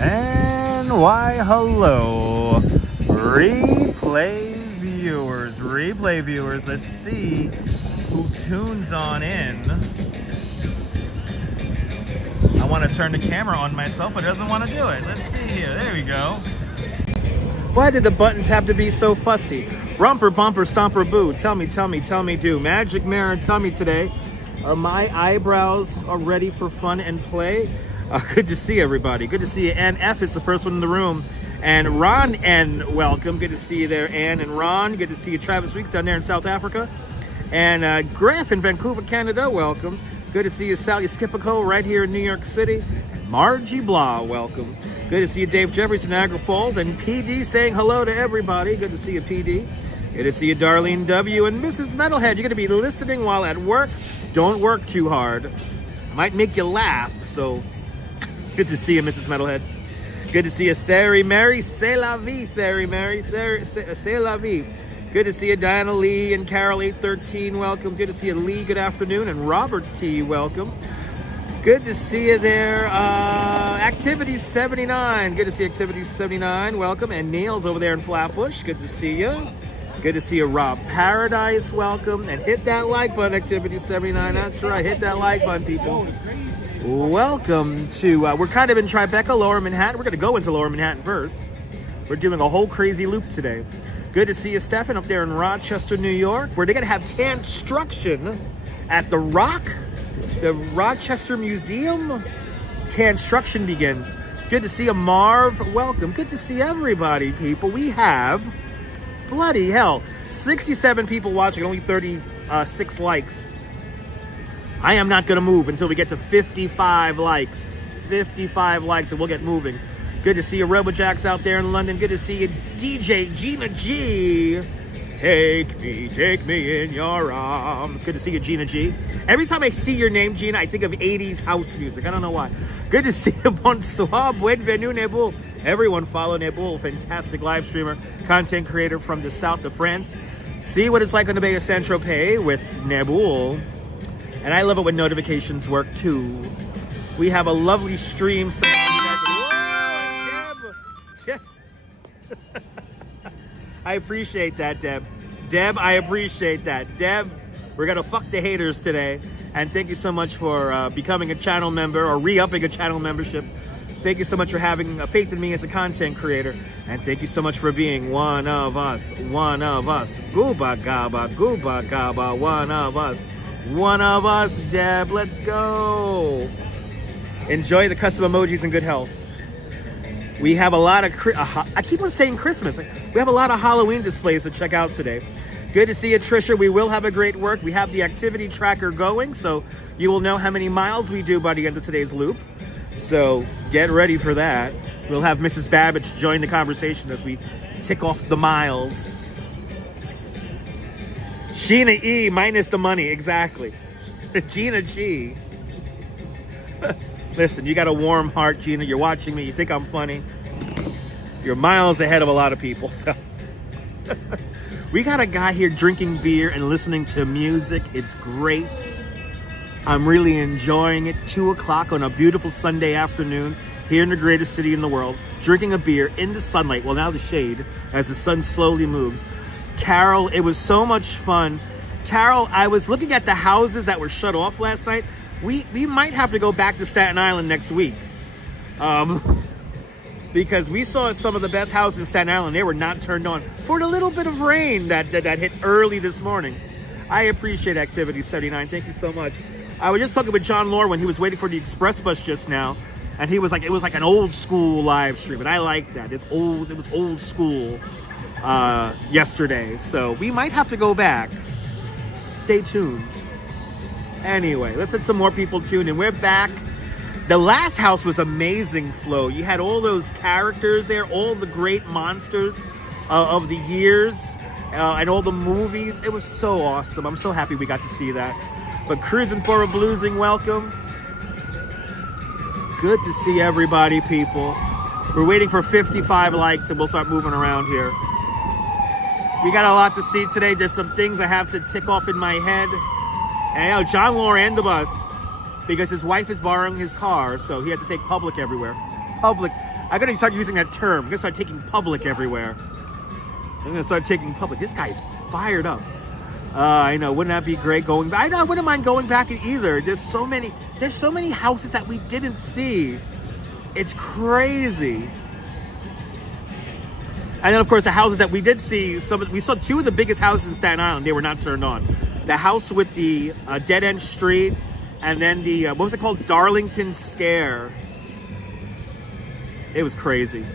And why, hello, replay viewers. Let's see who tunes on in. I want to turn the camera on myself, but it doesn't want to do it. Let's see here. There we go. Why did the buttons have to be so fussy? Rumper, bumper, stomper, boo. Tell me, do. Magic mirror, tell me today. Are my eyebrows ready for fun and play? Good to see everybody. Good to see you. Ann F is the first one in the room. And Ron N, welcome. Good to see you there, Ann and Ron. Good to see you, Travis Weeks, down there in South Africa. And Graf in Vancouver, Canada, welcome. Good to see you, Sally Skipico, right here in New York City. And Margie Blah, welcome. Good to see you, Dave Jeffries in Niagara Falls. And PD saying hello to everybody. Good to see you, PD. Good to see you, Darlene W. And Mrs. Metalhead, you're going to be listening while at work. Don't work too hard. I might make you laugh, so good to see you, Mrs. Metalhead. Good to see you, Theory Mary. C'est la vie, Theory Mary. C'est la vie. Good to see you, Diana Lee and Carol 813, welcome. Good to see you, Lee, good afternoon. And Robert T, welcome. Good to see you there. Activities 79. Good to see Activities 79, welcome. And Neil's over there in Flatbush. Good to see you. Good to see you, Rob Paradise, welcome. And hit that like button, Activities 79. That's right, hit that like button, people. Welcome to, we're kind of in Tribeca, Lower Manhattan. We're going to go into Lower Manhattan first. We're doing a whole crazy loop today. Good to see you, Stefan, up there in Rochester, New York, where they're going to have construction at the Rochester Museum. Construction begins. Good to see you, Marv. Welcome. Good to see everybody, people. We have, bloody hell, 67 people watching, only 36 likes. I am not going to move until we get to 55 likes. 55 likes and we'll get moving. Good to see you, Robojacks out there in London. Good to see you, DJ Gina G. Take me in your arms. Good to see you, Gina G. Every time I see your name, Gina, I think of 80s house music. I don't know why. Good to see you, bonsoir, bienvenue, Nebul. Everyone follow Nebul, fantastic live streamer, content creator from the south of France. See what it's like on the Bay of Saint-Tropez with Nebul. And I love it when notifications work too. We have a lovely stream. Whoa, Deb! I appreciate that, Deb. Deb, I appreciate that. Deb, we're gonna fuck the haters today. And thank you so much for becoming a channel member or re-upping a channel membership. Thank you so much for having faith in me as a content creator. And thank you so much for being one of us. One of us. Gooba gaba, one of us. One of us, Deb. Let's go. Enjoy the custom emojis in good health. We have a lot of, I keep on saying Christmas. We have a lot of Halloween displays to check out today. Good to see you, Trisha. We will have a great work. We have the activity tracker going, so you will know how many miles we do by the end of today's loop. So get ready for that. We'll have Mrs. Babbage join the conversation as we tick off the miles. Sheena E minus the money, exactly. Gina G. Listen, you got a warm heart, Gina. You're watching me. You think I'm funny. You're miles ahead of a lot of people. So we got a guy here drinking beer and listening to music. It's great. I'm really enjoying it. 2 o'clock on a beautiful Sunday afternoon here in the greatest city in the world, drinking a beer in the sunlight, well, now the shade, as the sun slowly moves. Carol, it was so much fun. Carol, I was looking at the houses that were shut off last night. We might have to go back to Staten Island next week. Because we saw some of the best houses in Staten Island. They were not turned on for the little bit of rain that hit early this morning. I appreciate Activity 79. Thank you so much. I was just talking with John Lore when he was waiting for the express bus just now. And he was like, it was like an old school live stream. And I like that. It was old school yesterday. So we might have to go back. Stay tuned. Anyway, let's let some more people tune in. We're back. The last house was amazing, Flo. You had all those characters there, all the great monsters of the years, and all the movies. It was so awesome. I'm so happy we got to see that. But Cruising for a Bluesing, welcome. Good to see everybody, people. We're waiting for 55 likes and we'll start moving around here. We got a lot to see today. There's some things I have to tick off in my head. And John Lore and the bus, because his wife is borrowing his car, so he had to take public everywhere. Public. I gotta start using that term. I'm gonna start taking public everywhere. I'm gonna start taking public. This guy's fired up. I know, wouldn't that be great going back? I know, I wouldn't mind going back either. There's so many houses that we didn't see. It's crazy. And then, of course, the houses that we did see, we saw two of the biggest houses in Staten Island. They were not turned on. The house with the dead-end street, and then the, what was it called? Darlington Scare. It was crazy.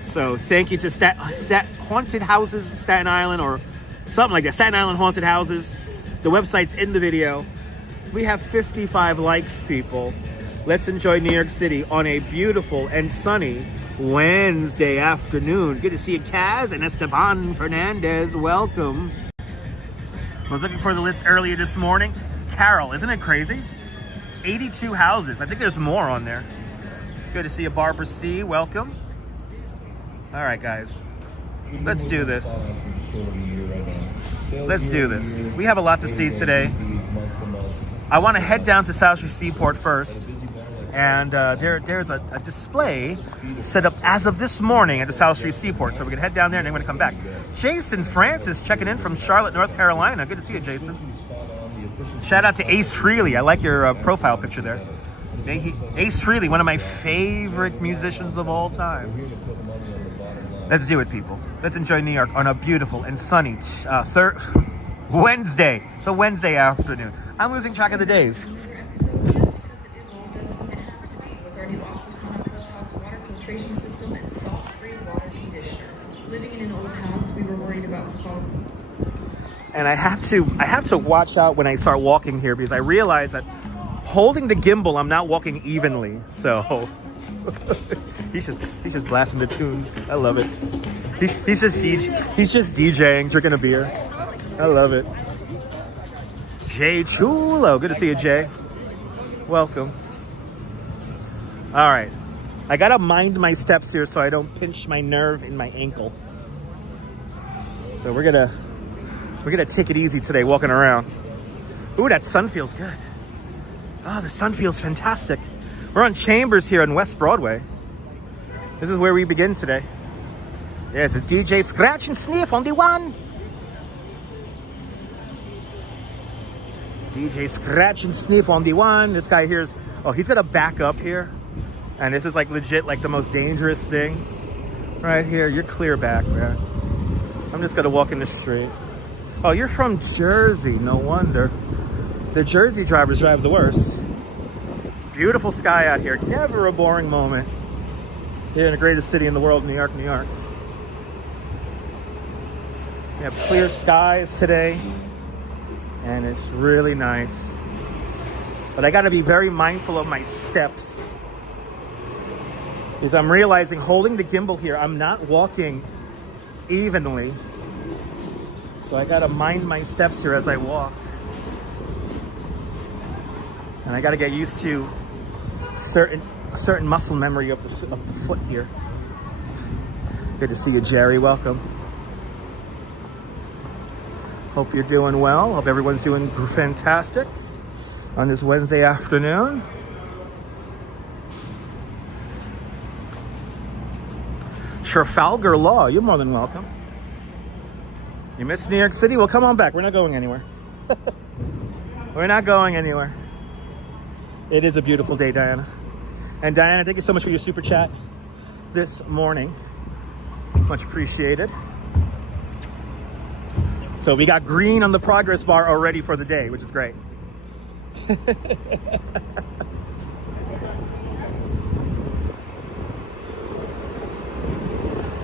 So thank you to Haunted Houses Staten Island, or something like that. Staten Island Haunted Houses. The website's in the video. We have 55 likes, people. Let's enjoy New York City on a beautiful and sunny Wednesday afternoon. Good to see you, Kaz and Esteban Fernandez. Welcome. I was looking for the list earlier this morning. Carol, isn't it crazy? 82 houses. I think there's more on there. Good to see you, Barbara C. Welcome. All right, guys. Let's do this. Let's do this. We have a lot to see today. I want to head down to South Street Seaport first. And there's a display set up as of this morning at the South Street Seaport. So we're going to head down there and then we're going to come back. Jason Francis checking in from Charlotte, North Carolina. Good to see you, Jason. Shout out to Ace Frehley. I like your profile picture there. Ace Frehley, one of my favorite musicians of all time. Let's do it, people. Let's enjoy New York on a beautiful and sunny Wednesday. It's a Wednesday afternoon. I'm losing track of the days. And I have to watch out when I start walking here, because I realize that holding the gimbal, I'm not walking evenly. So he's just blasting the tunes. I love it. He's just DJing, drinking a beer. I love it. Jay Chulo, good to see you, Jay. Welcome. All right, I gotta mind my steps here so I don't pinch my nerve in my ankle. So we're gonna take it easy today, walking around. Ooh, that sun feels good. Oh, the sun feels fantastic. We're on Chambers here on West Broadway. This is where we begin today. There's a DJ Scratch and Sniff on the one. DJ Scratch and Sniff on the one. This guy here's, oh, he's got to back up here. And this is like legit, like the most dangerous thing. Right here, you're clear back, man. I'm just gonna walk in the street. Oh, you're from Jersey, no wonder. The Jersey drivers drive the worst. Beautiful sky out here, never a boring moment. Here in the greatest city in the world, New York, New York. We have clear skies today, and it's really nice. But I gotta be very mindful of my steps, because I'm realizing holding the gimbal here, I'm not walking evenly. So I gotta mind my steps here as I walk. And I gotta get used to certain muscle memory of the foot here. Good to see you, Jerry. Welcome. Hope you're doing well. Hope everyone's doing fantastic on this Wednesday afternoon. Trafalgar Law, you're more than welcome. You missed New York City? Well, come on back. We're not going anywhere. We're not going anywhere. It is a beautiful day, Diana. And Diana, thank you so much for your super chat this morning. Much appreciated. So we got green on the progress bar already for the day, which is great.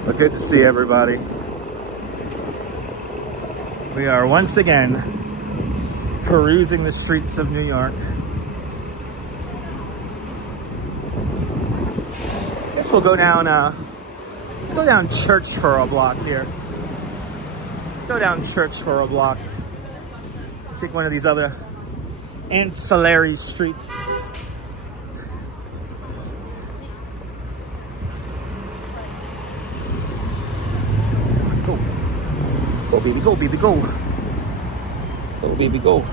But good to see everybody. We are once again perusing the streets of New York. I guess we'll go down, let's go down Church for a block here. Let's go down Church for a block. Take one of these other ancillary streets. Go, baby, go, baby, go. Go, baby, go.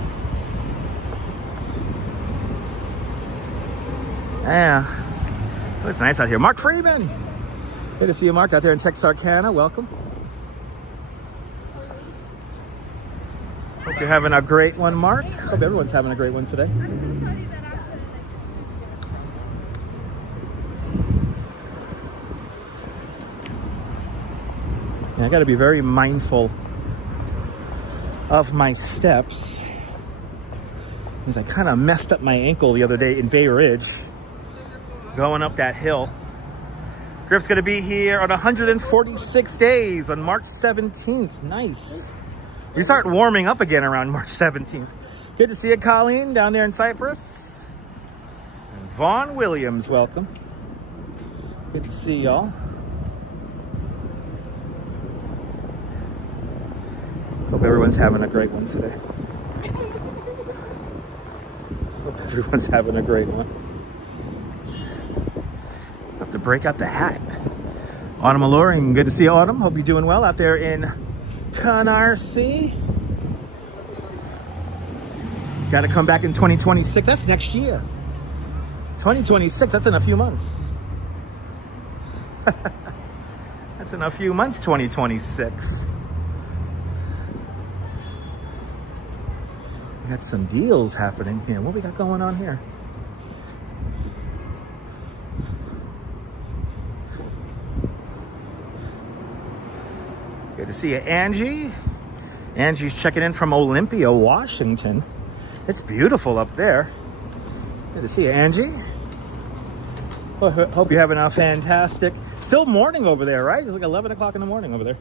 Yeah. Oh, it's nice out here. Mark Freeman. Good to see you, Mark, out there in Texarkana. Welcome. Hope you're having a great one, Mark. Hope everyone's having a great one today. Yeah, I got to be very mindful of my steps, because I kind of messed up my ankle the other day in Bay Ridge going up that hill. Griff's going to be here on 146 days on March 17th. Nice. We start warming up again around March 17th. Good to see you, Colleen, down there in Cyprus. And Vaughn Williams, welcome. Good to see y'all. Hope everyone's having a great one today. Hope everyone's having a great one. Have to break out the hat. Autumn Alluring, good to see you, Autumn. Hope you're doing well out there in Canarsie. Got to come back in 2026. That's next year. 2026, that's in a few months. That's in a few months, 2026. We got some deals happening here. What we got going on here? Good to see you, Angie. Angie's checking in from Olympia, Washington. It's beautiful up there. Good to see you, Angie. Well, hope you're having a fantastic... Still morning over there, right? It's like 11 o'clock in the morning over there.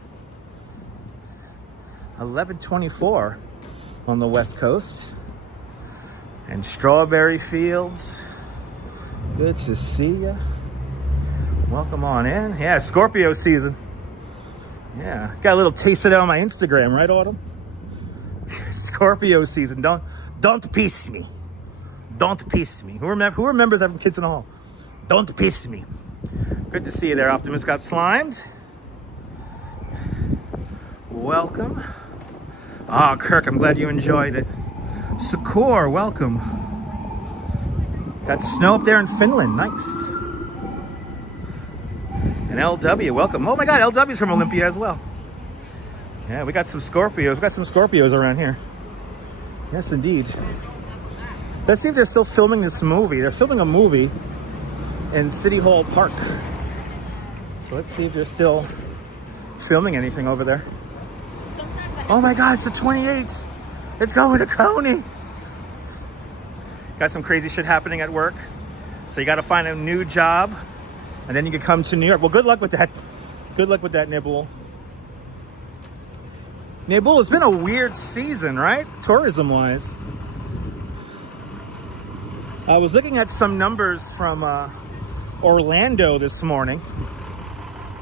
11:24 on the West Coast. And strawberry fields. Good to see you. Welcome on in. Yeah, Scorpio season. Yeah, got a little taste of it on my Instagram, right, Autumn? Scorpio season. Don't piss me. Don't piss me. Who remembers having kids in the hall? Don't piss me. Good to see you there, Optimus got slimed. Welcome. Ah, Kirk, I'm glad you enjoyed it. Sakor, welcome. Got snow up there in Finland. Nice. And LW, welcome. Oh my God, LW's from Olympia as well. Yeah, we got some Scorpios. We got some Scorpios around here. Yes, indeed. Let's see if they're still filming this movie. They're filming a movie in City Hall Park. So let's see if they're still filming anything over there. Oh my God, it's the 28th. It's going to Coney. Got some crazy shit happening at work. So you got to find a new job. And then you can come to New York. Well, good luck with that. Good luck with that, Nibble. Nibble, it's been a weird season, right? Tourism-wise. I was looking at some numbers from Orlando this morning.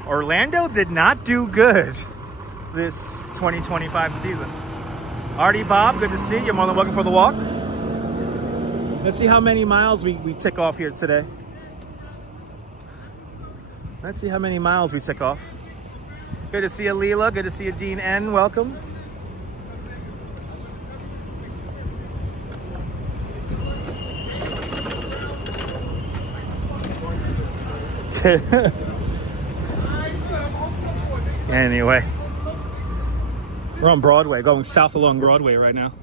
Orlando did not do good this 2025 season. Artie Bob, good to see you. You're more than welcome for the walk. Let's see how many miles we tick off here today. Let's see how many miles we tick off. Good to see you, Leela. Good to see you, Dean N. Welcome. Anyway, we're on Broadway, going south along Broadway right now.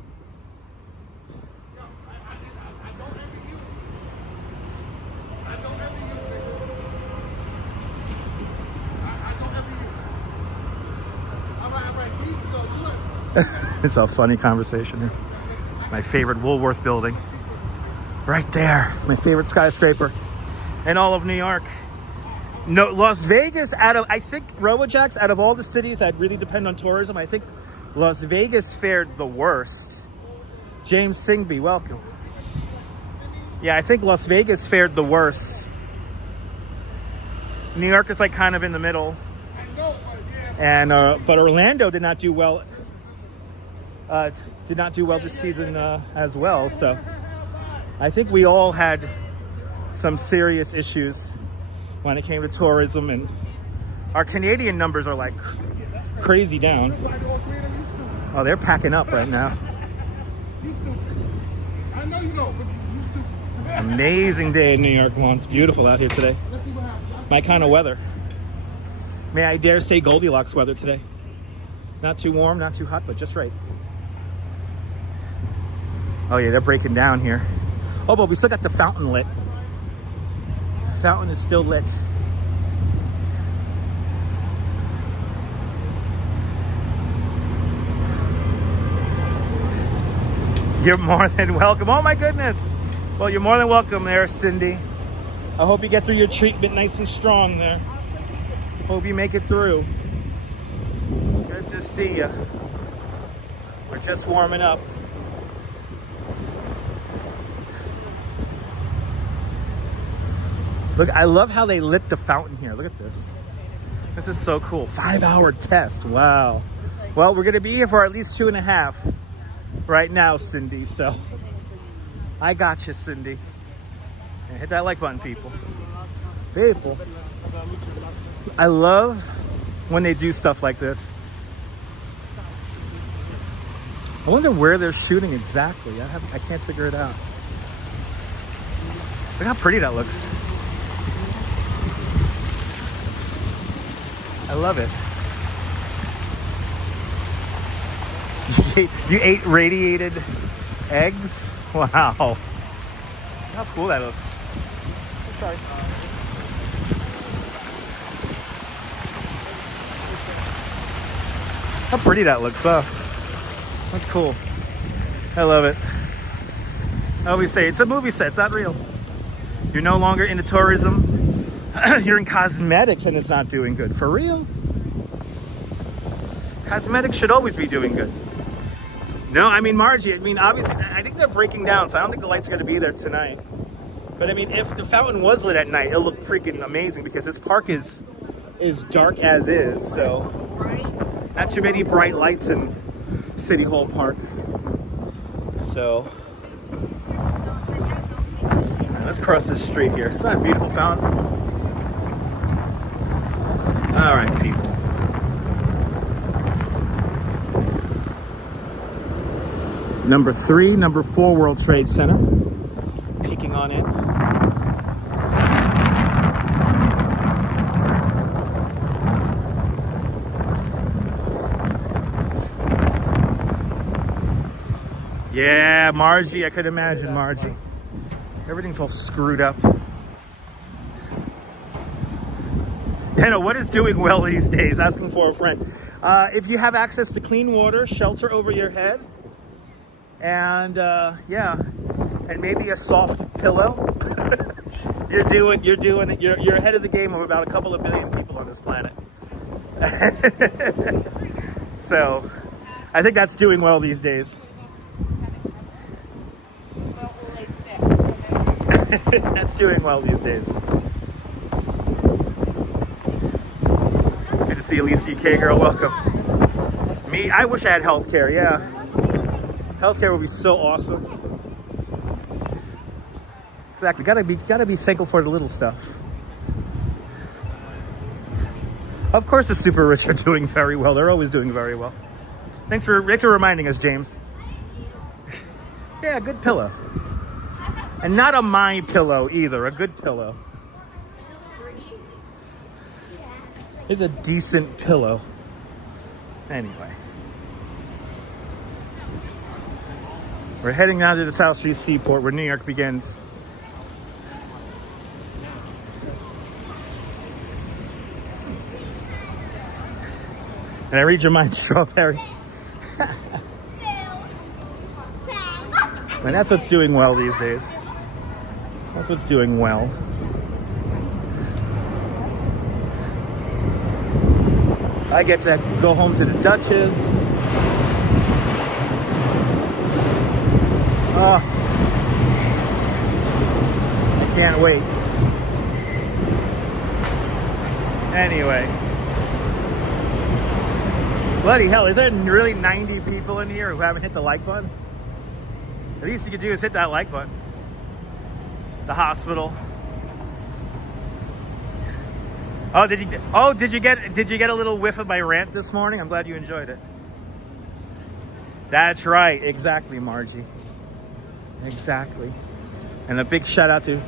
It's a funny conversation here. My favorite Woolworth building. Right there. My favorite skyscraper in all of New York. No, Las Vegas, I think Robojacks, out of all the cities that really depend on tourism, I think Las Vegas fared the worst. James Singby, welcome. Yeah, I think Las Vegas fared the worst. New York is like kind of in the middle. And but Orlando did not do well. Did not do well this season as well. So I think we all had some serious issues when it came to tourism, and our Canadian numbers are like crazy down. Oh, they're packing up right now. Amazing day in New York, Juan. It's beautiful out here today. My kind of weather. May I dare say Goldilocks weather today. Not too warm, not too hot, but just right. Oh yeah, they're breaking down here. Oh, but we still got the fountain lit. The fountain is still lit. You're more than welcome. Oh my goodness. Well, you're more than welcome there, Cindy. I hope you get through your treatment nice and strong there. Hope you make it through. Good to see you. We're just warming up. Look, I love how they lit the fountain here. Look at this. This is so cool. 5-hour test. Wow. Well, we're going to be here for at least 2.5 right now, Cindy. So I got you, Cindy. And hit that like button, people. People. I love when they do stuff like this. I wonder where they're shooting exactly. I can't figure it out. Look how pretty that looks. I love it. You ate radiated eggs? Wow. How cool that looks. Sorry. How pretty that looks. Wow. That's cool. I love it. I always say it's a movie set. It's not real. You're no longer into tourism. You're in cosmetics and it's not doing good. For real? Cosmetics should always be doing good. No, I mean, Margie, I mean, obviously, I think they're breaking down, so I don't think the light's going to be there tonight. But I mean, if the fountain was lit at night, it'll look freaking amazing because this park is dark as is. So not too many bright lights in City Hall Park. So let's cross this street here. It's not a beautiful fountain. All right, people. Number 3, number 4 World Trade Center. Peeking on in. Yeah, Margie, I could imagine, Margie. Everything's all screwed up. You know, what is doing well these days? Asking for a friend. If you have access to clean water, shelter over your head, and yeah, and maybe a soft pillow. you're ahead of the game of about a couple of billion people on this planet. So I think that's doing well these days. That's doing well these days. Good to see Elisa UK girl, welcome. Me, I wish I had healthcare, yeah. Healthcare would be so awesome. Exactly. Gotta be thankful for the little stuff. Of course the super rich are doing very well. They're always doing very well. Thanks for reminding us, James. Yeah, good pillow. And not a my pillow either, a good pillow. It's a decent pillow. Anyway. We're heading down to the South Street Seaport where New York begins. And I read your mind, strawberry. And that's what's doing well these days. That's what's doing well. I get to go home to the Duchess. Oh, I can't wait. Anyway. Bloody hell, is there really 90 people in here who haven't hit the like button? The least you could do is hit that like button. The hospital. Oh, did you get a little whiff of my rant this morning? I'm glad you enjoyed it. That's right, exactly, Margie. Exactly. And a big shout out to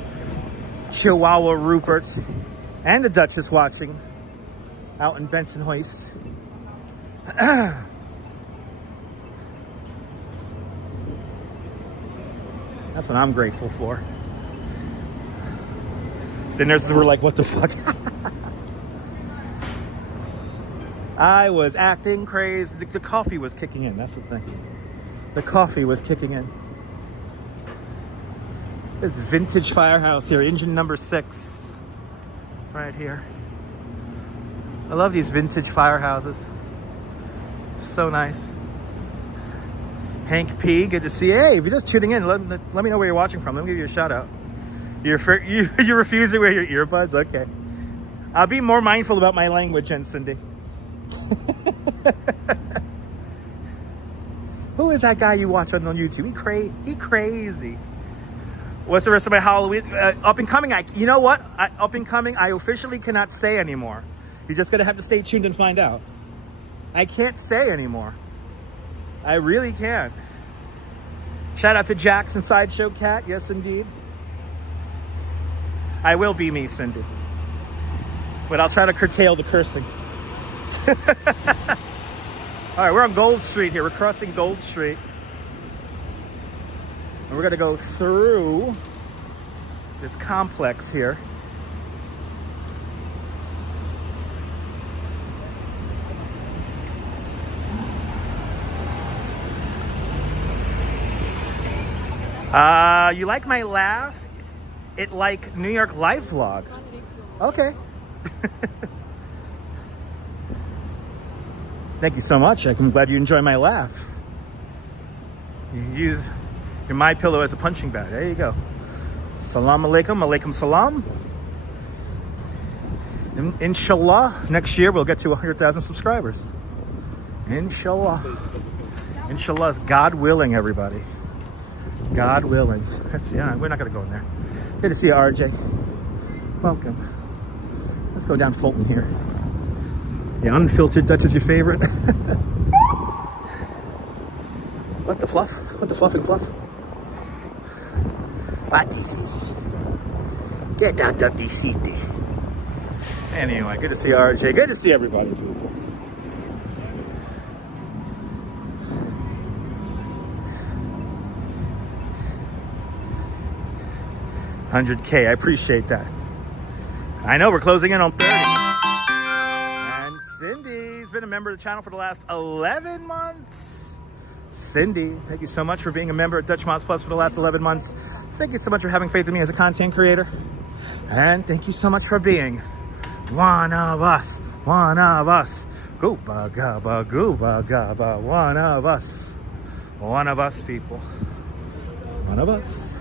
Chihuahua Rupert and the Duchess watching. out in Benson Hoist. That's what I'm grateful for. The nurses were like, what the fuck? I was acting crazy. The coffee was kicking in, that's the thing. The coffee was kicking in. This vintage firehouse here, engine number 6, right here. I love these vintage firehouses. So nice. Hank P, good to see you. Hey, if you're just tuning in, let me know where you're watching from. Let me give you a shout out. You refuse to wear your earbuds? Okay. I'll be more mindful about my language, and Cindy. Who is that guy you watch on YouTube? He crazy. What's the rest of my Halloween? Up and coming. You know what? Up and coming. I officially cannot say anymore. You're just gonna have to stay tuned and find out. I can't say anymore. I really can't. Shout out to Jackson Sideshow Cat. Yes, indeed. I will be me, Cindy. But I'll try to curtail the cursing. All right, we're on Gold Street here. We're crossing Gold Street. And we're gonna go through this complex here. You like my laugh? It like New York live vlog. Okay. Thank you so much. I'm glad you enjoy my laugh. You use your My Pillow as a punching bag. There you go. Salam alaikum, alaikum salam. Inshallah, next year we'll get to 100,000 subscribers. Inshallah. Inshallah is God willing, everybody. God willing. We're not gonna go in there. Good to see you, RJ. Welcome. Let's go down Fulton here. Yeah, unfiltered Dutch is your favorite. What the fluff? What the fluffing fluff? What this is? Get out of the city. Anyway, good to see RJ. Good to see everybody, people. 100K, I appreciate that. I know we're closing in on 30. And Cindy's been a member of the channel for the last 11 months. Cindy, thank you so much for being a member at Dutch Mods Plus for the last 11 months. Thank you so much for having faith in me as a content creator. And thank you so much for being one of us. One of us. Gooba gaba, gooba gaba. One of us. One of us, people. One of us.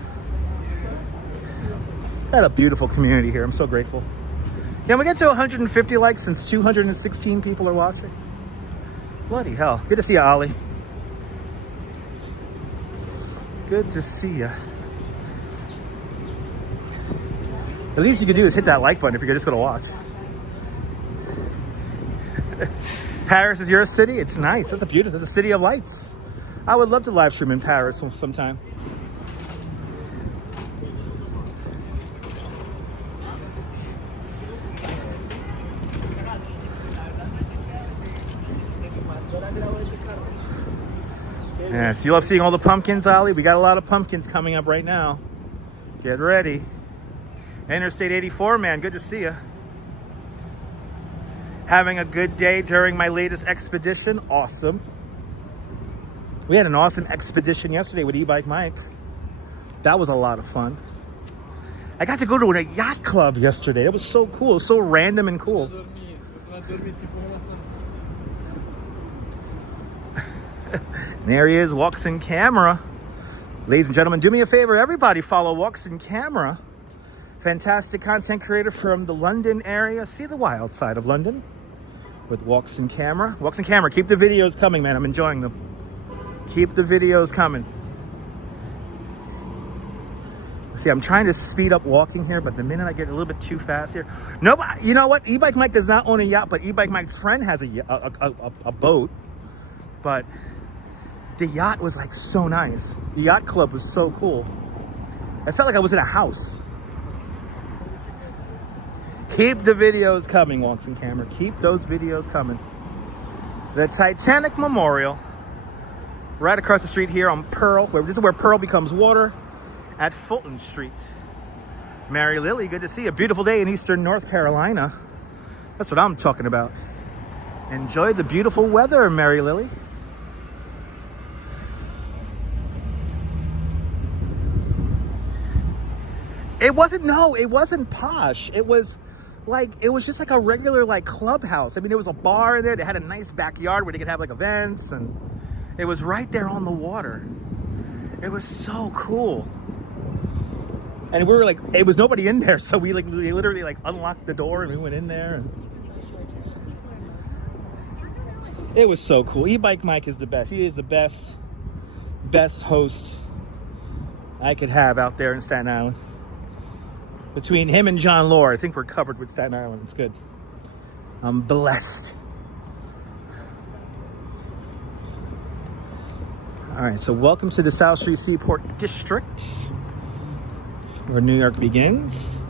Got a beautiful community here. I'm so grateful. Can we get to 150 likes since 216 people are watching? Bloody hell. Good to see you, Ollie. Good to see you. The least you can do is hit that like button if you're just going to watch. Paris is your city? It's nice. That's beautiful. That's a city of lights. I would love to live stream in Paris sometime. Yes, you love seeing all the pumpkins, Ollie? We got a lot of pumpkins coming up right now. Get ready. Interstate 84, man, good to see you. Having a good day during my latest expedition. Awesome. We had an awesome expedition yesterday with E-Bike Mike. That was a lot of fun. I got to go to a yacht club yesterday. It was so cool. It was so random and cool. There he is, Walks in Camera. Ladies and gentlemen, do me a favor. Everybody follow Walks in Camera. Fantastic content creator from the London area. See the wild side of London with Walks in Camera. Walks in Camera, keep the videos coming, man. I'm enjoying them. Keep the videos coming. See, I'm trying to speed up walking here, but the minute I get a little bit too fast here. No, you know what? E-Bike Mike does not own a yacht, but E-Bike Mike's friend has a boat. But the yacht was like so nice. The yacht club was so cool. I felt like I was in a house. Keep the videos coming, Walks and Camera. Keep those videos coming. The Titanic Memorial, right across the street here on Pearl. This is where Pearl becomes water, at Fulton Street. Mary Lily, good to see you. A beautiful day in Eastern North Carolina. That's what I'm talking about. Enjoy the beautiful weather, Mary Lily. It wasn't posh. It was just like a regular like clubhouse. I mean, there was a bar in there. They had a nice backyard where they could have like events, and it was right there on the water. It was so cool. And we were like, it was nobody in there, so we literally like unlocked the door and we went in there. And it was so cool. E-Bike Mike is the best. He is the best host I could have out there in Staten Island. Between him and John Lore, I think we're covered with Staten Island. It's good. I'm blessed. All right, so welcome to the South Street Seaport District, where New York begins.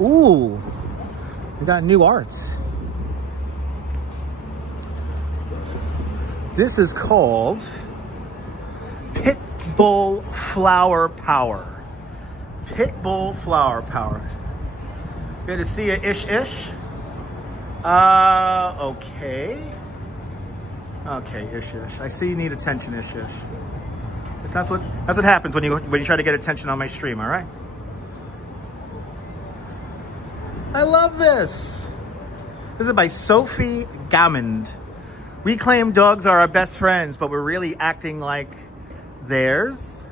Ooh, we got new art. This is called Pitbull Flower Power. Pitbull Flower Power. Good to see you, Ish. Okay. Okay, Ish. I see you need attention, Ish. That's what happens when you try to get attention on my stream, all right? I love this. This is by Sophie Gammond. We claim dogs are our best friends, but we're really acting like theirs.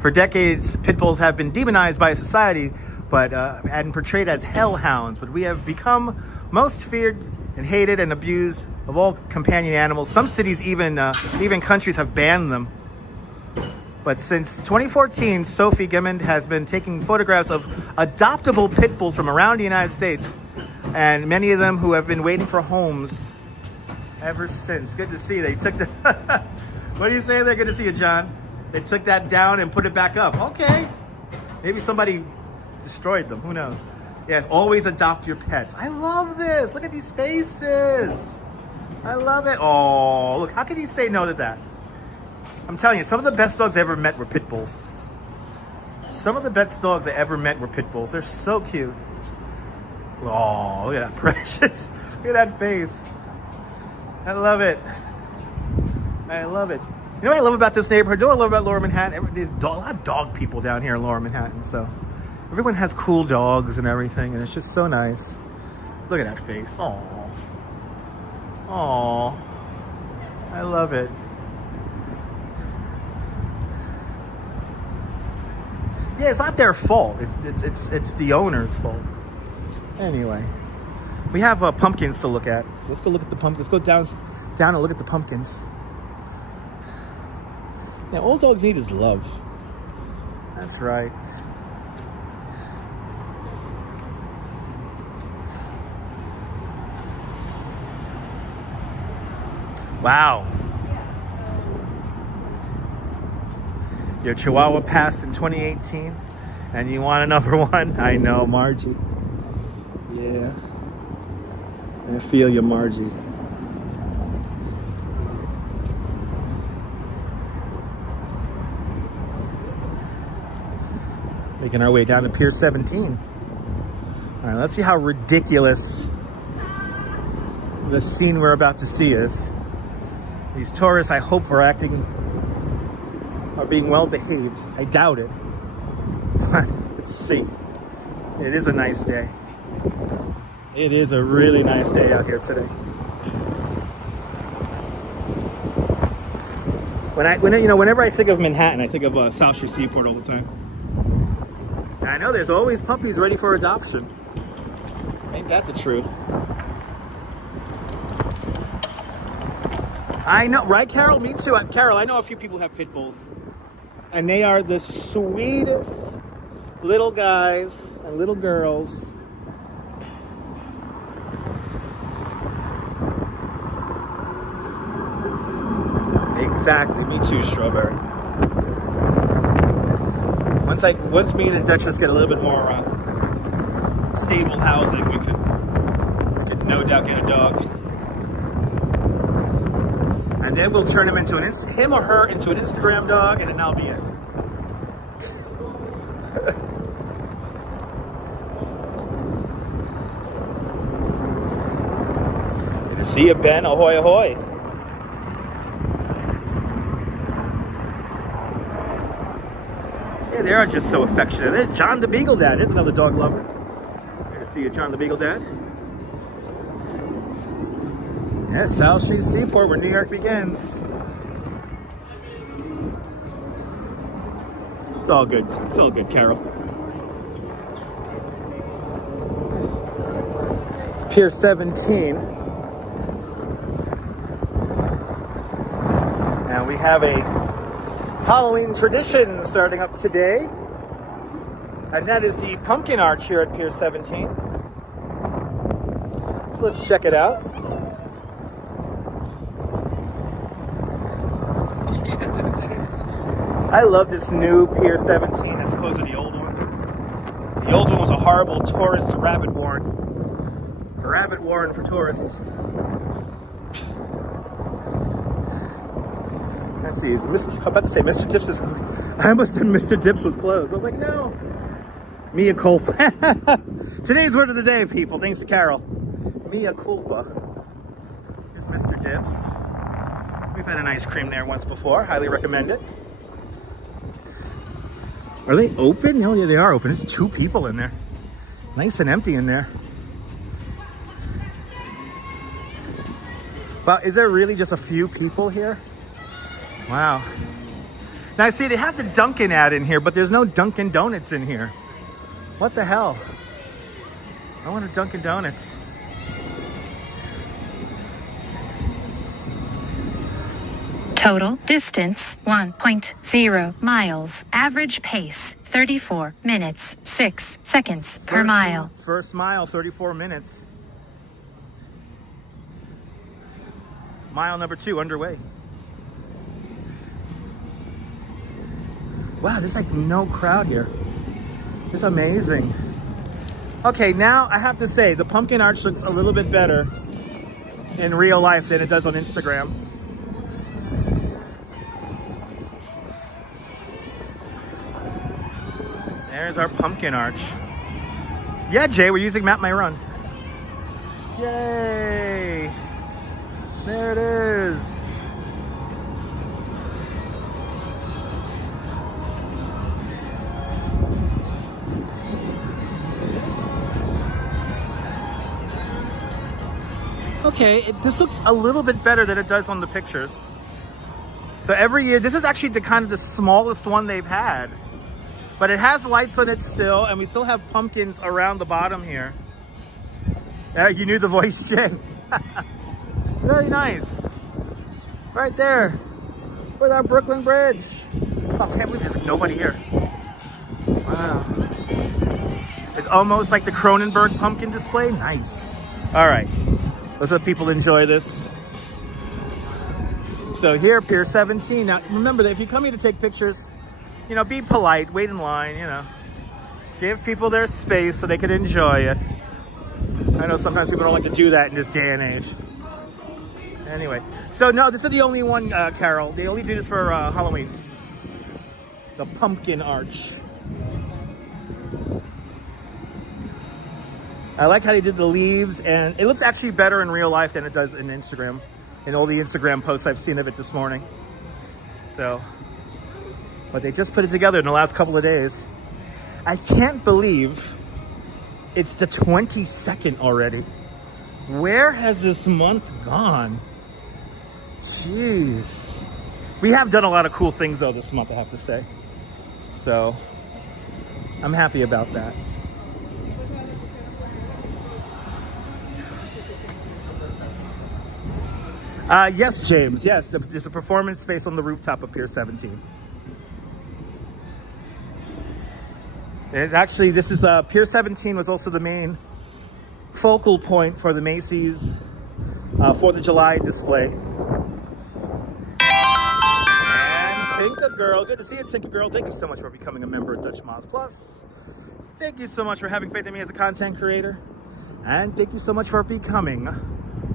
For decades, pit bulls have been demonized by society, and portrayed as hellhounds. But we have become most feared and hated and abused of all companion animals. Some cities, even countries, have banned them. But since 2014, Sophie Gammond has been taking photographs of adoptable pit bulls from around the United States, and many of them who have been waiting for homes ever since. Good to see. They took the... What do you say there? Good to see you, John. They took that down and put it back up. Okay. Maybe somebody destroyed them. Who knows? Yes, always adopt your pets. I love this. Look at these faces. I love it. Oh, look. How can you say no to that? I'm telling you, some of the best dogs I ever met were pit bulls. Some of the best dogs I ever met were pit bulls. They're so cute. Oh, look at that precious. Look at that face. I love it. I love it. You know what I love about this neighborhood? You know what I love about Lower Manhattan? There's a lot of dog people down here in Lower Manhattan, so everyone has cool dogs and everything, and it's just so nice. Look at that face. Aww. Aww. I love it. Yeah, it's not their fault. It's the owner's fault. Anyway, we have pumpkins to look at. Let's go look at the pumpkins. Let's go down and look at the pumpkins. Yeah, all dogs need is love. That's right. Wow. Your Chihuahua passed in 2018, and you want another one? I know, Margie. Yeah. I feel you, Margie. Making our way down to Pier 17. All right, let's see how ridiculous the scene we're about to see is. These tourists, I hope, are being well behaved. I doubt it. But let's see. It is a nice day. It is a really nice day out here today. Whenever I think of Manhattan, I think of South Street Seaport all the time. And I know there's always puppies ready for adoption. Ain't that the truth? I know, right, Carol? Me too. Carol, I know a few people who have pit bulls. And they are the sweetest little guys and little girls. Exactly. Me too, Strawberry. once me and Duchess get a little bit more stable housing, we could no doubt get a dog. And then we'll turn him into him or her into an Instagram dog, and then that'll be it. Good to see you, Ben. Ahoy, ahoy. Yeah, they are just so affectionate. John the Beagle Dad. There's another dog lover. Good to see you, John the Beagle Dad. Yes, South Street Seaport, where New York begins. It's all good. It's all good, Carol. Pier 17. And we have a Halloween tradition starting up today. And that is the pumpkin arch here at Pier 17. So let's check it out. I love this new Pier 17 as opposed to the old one. The old one was a horrible tourist rabbit warren. A rabbit warren for tourists. Let's see, I'm about to say Mr. Dips is closed. I almost said Mr. Dips was closed. I was like, no. Mea culpa. Today's word of the day, people, thanks to Carol. Mea culpa. Here's Mr. Dips. We've had an ice cream there once before. Highly recommend it. Are they open? Oh yeah, they are open. There's 2 people in there. Nice and empty in there. Wow, is there really just a few people here? Wow. Now I see they have the Dunkin' ad in here, but there's no Dunkin' Donuts in here. What the hell? I want a Dunkin' Donuts. Total distance 1.0 miles. Average pace 34 minutes 6 seconds per mile. First mile 34 minutes. Mile number 2 underway. Wow, there's like no crowd here. It's amazing. Okay, now I have to say the pumpkin arch looks a little bit better in real life than it does on Instagram. There's our pumpkin arch. Yeah, Jay, we're using Map My Run. Yay! There it is. Okay, this looks a little bit better than it does on the pictures. So every year, this is actually the smallest one they've had. But it has lights on it still, and we still have pumpkins around the bottom here. Yeah, you knew the voice, Jay. Very nice. Right there, with our Brooklyn Bridge. Oh, can't believe there's nobody here. Wow. It's almost like the Cronenberg pumpkin display. Nice. All right, let's let people enjoy this. So here, Pier 17. Now, remember that if you come here to take pictures, you know, be polite, wait in line, you know. Give people their space so they can enjoy it. I know sometimes people don't like to do that in this day and age. Anyway, so no, this is the only one, Carol. They only do this for Halloween. The pumpkin arch. I like how they did the leaves, and it looks actually better in real life than it does in Instagram. In all the Instagram posts I've seen of it this morning. So, but they just put it together in the last couple of days. I can't believe it's the 22nd already. Where has this month gone? Jeez. We have done a lot of cool things though this month, I have to say. So, I'm happy about that. Yes, James. Yes, there's a performance space on the rooftop of Pier 17. It's actually, this is Pier 17 was also the main focal point for the Macy's 4th of July display. And Tinker Girl. Good to see you, Tinker Girl. Thank you so much for becoming a member of Dutch Moms Plus. Thank you so much for having faith in me as a content creator. And thank you so much for becoming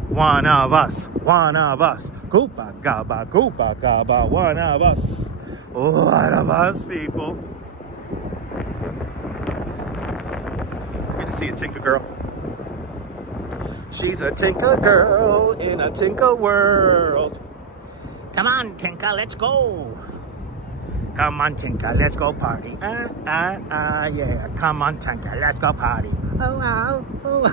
one of us. One of us. Goopa gaba, goopa gaba. One of us. One of us, people. Good to see you, Tinker Girl. She's a Tinker Girl in a Tinker world. Come on, Tinker, let's go. Come on, Tinker, let's go party. Yeah. Come on, Tinker, let's go party. Oh.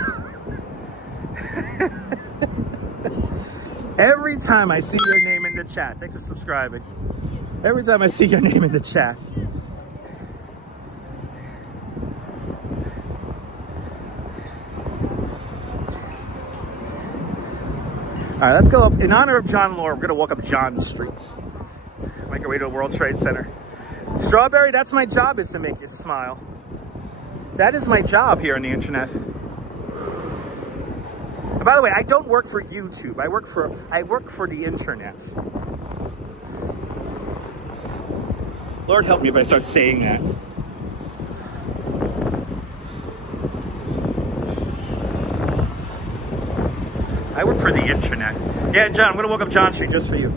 Every time I see your name in the chat, thanks for subscribing. Every time I see your name in the chat. All right, let's go up. In honor of John Lore, we're gonna walk up John Street. Make our way to the World Trade Center. Strawberry, that's my job, is to make you smile. That is my job here on the internet. And by the way, I don't work for YouTube. I work for the internet. Lord help me if I start saying that. I work for the internet. Yeah, John, I'm gonna walk up John Street just for you.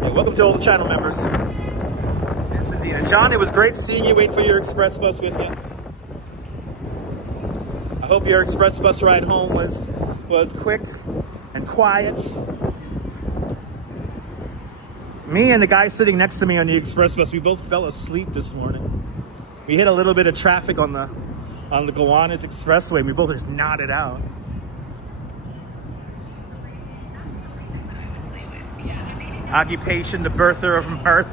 Hey, welcome to all the channel members. Yes, indeed. And John, it was great seeing you wait for your express bus with me. I hope your express bus ride home was quick and quiet. Me and the guy sitting next to me on the express bus, we both fell asleep this morning. We hit a little bit of traffic on the Gowanus Expressway, and we both just nodded out. Occupation, the birther of mirth.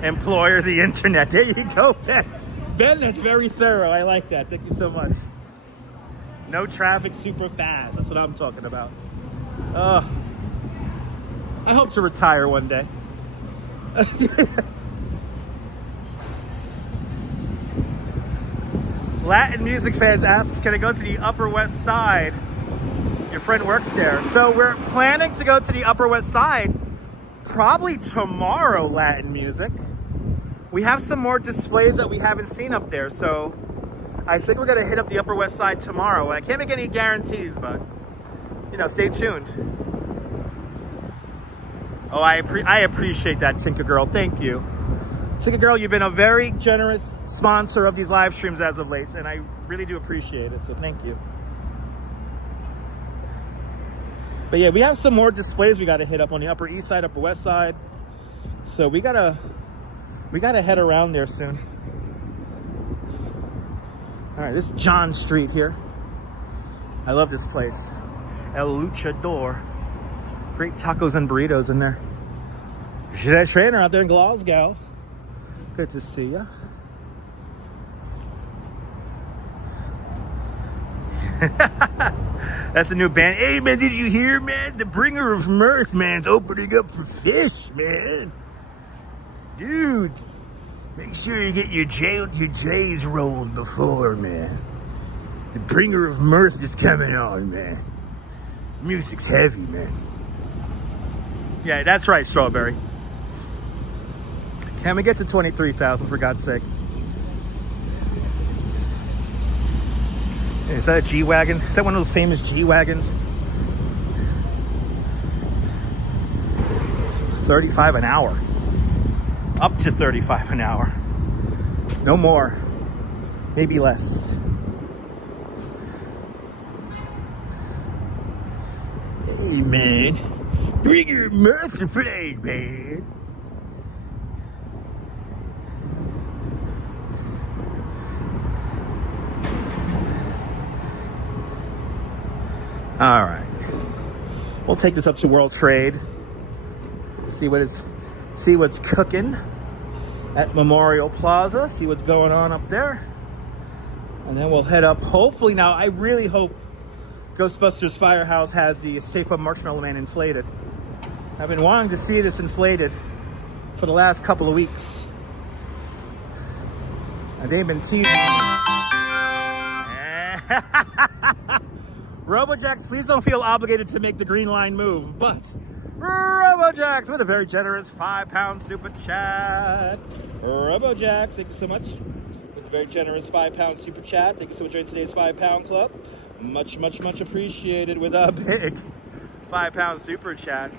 Employer, the internet. There you go, Ben. Ben, that's very thorough. I like that. Thank you so much. No traffic, super fast. That's what I'm talking about. I hope to retire one day. Latin music fans asks, can I go to the Upper West Side? Your friend works there. So we're planning to go to the Upper West Side probably tomorrow, Latin music. We have some more displays that we haven't seen up there, so I think we're gonna hit up the Upper West Side tomorrow. I can't make any guarantees, but you know, stay tuned. Oh, I appreciate that, Tinker Girl. Thank you. Tinker Girl, you've been a very generous sponsor of these live streams as of late, and I really do appreciate it, so thank you. But yeah, we have some more displays we gotta hit up on the Upper East Side, Upper West Side. So we gotta head around there soon. All right, this is John Street here. I love this place. El Luchador. Great tacos and burritos in there. That trainer out there in Glasgow. Good to see ya. That's a new band. Hey man, did you hear, man? The Bringer of Mirth, man's opening up for Fish, man. Dude, make sure you get your J's rolled before, man. The Bringer of Mirth is coming on, man. Music's heavy, man. Yeah, that's right, Strawberry. Can we get to 23,000 for God's sake? Is that a G-Wagon? Is that one of those famous G-Wagons? 35 an hour. Up to 35 an hour. No more. Maybe less. Hey, man. Bring your mirth to play, man. All right, we'll take this up to World Trade. See what's cooking at Memorial Plaza. See what's going on up there, and then we'll head up. Hopefully, now I really hope Ghostbusters Firehouse has the Stay Puft Marshmallow Man inflated. I've been wanting to see this inflated for the last couple of weeks, and they've been teasing me. Robojax, please don't feel obligated to make the green line move, but RoboJax with a very generous £5 super chat. RoboJax, thank you so much. With a very generous £5 super chat. Thank you so much for joining today's £5 club. Much, much, much appreciated with a big £5 super chat.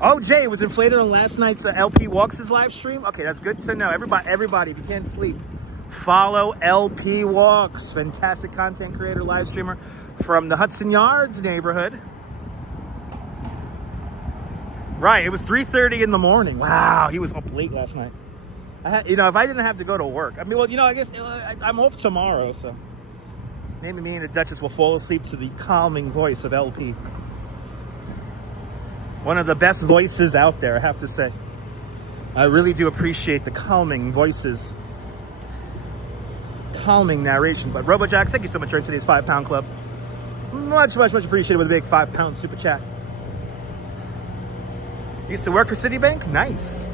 Oh, Jay, it was inflated on last night's LP Walks' live stream? Okay, that's good to know. Everybody, if you can't sleep, follow LP Walks. Fantastic content creator, live streamer from the Hudson Yards neighborhood. Right, it was 3:30 in the morning. Wow, he was up late last night. If I didn't have to go to work. I mean, well, I guess I'm off tomorrow, so maybe me and the Duchess will fall asleep to the calming voice of LP. One of the best voices out there, I have to say. I really do appreciate the calming voices. Calming narration. But RoboJax, thank you so much for today's £5 club. Much, much, much appreciated with a big £5 super chat. Used to work for Citibank? Nice.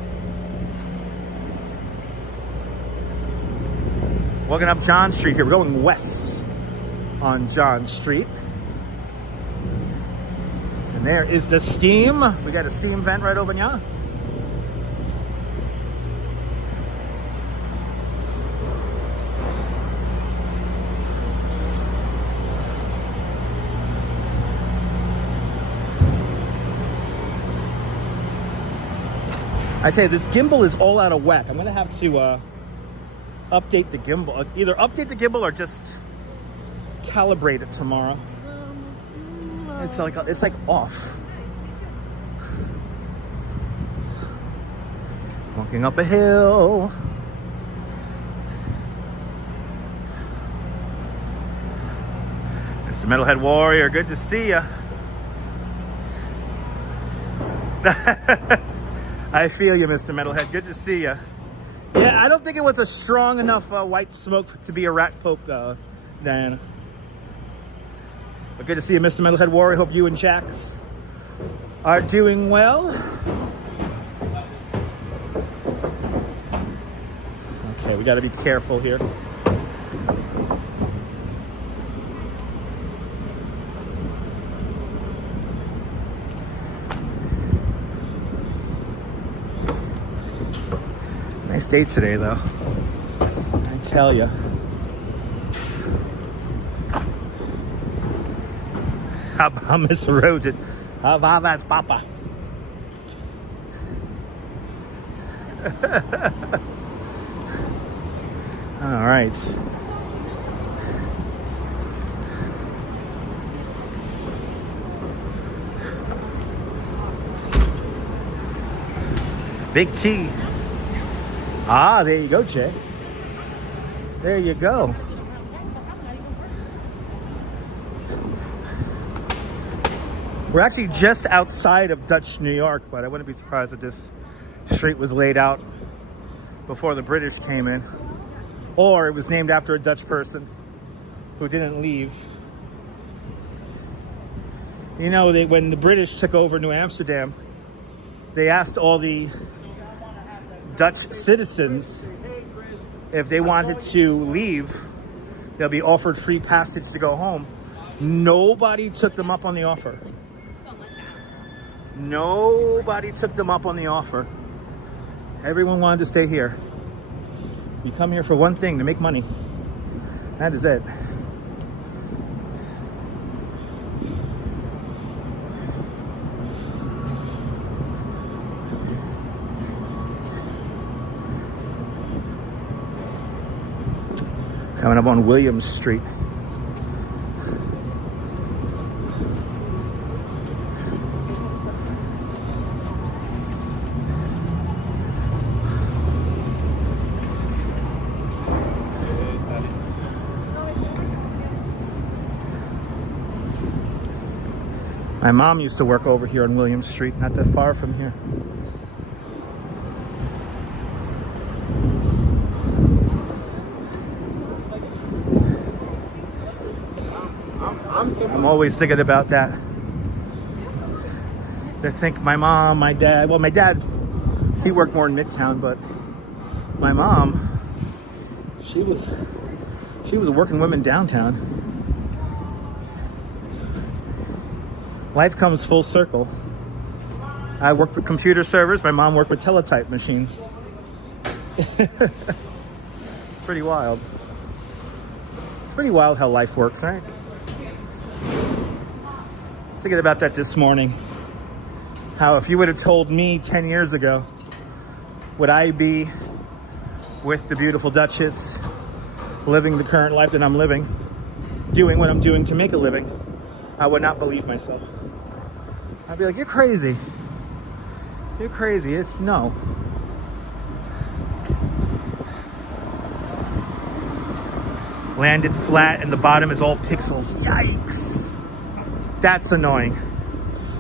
Walking up John Street here. We're going west on John Street. And there is the steam. We got a steam vent right over here. I tell you, this gimbal is all out of whack. I'm gonna have to update the gimbal. Either update the gimbal or just calibrate it tomorrow. It's like off. Walking up a hill. Mr. Metalhead Warrior, good to see ya. I feel you, Mr. Metalhead. Good to see you. Yeah, I don't think it was a strong enough white smoke to be a rat poke, Diana. But good to see you, Mr. Metalhead Warrior. Hope you and Jax are doing well. Okay, we got to be careful here. Nice day today, though. I tell you. How about Miss Rosen? How about that, Papa? All right. Big T. Ah, there you go, Jay. There you go. We're actually just outside of Dutch, New York, but I wouldn't be surprised if this street was laid out before the British came in. Or it was named after a Dutch person who didn't leave. You know, when the British took over New Amsterdam, they asked all the Dutch citizens if they wanted to leave, they'll be offered free passage to go home. Nobody took them up on the offer. Nobody took them up on the offer. Everyone wanted to stay here. You come here for one thing, to make money. That is it. Coming up on Williams Street. My mom used to work over here on Williams Street, not that far from here. I'm always thinking about that. I think my mom, my dad, well, my dad, he worked more in Midtown, but my mom, she was a working woman downtown. Life comes full circle. I worked with computer servers. My mom worked with teletype machines. It's pretty wild. It's pretty wild how life works, right? I was thinking about that this morning. How if you would have told me 10 years ago, would I be with the beautiful Duchess, living the current life that I'm living, doing what I'm doing to make a living, I would not believe myself. I'd be like, you're crazy. You're crazy. It's no. Landed flat and the bottom is all pixels. Yikes. That's annoying.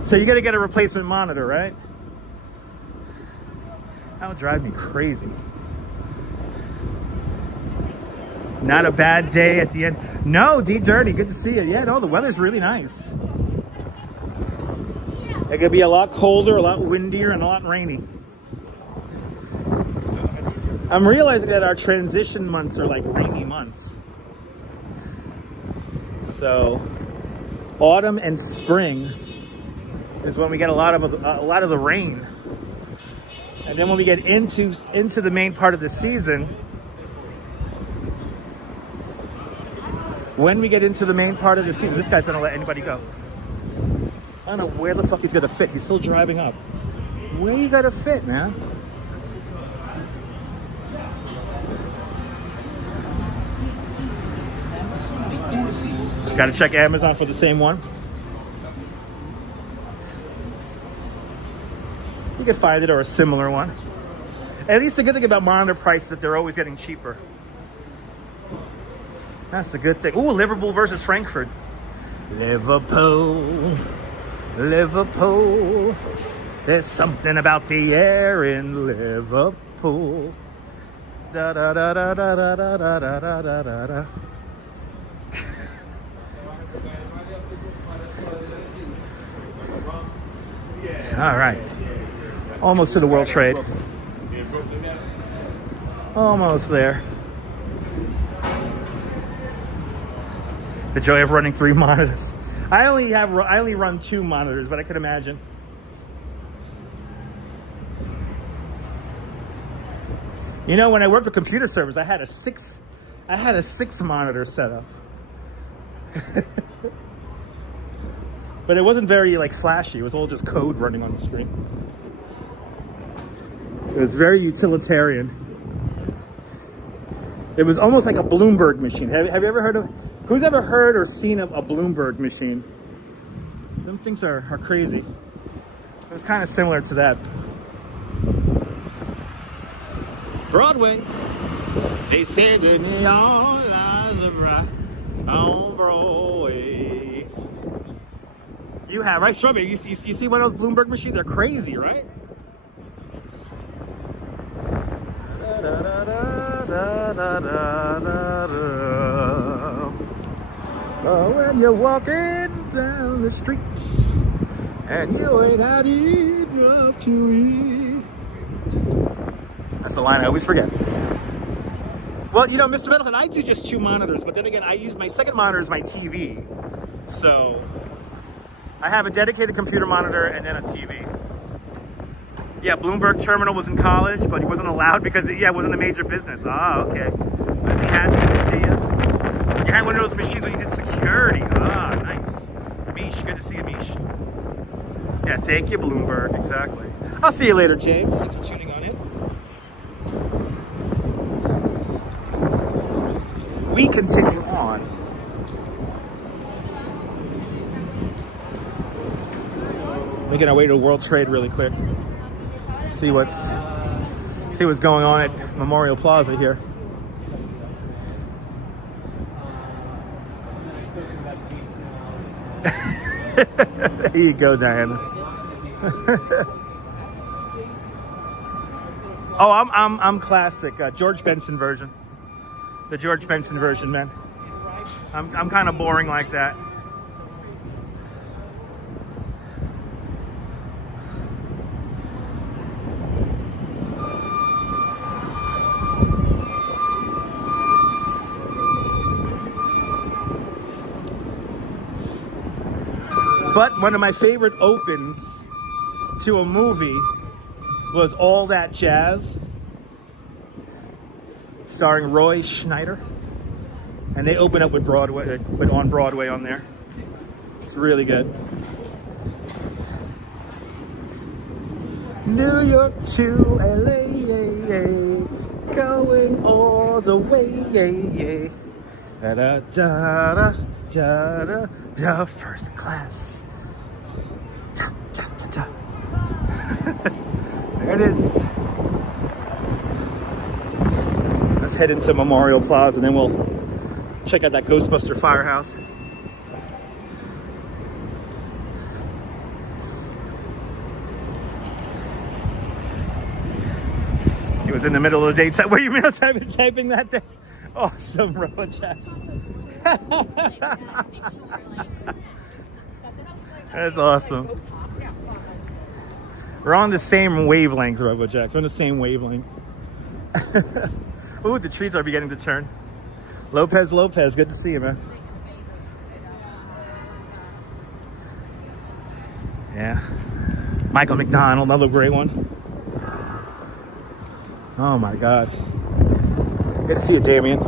So you got to get a replacement monitor, right? That would drive me crazy. Not a bad day at the end. No, D Dirty, good to see you. Yeah, no, the weather's really nice. It could be a lot colder, a lot windier, and a lot rainy. I'm realizing that our transition months are like rainy months. So, autumn and spring is when we get a lot of the rain, and then when we get into the main part of the season, this guy's gonna let anybody go. I don't know where the fuck he's gonna fit. He's still driving up. Where you gotta fit, man? Gotta check Amazon for the same one. You could find it, or a similar one. At least the good thing about monitor prices is that they're always getting cheaper. That's the good thing. Ooh, Liverpool versus Frankfurt. Liverpool. There's something about the air in Liverpool. Da da da da da da da da da da da da. All right. Almost to the World Trade. Almost there. The joy of running 3 monitors. I only run 2 monitors, but I could imagine. You know, when I worked with computer servers, I had a 6 monitor setup. But it wasn't very like flashy. It was all just code running on the screen. It was very utilitarian. It was almost like a Bloomberg machine. Have you ever heard of? Who's ever heard or seen of a Bloomberg machine? Them things are crazy. It was kind of similar to that. Broadway. They said that all lies are bright on Broadway. You have, right, Strawberry? You see one of those Bloomberg machines? They're crazy, right? Da, da, da, da, da, da, da, da. Oh, when you're walking down the street and you ain't had enough to eat. That's the line I always forget. Well, you know, Mr. Middleton, I do just 2 monitors, but then again, I use my second monitor is my TV. So I have a dedicated computer monitor and then a TV. Yeah, Bloomberg Terminal was in college, but he wasn't allowed because it wasn't a major business. Ah, okay. Lizzie Hatch, good to see you. You had one of those machines when you did security. Ah, nice. Mish, good to see you, Mish. Yeah, thank you, Bloomberg. Exactly. I'll see you later, James. Thanks for tuning on in. We continue on. Making our way to World Trade really quick. See what's going on at Memorial Plaza here. There you go, Diana. Oh, I'm classic George Benson version. The George Benson version, man. I'm kind of boring like that. But one of my favorite opens to a movie was All That Jazz, starring Roy Schneider. And they open up with Broadway, with On Broadway on there. It's really good. New York to LA, going all the way. Da da da da da da, first class. Da, da, da, da. There it is. Let's head into Memorial Plaza and then we'll check out that Ghostbuster Firehouse. It was in the middle of the day. Were you typing that day? Awesome, Rubber Jacks. That's awesome. We're on the same wavelength, Rubber Jacks. We're on the same wavelength. Ooh, the trees are beginning to turn. Lopez, good to see you, man. Yeah. Michael McDonald, another great one. Oh my God. Good to see you, Damien.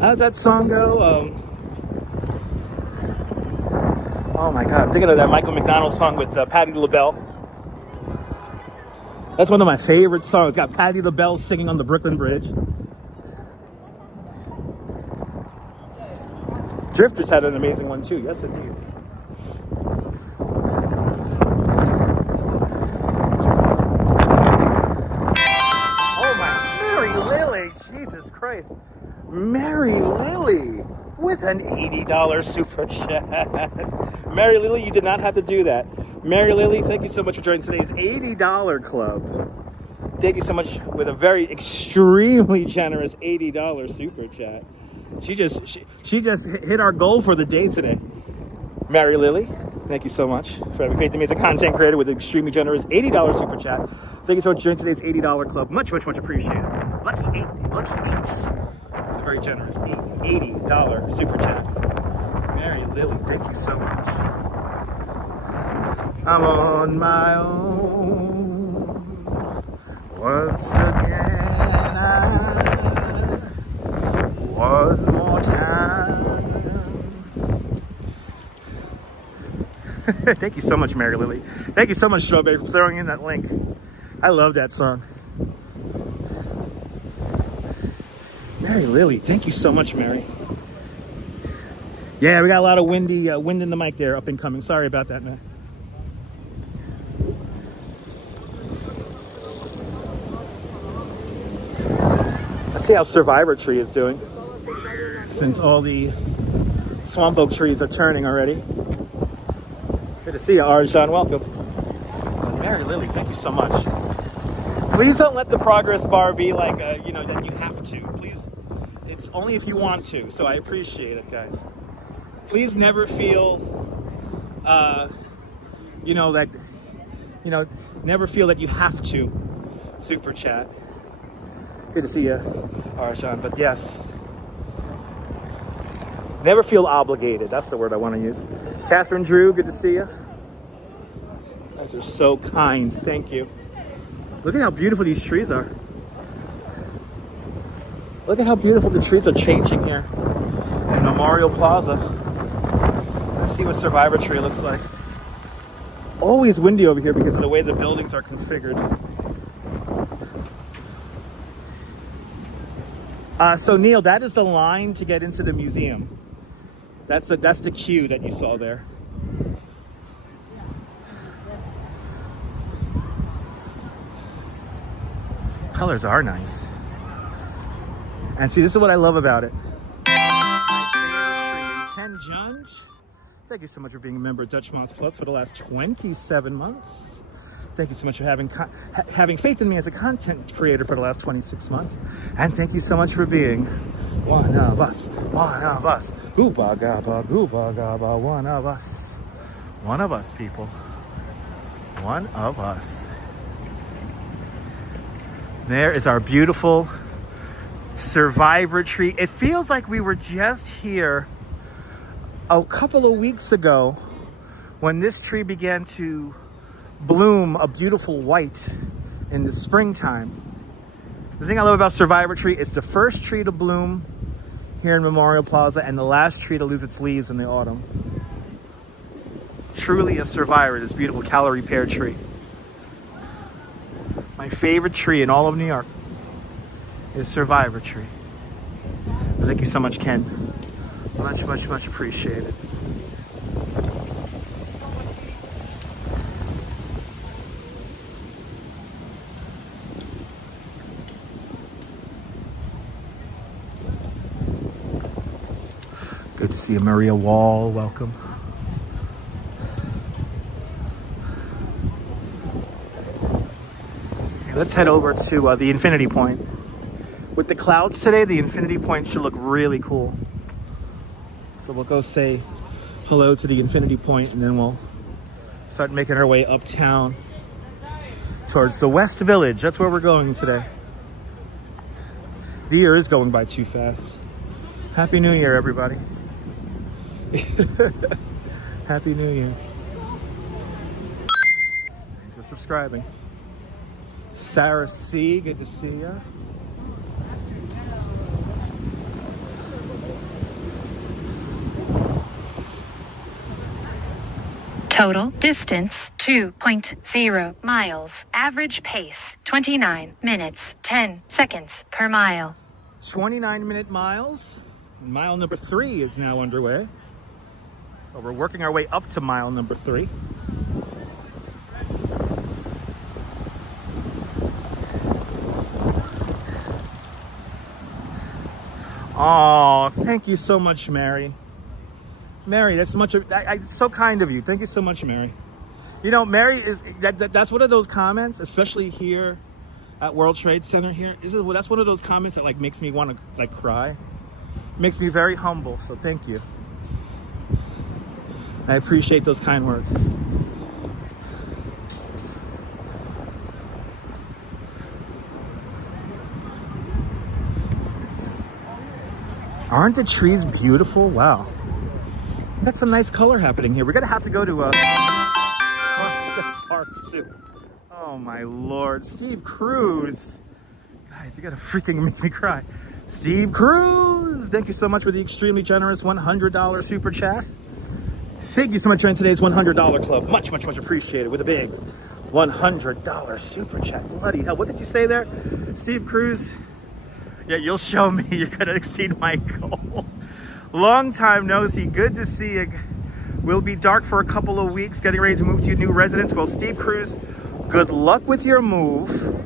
How does that song go? Oh my God, I'm thinking of that Michael McDonald song with Patti LaBelle. That's one of my favorite songs. It's got Patti LaBelle singing on the Brooklyn Bridge. Drifters had an amazing one too. Yes, indeed. Oh my, Mary Lily! Jesus Christ, Mary Lily with an $80 super chat. Mary Lily, you did not have to do that. Mary Lily, thank you so much for joining today's $80 club. Thank you so much with a very extremely generous $80 super chat. She just hit our goal for the day today. Mary Lily, thank you so much for having faith in me as a content creator with an extremely generous $80 super chat. Thank you so much for joining today's $80 club. Much appreciated. Lucky eights. Very generous $80 super chat. Mary Lily, thank you so much. I'm on my own once again. One more time. Thank you so much, Mary Lily. Thank you so much, Strawberry, for throwing in that link. I love that song. Mary Lily, thank you so much, Mary. Yeah, we got a lot of wind in the mic there, up and coming. Sorry about that, man. Let's see how Survivor Tree is doing, since all the swamp oak trees are turning already. Good to see you, Arjan. Welcome. Mary Lily, thank you so much. Please don't let the progress bar be like, that you have to. Please, it's only if you want to. So I appreciate it, guys. Please never feel, never feel that you have to super chat. Good to see you, Arjan. But yes, never feel obligated. That's the word I want to use. Catherine Drew, good to see you. You guys are so kind. Thank you. Look at how beautiful these trees are. Look at how beautiful the trees are changing here in Memorial Plaza. Let's see what Survivor Tree looks like. It's always windy over here because of the way the buildings are configured. So Neil, that is the line to get into the museum. That's the queue that you saw there. Colors are nice. And see, this is what I love about it. Ken Jung, thank you so much for being a member of Dutch Moms Plus for the last 27 months. Thank you so much for having faith in me as a content creator for the last 26 months. And thank you so much for being one of us. One of us. Gooba gaba, gooba gaba, one of us. One of us, people. One of us. There is our beautiful Survivor Tree. It feels like we were just here a couple of weeks ago, when this tree began to bloom a beautiful white in the springtime. The thing I love about Survivor Tree, it's the first tree to bloom here in Memorial Plaza and the last tree to lose its leaves in the autumn. Truly a survivor, this beautiful calorie pear tree. My favorite tree in all of New York is Survivor Tree. Thank you so much, Ken. Much, much, much appreciated. Good to see you, Maria Wall. Welcome. Let's head over to the Infinity Point. With the clouds today, the Infinity Point should look really cool. So we'll go say hello to the Infinity Point and then we'll start making our way uptown towards the West Village. That's where we're going today. The year is going by too fast. Happy New Year, everybody. Happy New Year. Thanks for subscribing. Sarah C, good to see ya. Total distance 2.0 miles. Average pace 29 minutes 10 seconds per mile. 29-minute miles. Mile number 3 is now underway. Well, we're working our way up to mile number 3. Oh, thank you so much, Mary. Mary, that's so kind of you. Thank you so much, Mary. You know, Mary is that's one of those comments, especially here at World Trade Center here. That's one of those comments that like makes me want to like cry. Makes me very humble. So thank you. I appreciate those kind words. Aren't the trees beautiful? Wow. That's some nice color happening here. We're gonna have to go to a park soon. Oh my Lord, Steve Cruz. Guys, you gotta freaking make me cry. Steve Cruz, thank you so much for the extremely generous $100 super chat. Thank you so much for joining today's $100 club. Much, much, much appreciated with a big $100 super chat. Bloody hell, what did you say there, Steve Cruz? Yeah, you'll show me you're gonna exceed my goal. Long time no see, good to see you. We'll be dark for a couple of weeks, getting ready to move to your new residence. Well, Steve Cruz, good luck with your move.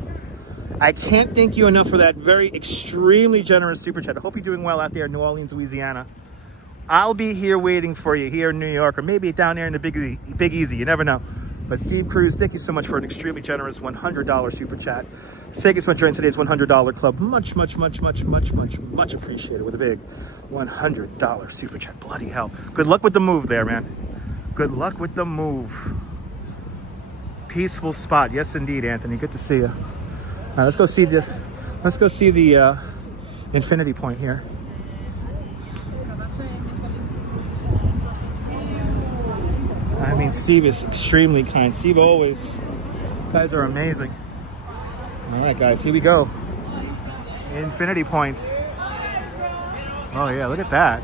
I can't thank you enough for that very extremely generous super chat. I hope you're doing well out there in New Orleans, Louisiana. I'll be here waiting for you here in New York, or maybe down there in the Big Easy, you never know. But Steve Cruz, thank you so much for an extremely generous $100 super chat. Thank you so much for joining today's $100 club. Much, much, much, much, much, much, much appreciated with a big $100 super chat. Bloody hell. Good luck with the move there, man. Good luck with the move. Peaceful spot. Yes, indeed, Anthony. Good to see you. All right, let's go see the Infinity Point here. I mean, Steve is extremely kind. Steve always. You guys are amazing. All right, guys, here we go. Infinity Points. Oh yeah, look at that.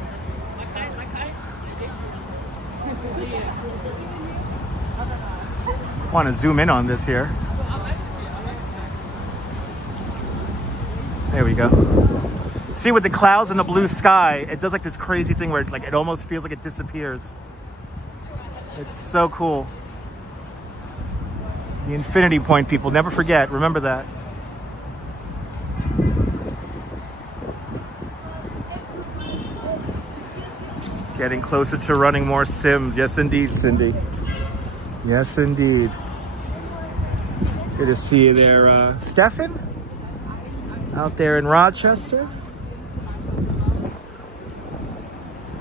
Want to zoom in on this here. There we go. See, with the clouds and the blue sky, it does like this crazy thing where it almost feels like it disappears. It's so cool. The Infinity Point, people, never forget. Remember that. Getting closer to running more Sims. Yes, indeed, Cindy. Yes, indeed. Good to see you there, Stefan. Out there in Rochester.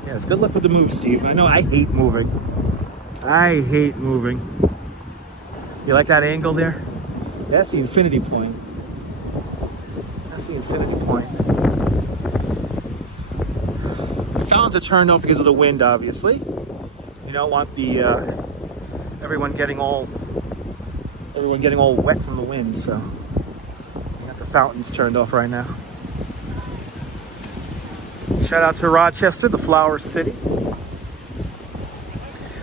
Yes, good luck with the move, Steve. I know I hate moving. I hate moving. You like that angle there? That's the Infinity Point. That's the Infinity Point. Fountains are turned off because of the wind, obviously. You don't want the everyone getting all wet from the wind, so we got the fountains turned off right now. Shout out to Rochester, the Flower City.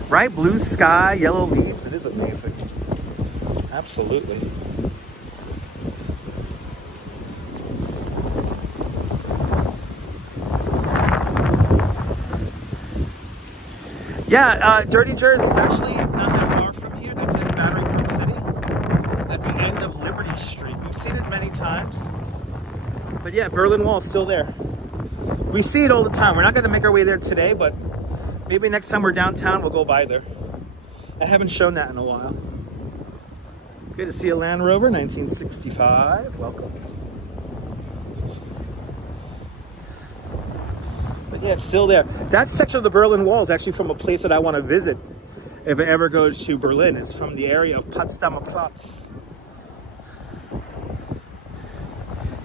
Right, blue sky, yellow leaves. It is amazing. Absolutely. Yeah, Dirty Jersey is actually not that far from here. That's in Battery Park City, at the end of Liberty Street. We've seen it many times. But yeah, Berlin Wall is still there. We see it all the time. We're not going to make our way there today, but maybe next time we're downtown, we'll go by there. I haven't shown that in a while. Good to see a Land Rover, 1965. Welcome. But yeah, it's still there. That section of the Berlin Wall is actually from a place that I want to visit if I ever go to Berlin. It's from the area of Potsdamer Platz.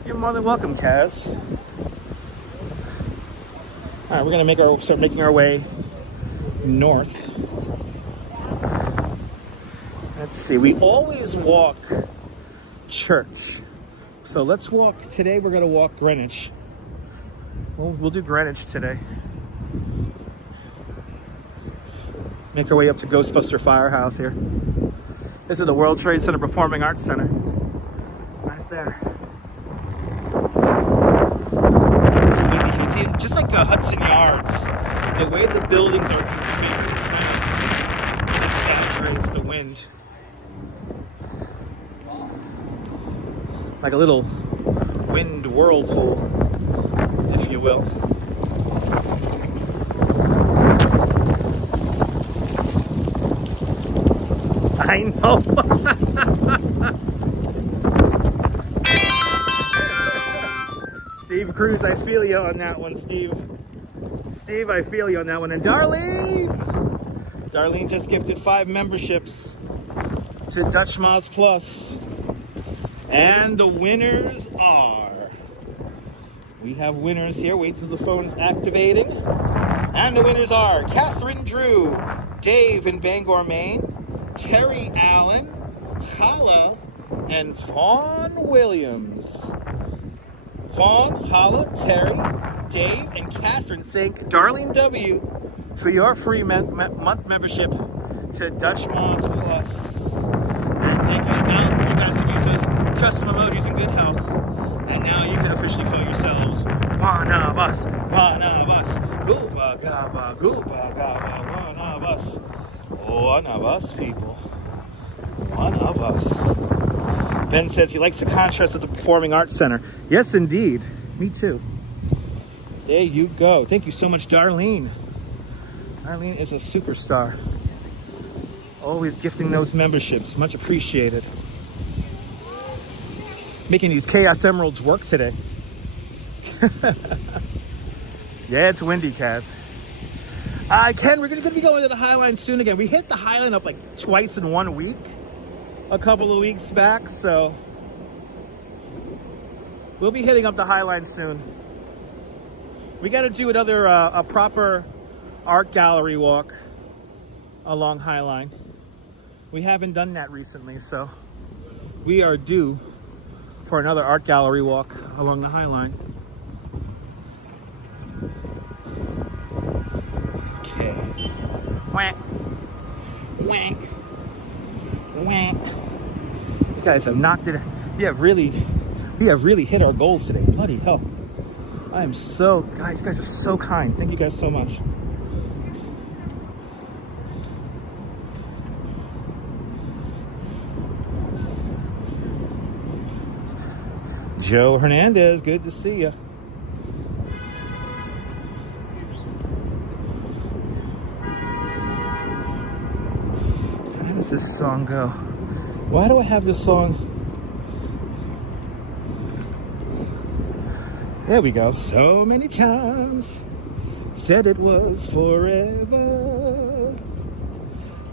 You're more than welcome, Kaz. All right, we're gonna start making our way north. Let's see. We always walk Church, so let's walk. Today we're gonna walk Greenwich. We'll do Greenwich today. Make our way up to Ghostbuster Firehouse here. This is the World Trade Center Performing Arts Center, right there. It's just like Hudson Yards. The way the buildings are configured kind of exaggerates the wind. Like a little wind whirlpool, if you will. I know. Steve Cruz, I feel you on that one, Steve. Steve, I feel you on that one. And Darlene just gifted 5 memberships to Dutch Moz Plus. And the winners are... We have winners here. Wait till the phone's activating. And the winners are Catherine Drew, Dave in Bangor, Maine, Terry Allen, Hala, and Vaughn Williams. Vaughn, Hala, Terry, Dave, and Catherine thank Darlene W. for your free month membership to Dutch Moz Plus. And thank you. Now you guys can use those custom emojis in good health. And now you can officially call yourselves one of us, one of us. Gooba gaba, gooba gaba, one of us people. One of us. Ben says he likes the contrast of the Performing Arts Center. Yes, indeed. Me too. There you go. Thank you so much, Darlene. Darlene is a superstar. Always gifting those memberships. Much appreciated. Making these Chaos Emeralds work today. Yeah, it's windy, Kaz. Ken, we're going to be going to the Highline soon again. We hit the Highline up like twice in 1 week. A couple of weeks back, so we'll be hitting up the Highline soon. We got to do another a proper art gallery walk along Highline. We haven't done that recently, so we are due for another art gallery walk along the Highline. Okay. Whack. Whack. Whack. You guys have knocked it. We have really hit our goals today. Bloody hell. I am so, guys, you guys are so kind. Thank you guys so much. Joe Hernandez, good to see you. How does this song go? Why do I have this song? There we go. So many times said it was forever.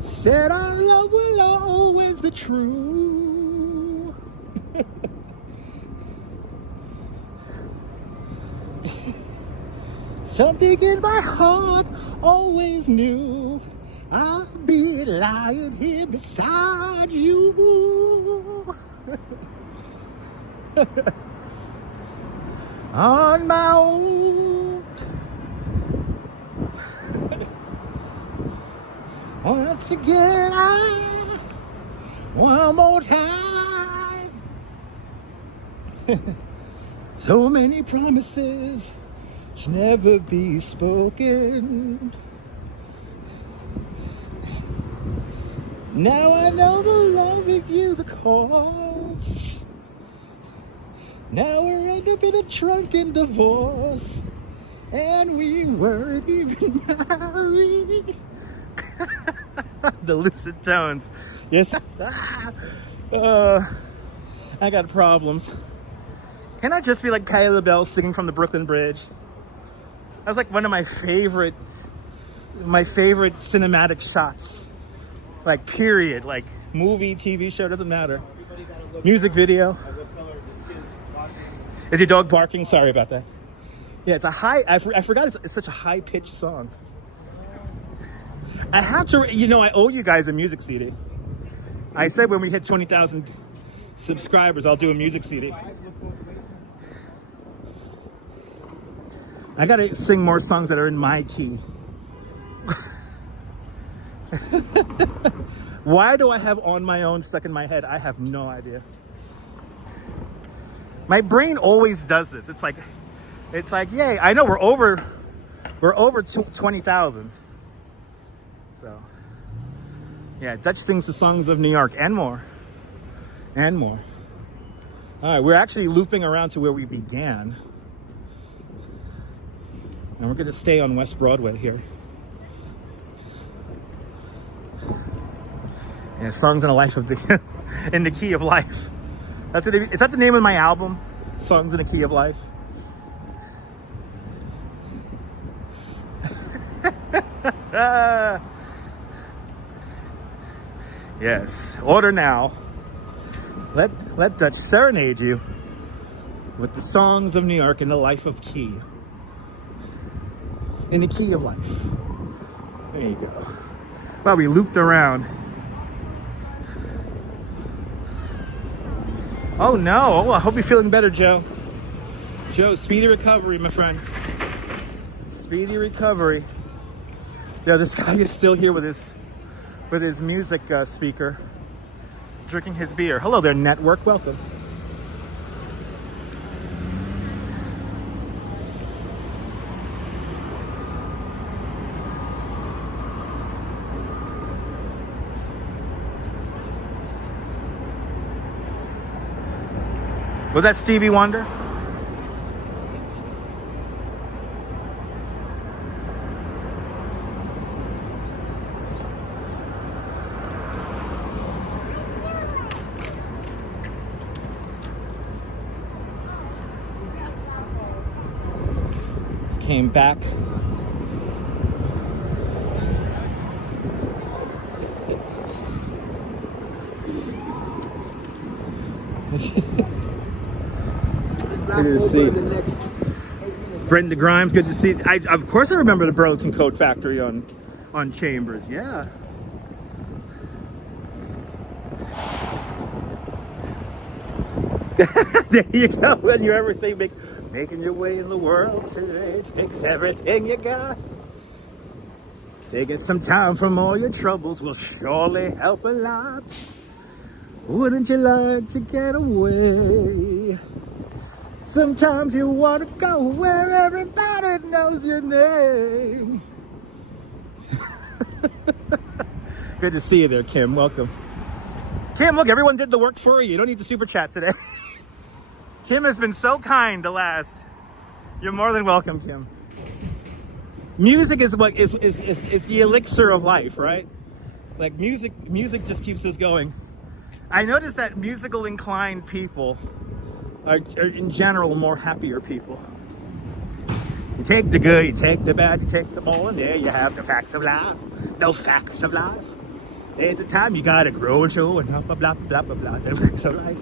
Said our love will always be true. Something in my heart always knew I'll be lying here beside you. On my own. Once again, one more time. So many promises should never be spoken. Now I know the loving you the cause. Now we're end up in a drunken divorce, and we weren't even married. The lucid tones. Yes. I got problems. Can I just be like Patti LaBelle singing from the Brooklyn Bridge? That's like one of my favorite cinematic shots. Like period, like movie, TV show, doesn't matter. Music video. Is your dog barking? Sorry about that. Yeah, it's a high, I forgot it's such a high pitched song. I have to, you know, I owe you guys a music CD. I said when we hit 20,000 subscribers, I'll do a music CD. I gotta sing more songs that are in my key. Why do I have On My Own stuck in my head? I have no idea. My brain always does this. It's like, yay! I know we're over 20,000. So, yeah, Dutch sings the songs of New York and more, and more. All right, we're actually looping around to where we began, and we're going to stay on West Broadway here. Yeah, songs in the life of the, in the key of life. That's what is that the name of my album? Songs in the Key of Life. Yes, order now. Let Dutch serenade you with the songs of New York in the life of Key. In the Key of Life. There you go. Well, we looped around. Oh no, oh, I hope you're feeling better, Joe. Joe, speedy recovery, my friend. Speedy recovery. Yeah, this guy is still here with his music speaker, drinking his beer. Hello there, network, welcome. Was that Stevie Wonder? Came back. Good to see. Brenda Grimes, good to see. Of course I remember the Burlington Coat Factory on Chambers, yeah. There you go. When you ever say making your way in the world today takes everything you got. Taking some time from all your troubles will surely help a lot. Wouldn't you like to get away? Sometimes you want to go where everybody knows your name. Good to see you there, Kim. Welcome. Kim, look, everyone did the work for you. You don't need the super chat today. Kim has been so kind the last. You're more than welcome, Kim. Music is what is the elixir of life, right? Like music just keeps us going. I noticed that musical inclined people are in general more happier people. You take the good, you take the bad, you take them all, and there you have the facts of life. The facts of life. There's a time you gotta grow and show and blah blah blah blah blah blah. The facts of life.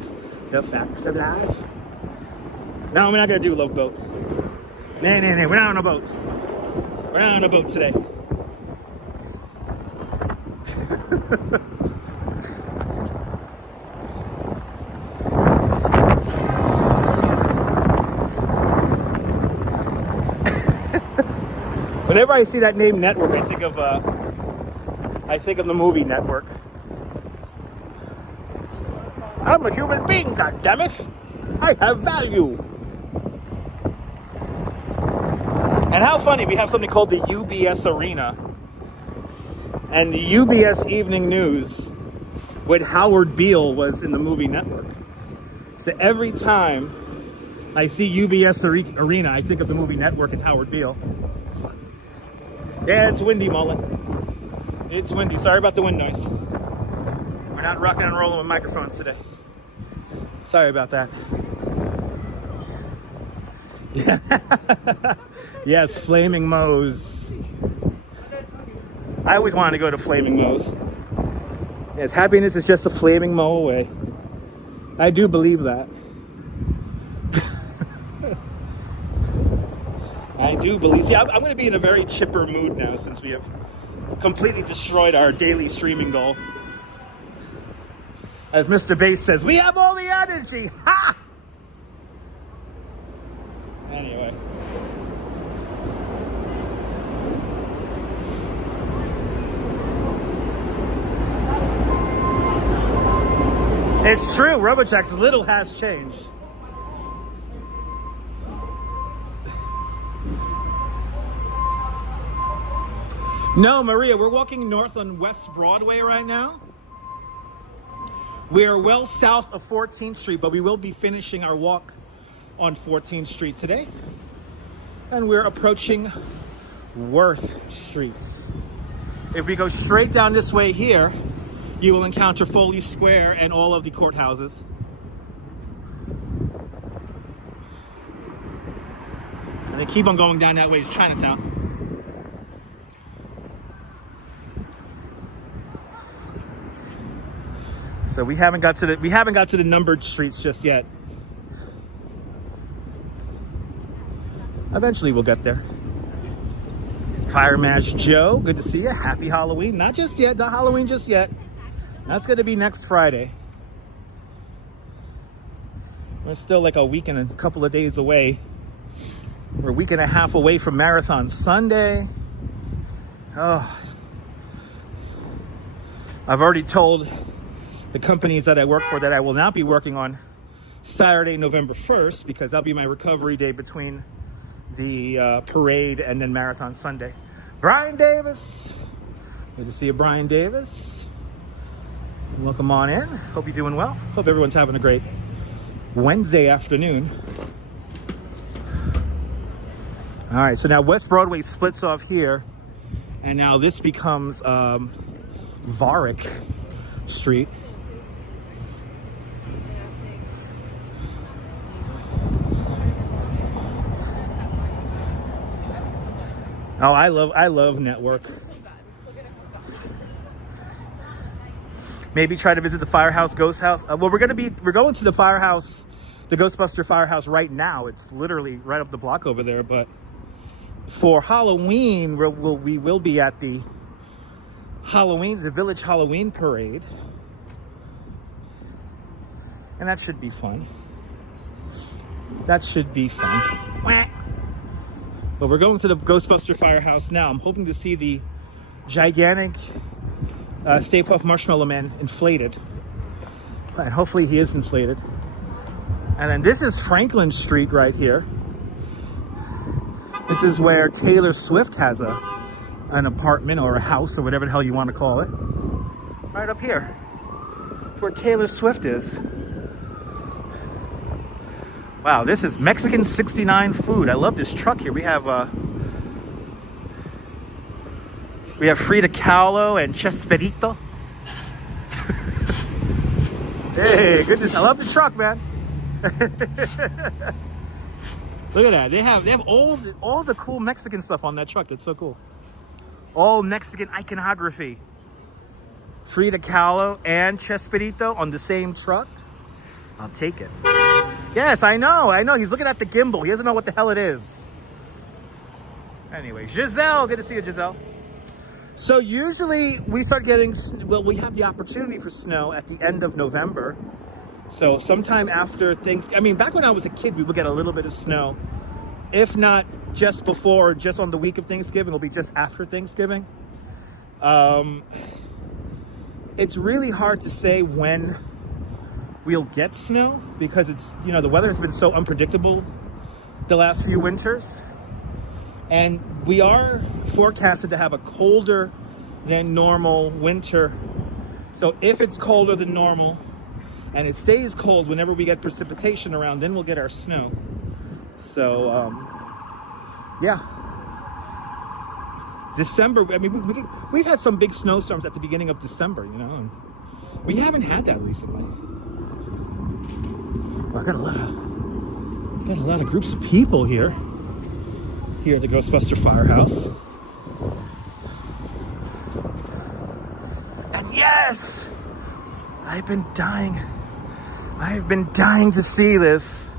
The facts of life. No, we're not gonna do a love boat. Nah, we're not on a boat. We're not on a boat today. Whenever I see that name Network, I think of the movie Network. I'm a human being, goddammit! I have value. And how funny, we have something called the UBS Arena. And the UBS Evening News with Howard Beale was in the movie Network. So every time I see UBS Arena, I think of the movie Network and Howard Beale. Yeah, it's windy, Mullen. It's windy. Sorry about the wind noise. We're not rocking and rolling with microphones today. Sorry about that. Yeah. Yes, Flaming Moe's. I always wanted to go to Flaming Moe's. Yes, happiness is just a flaming Moe away. I do believe that. I do believe. See, I'm going to be in a very chipper mood now since we have completely destroyed our daily streaming goal. As Mr. Bass says, we have all the energy. Ha! Anyway. It's true, RoboJack's little has changed. No, Maria, we're walking north on West Broadway right now. We are well south of 14th Street, but we will be finishing our walk on 14th Street today. And we're approaching Worth Streets. If we go straight down this way here, you will encounter Foley Square and all of the courthouses. And they keep on going down that way is Chinatown. So we haven't got to the numbered streets just yet. Eventually we'll get there. Fire Match Joe, good to see you. Happy Halloween. Not just yet, not Halloween just yet. That's gonna be next Friday. We're still like a week and a couple of days away. We're a week and a half away from Marathon Sunday. Oh. I've already told the companies that I work for that I will not be working on Saturday, November 1st, because that'll be my recovery day between the parade and then Marathon Sunday. Brian Davis. Good to see you, Brian Davis. Welcome on in. Hope you're doing well. Hope everyone's having a great Wednesday afternoon. All right, so now West Broadway splits off here, and now this becomes Varick Street. Oh, I love Network. Maybe try to visit the Firehouse Ghost House. Well, we're going to the Firehouse, the Ghostbuster Firehouse right now. It's literally right up the block over there. But for Halloween, we will be at the Village Halloween Parade, and that should be fun. That should be fun. But we're going to the Ghostbuster Firehouse now. I'm hoping to see the gigantic Stay Puft Marshmallow Man inflated. And hopefully he is inflated. And then this is Franklin Street right here. This is where Taylor Swift has an apartment or a house or whatever the hell you want to call it. Right up here. It's where Taylor Swift is. Wow, this is Mexican 69 food. I love this truck here. We have Frida Kahlo and Chespirito. Hey, goodness, I love the truck, man. Look at that. They have all the cool Mexican stuff on that truck. That's so cool. All Mexican iconography. Frida Kahlo and Chespirito on the same truck. I'll take it. Yes, I know. He's looking at the Gimble. He doesn't know what the hell it is. Anyway, Giselle, good to see you, Giselle. So usually we start getting, well, we have the opportunity for snow at the end of November. So sometime after Thanksgiving, I mean, back when I was a kid, we would get a little bit of snow. If not just before, just on the week of Thanksgiving, it'll be just after Thanksgiving. It's really hard to say when we'll get snow because it's, you know, the weather has been so unpredictable the last few winters. And we are forecasted to have a colder than normal winter. So if it's colder than normal and it stays cold whenever we get precipitation around, then we'll get our snow. So, yeah. December, I mean, we've had some big snowstorms at the beginning of December, you know, and we haven't had that recently. Well, I got a lot of groups of people here at the Ghostbuster Firehouse. And yes, I've been dying to see this.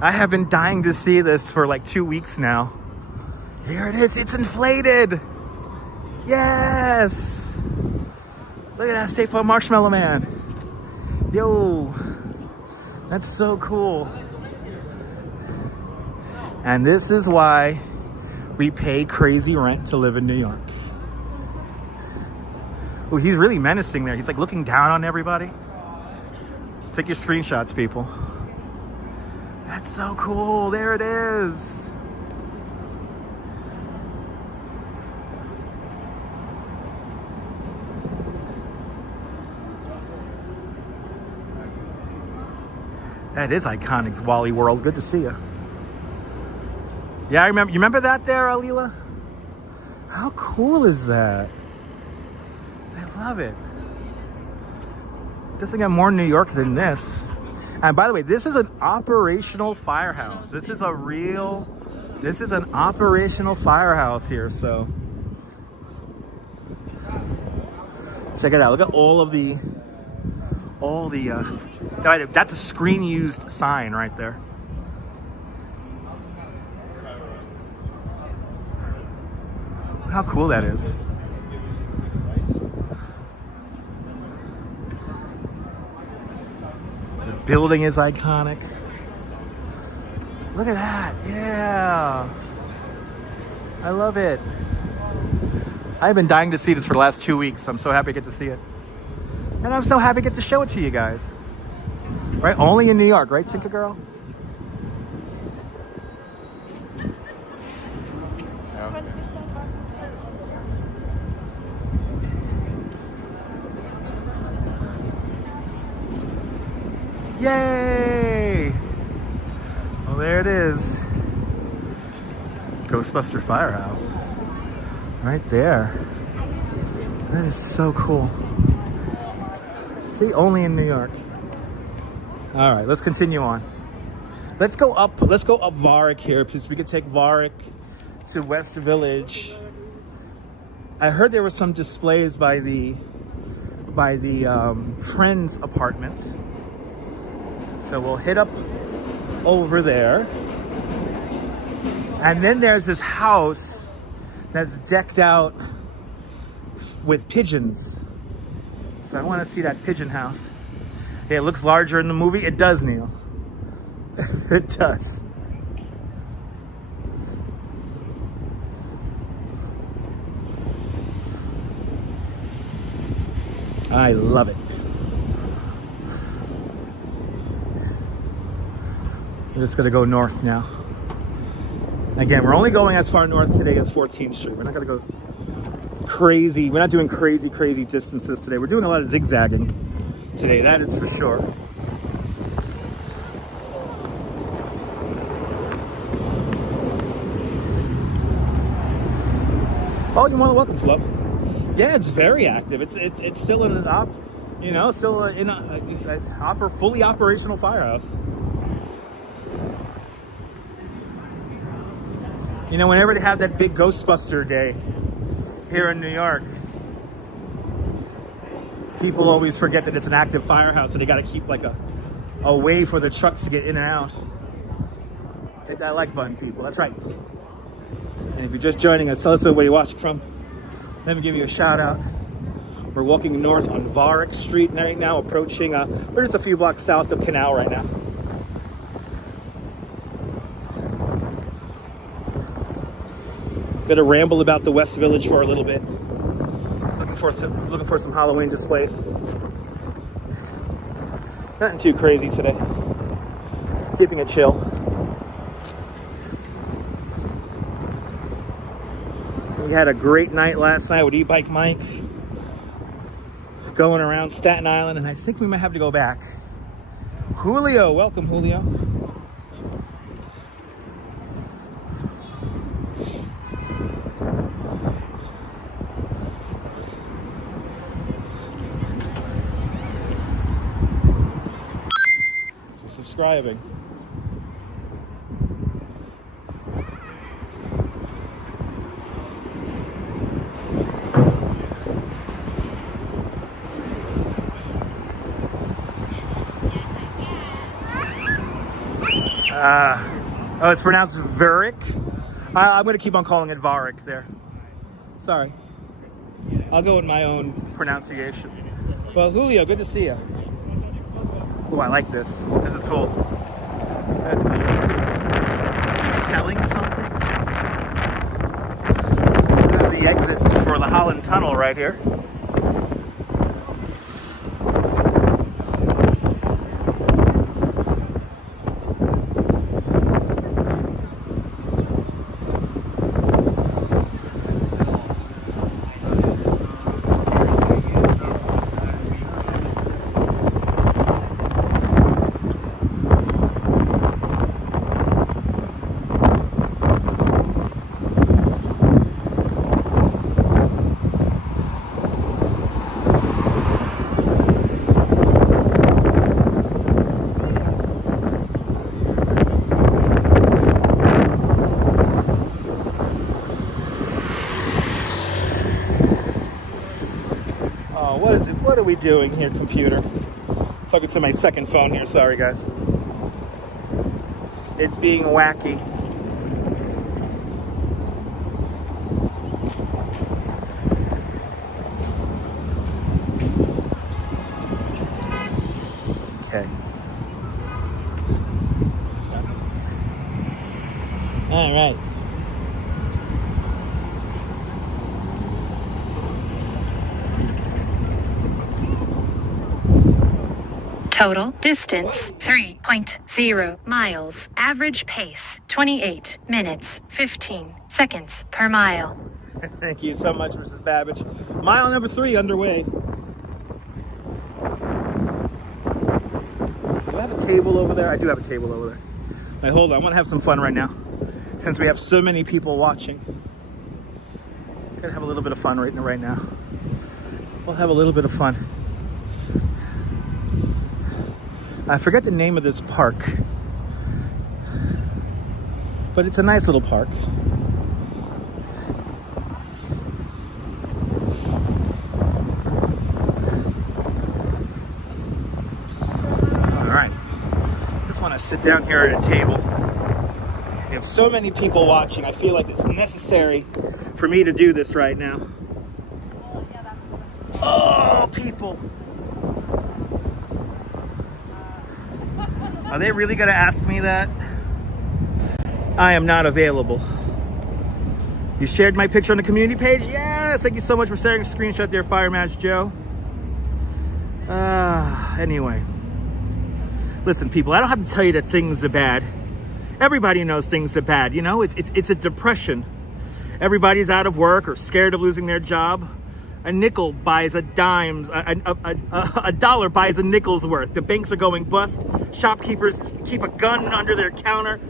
I have been dying to see this for like 2 weeks now. Here it is, it's inflated. Yes. Look at that, Stay Put Marshmallow Man. Yo, that's so cool. And this is why we pay crazy rent to live in New York. Oh, he's really menacing there. He's like looking down on everybody. Take your screenshots, people. That's so cool. There it is. That is iconic, Wally World. Good to see you. Yeah, I remember. You remember that there, Alila? How cool is that? I love it. Doesn't get more New York than this. And by the way, this is an operational firehouse. This is an operational firehouse here. So check it out. Look at that's a screen used sign right there. How cool that is. The building is iconic. Look at that. Yeah. I love it. I've been dying to see this for the last 2 weeks. I'm so happy to get to see it. And I'm so happy to get to show it to you guys. Right? Only in New York, right, Tinker Girl? Yay! Well, there it is. Ghostbuster Firehouse. Right there. That is so cool. See, only in New York. All right, let's continue on. Let's go up Warwick here, because we could take Warwick to West Village. I heard there were some displays by the Friends apartment. So we'll hit up over there. And then there's this house that's decked out with pigeons. So I want to see that pigeon house. Yeah, it looks larger in the movie. It does, Neil. It does. I love it. We're just gonna go north now. Again, we're only going as far north today as 14th Street. We're not gonna go crazy. We're not doing crazy distances today. We're doing a lot of zigzagging today, that is for sure. Oh, you want to welcome Flo? Yeah, it's very active. It's still in an fully operational firehouse. You know, whenever they have that big Ghostbuster day here in New York, people always forget that it's an active firehouse, and they got to keep like a way for the trucks to get in and out. I like button people. That's right. if you're just joining us, tell us where you're watching from. Let me give you a shout out. We're walking north on Varick Street right now, approaching, we're just a few blocks south of Canal right now. Gonna ramble about the West Village for a little bit. Looking for some Halloween displays. Nothing too crazy today. Keeping it chill. We had a great night last night with E-Bike Mike. Going around Staten Island, and I think we might have to go back. Julio, welcome Julio. For subscribing. Oh, it's pronounced Varick. I'm going to keep on calling it Varick there. Sorry. I'll go with my own pronunciation. Well, Julio, good to see you. Oh, I like this. This is cool. That's cool. Is he selling something? This is the exit for the Holland Tunnel right here. What are we doing here, computer? Talking to my second phone here, sorry guys. It's being wacky. Okay. All right. Total distance 3.0 miles. Average pace 28 minutes 15 seconds per mile. Thank you so much, Mrs. Babbage. Mile number 3 underway. Do I have a table over there? I do have a table over there. All right, hold on. I want to have some fun right now. Since we have so many people watching. I'm going to have a little bit of fun right now. We'll have a little bit of fun. I forget the name of this park, but it's a nice little park. All right, just want to sit down here at a table. We have so many people watching. I feel like it's necessary for me to do this right now. Oh, people. Are they really going to ask me that? I am not available. You shared my picture on the community page? Yes, thank you so much for sharing a screenshot there, Fire Match Joe. Anyway. Listen, people, I don't have to tell you that things are bad. Everybody knows things are bad, you know? It's a depression. Everybody's out of work or scared of losing their job. A nickel buys a dime, a dollar buys a nickel's worth. The banks are going bust. Shopkeepers keep a gun under their counter.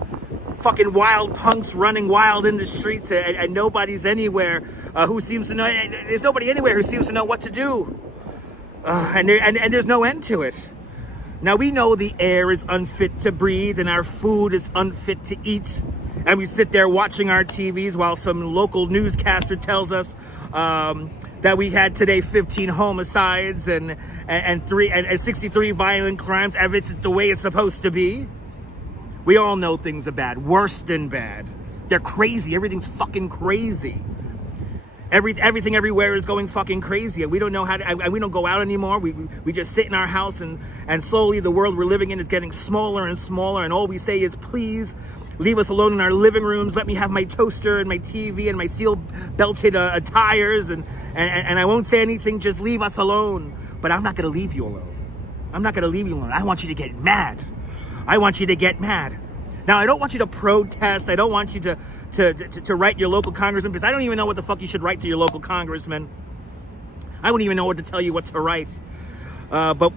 Fucking wild punks running wild in the streets, and nobody's anywhere who seems to know. There's nobody anywhere who seems to know what to do. And there's no end to it. Now we know the air is unfit to breathe and our food is unfit to eat. And we sit there watching our TVs while some local newscaster tells us that we had today 15 homicides and 63 violent crimes. It's the way it's supposed to be. We all know things are bad, worse than bad. They're crazy. Everything's fucking crazy. Everything everywhere is going fucking crazy. We don't know how to, we don't go out anymore. We just sit in our house, and slowly the world we're living in is getting smaller and smaller, and all we say is, please leave us alone in our living rooms. Let me have my toaster and my TV and my steel-belted tires, and I won't say anything. Just leave us alone. But I'm not going to leave you alone. I'm not going to leave you alone. I want you to get mad. I want you to get mad. Now, I don't want you to protest. I don't want you to write your local congressman, because I don't even know what the fuck you should write to your local congressman. I wouldn't even know what to tell you what to write. But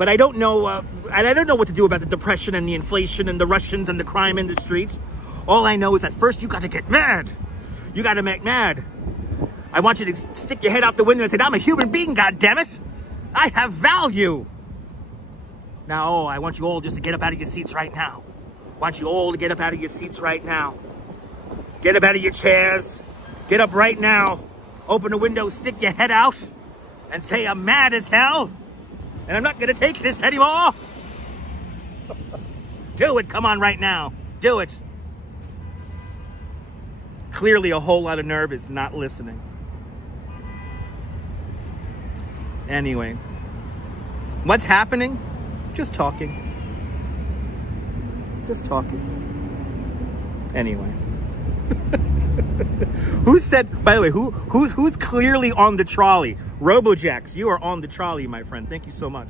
I don't know. I don't know what to do about the depression and the inflation and the Russians and the crime in the streets. All I know is that first you got to get mad. You got to make mad. I want you to stick your head out the window and say, I'm a human being, goddammit. I have value. Now, I want you all just to get up out of your seats right now. I want you all to get up out of your seats right now. Get up out of your chairs. Get up right now. Open the window, stick your head out, and say, I'm mad as hell, and I'm not going to take this anymore. Do it. Come on right now. Do it. Clearly, a whole lot of nerve is not listening. Anyway, what's happening? Just talking. Just talking. Anyway. Who said, by the way, who's clearly on the trolley? Robojax, you are on the trolley, my friend. Thank you so much.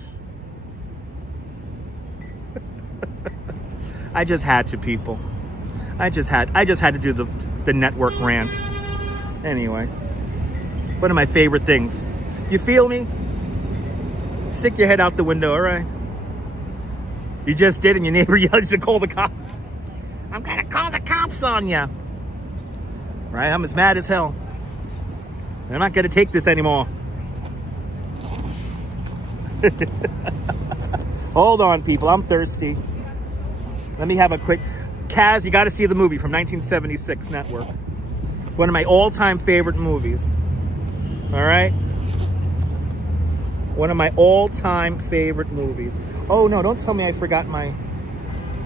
I just had to, people. I just had to do the network rant. Anyway. One of my favorite things. You feel me? Stick your head out the window, all right? You just did, and your neighbor yells to call the cops. I'm gonna call the cops on you. Right? I'm as mad as hell. I'm not gonna take this anymore. Hold on, people. I'm thirsty. Let me have a quick... Kaz, you gotta see the movie from 1976 Network. One of my all-time favorite movies. All right? One of my all-time favorite movies. Oh, no, don't tell me I forgot my...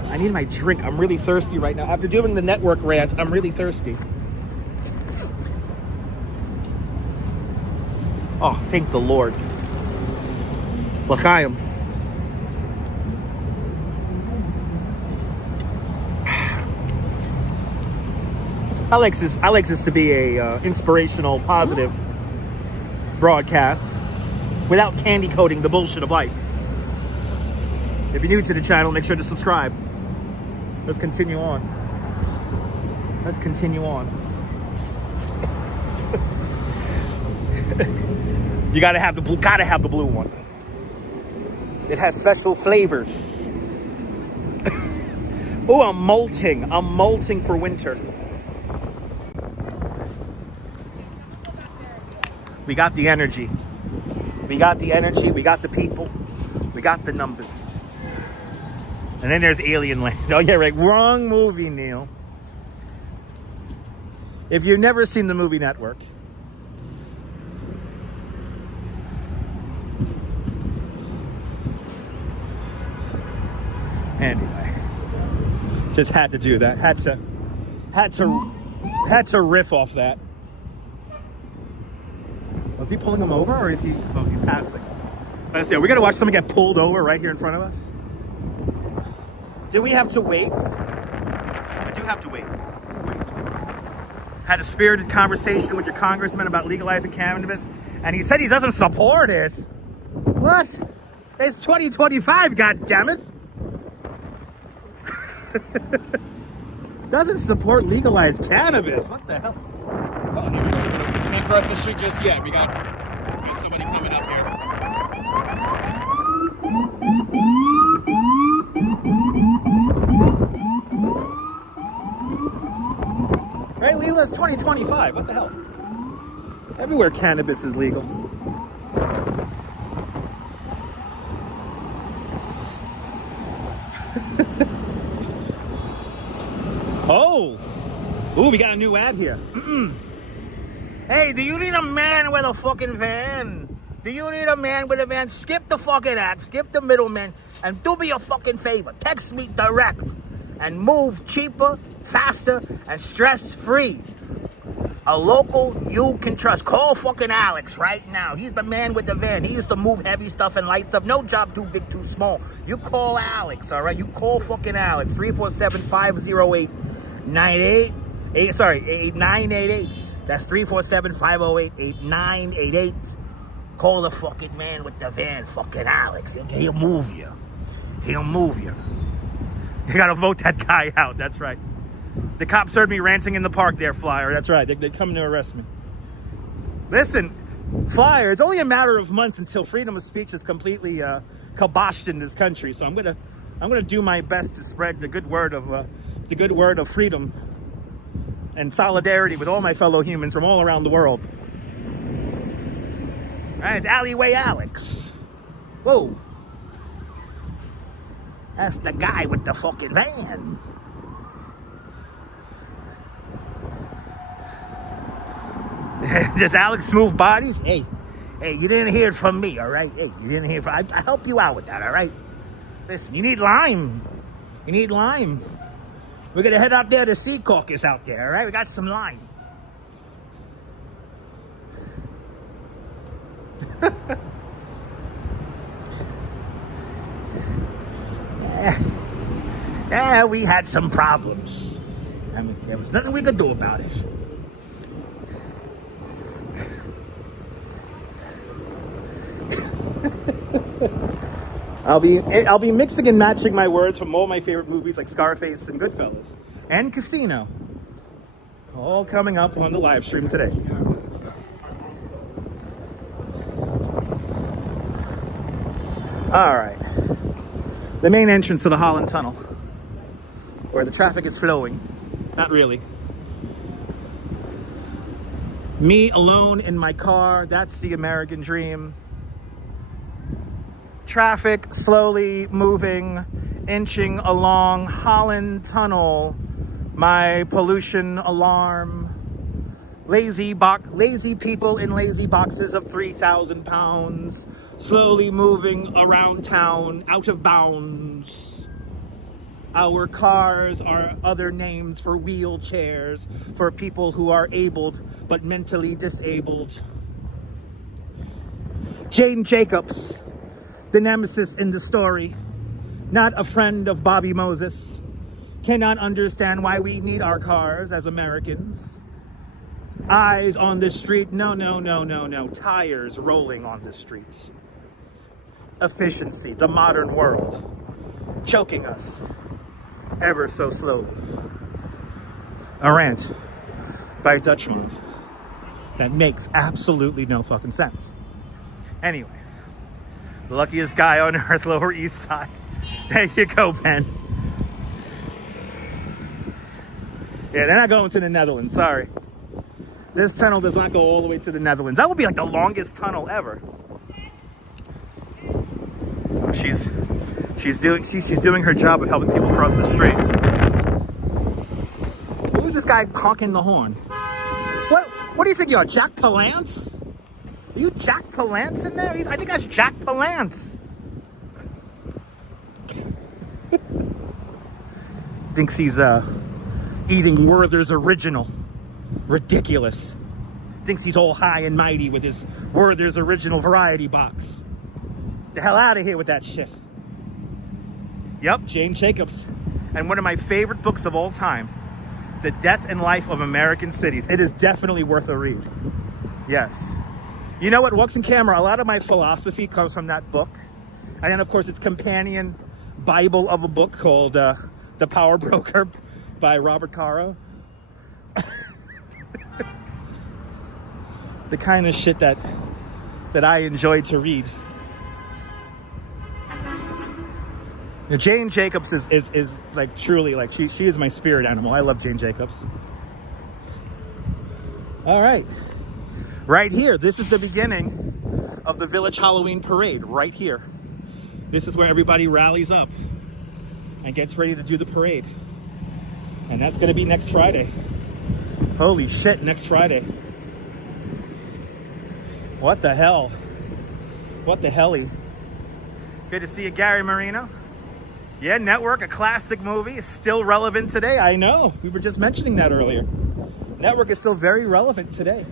I need my drink. I'm really thirsty right now. After doing the network rant, I'm really thirsty. Oh, thank the Lord. L'chaim. I like this to be a inspirational, positive broadcast without candy coating the bullshit of life. If you're new to the channel, make sure to subscribe. Let's continue on. Let's continue on. You gotta have the blue one. It has special flavors. Oh, I'm molting. I'm molting for winter. We got the energy. We got the energy. We got the people. We got the numbers. And then there's Alien Land. Oh, yeah, right. Wrong movie, Neil. If you've never seen the movie Network, anyway, just had to do that. Had to riff off that. Was he pulling him over, or is he? Oh, he's passing. Let's see. We're gonna watch someone get pulled over right here in front of us. Do we have to wait? I do have to wait. Had a spirited conversation with your congressman about legalizing cannabis, and he said he doesn't support it. What? It's 2025, goddammit. Doesn't support legalized cannabis. What the hell? Oh, here we go. Can't cross the street just yet. We got somebody coming up here. Right, Leela, it's 2025. What the hell? Everywhere cannabis is legal. Oh! Ooh, we got a new ad here. Hey, do you need a man with a fucking van? Do you need a man with a van? Skip the fucking app, skip the middleman, and do me a fucking favor. Text me direct and move cheaper faster, and stress-free. A local you can trust. Call fucking Alex right now. He's the man with the van. He used to move heavy stuff and lights up. No job too big, too small. You call Alex, all right? You call fucking Alex. 347-508-8988. That's 347-508-8988. Call the fucking man with the van, fucking Alex. He'll move you. He'll move you. You gotta vote that guy out. That's right. The cops heard me ranting in the park there, Flyer. That's right. They're coming to arrest me. Listen, Flyer, it's only a matter of months until freedom of speech is completely kiboshed in this country. So I'm gonna do my best to spread the good word of freedom and solidarity with all my fellow humans from all around the world. All right, it's Alleyway Alex. Whoa. That's the guy with the fucking van. Does Alex move bodies? Hey, you didn't hear it from me, all right? Hey, you didn't hear it I help you out with that, all right? Listen, you need lime. You need lime. We're going to head out there to Sea Caucus out there, all right? We got some lime. Yeah, we had some problems. I mean, there was nothing we could do about it. I'll be mixing and matching my words from all my favorite movies like Scarface and Goodfellas and Casino. All coming up on the live stream today. All right. The main entrance to the Holland Tunnel, where the traffic is flowing. Not really. Me alone in my car, that's the American dream. Traffic slowly moving, inching along Holland Tunnel. My pollution alarm. Lazy people in lazy boxes of 3,000 pounds, slowly moving around town, out of bounds. Our cars are other names for wheelchairs, for people who are abled but mentally disabled. Jane Jacobs, the nemesis in the story, not a friend of Bobby Moses, cannot understand why we need our cars as Americans. Eyes on the street, no, tires rolling on the streets. Efficiency, the modern world, choking us ever so slowly. A rant by Dutchmont that makes absolutely no fucking sense. Anyway, the luckiest guy on earth, Lower East Side. There you go, Ben. Yeah, they're not going to the Netherlands, sorry. This tunnel does not go all the way to the Netherlands. That would be like the longest tunnel ever. Oh, she's doing her job of helping people cross the street. Who is this guy honking the horn? What do you think you are, Jack Palance? Are you Jack Palance in there? I think that's Jack Palance. Thinks he's eating Werther's Original. Ridiculous. Thinks he's all high and mighty with his Werther's Original variety box. The hell out of here with that shit. Yep, Jane Jacobs. And one of my favorite books of all time, The Death and Life of American Cities. It is definitely worth a read. Yes. You know what, Wux and Camera, a lot of my philosophy comes from that book. And then, of course, its companion Bible of a book called The Power Broker by Robert Caro. The kind of shit that I enjoy to read. Now, Jane Jacobs is like truly like she is my spirit animal. I love Jane Jacobs. All right. Right here, this is the beginning of the Village Halloween Parade, right here. This is where everybody rallies up and gets ready to do the parade. And that's gonna be next Friday. Holy shit, next Friday. What the hell? What the helly? Good to see you, Gary Marino. Yeah, Network, a classic movie, is still relevant today. I know. We were just mentioning that earlier. Network is still very relevant today.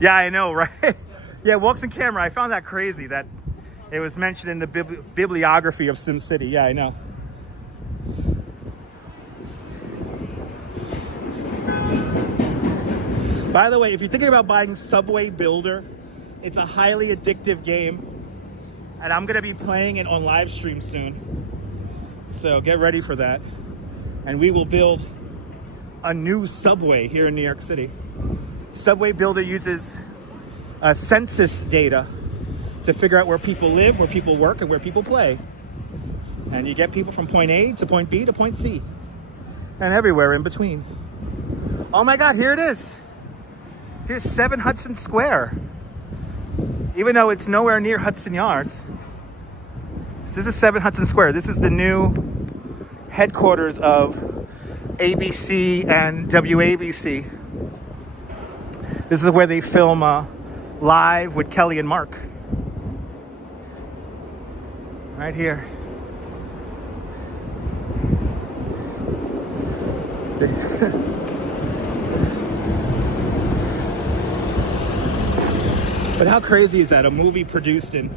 Yeah, I know, right? Yeah, Walks in Camera. I found that crazy that it was mentioned in the bibliography of SimCity. Yeah, I know. By the way, if you're thinking about buying Subway Builder, it's a highly addictive game. And I'm going to be playing it on live stream soon. So get ready for that. And we will build a new subway here in New York City. Subway Builder uses census data to figure out where people live, where people work, and where people play. And you get people from point A to point B to point C. And everywhere in between. Oh my God, here it is. Here's 7 Hudson Square. Even though it's nowhere near Hudson Yards. This is 7 Hudson Square. This is the new headquarters of ABC and WABC. This is where they film Live with Kelly and Mark. Right here. But how crazy is that? A movie produced in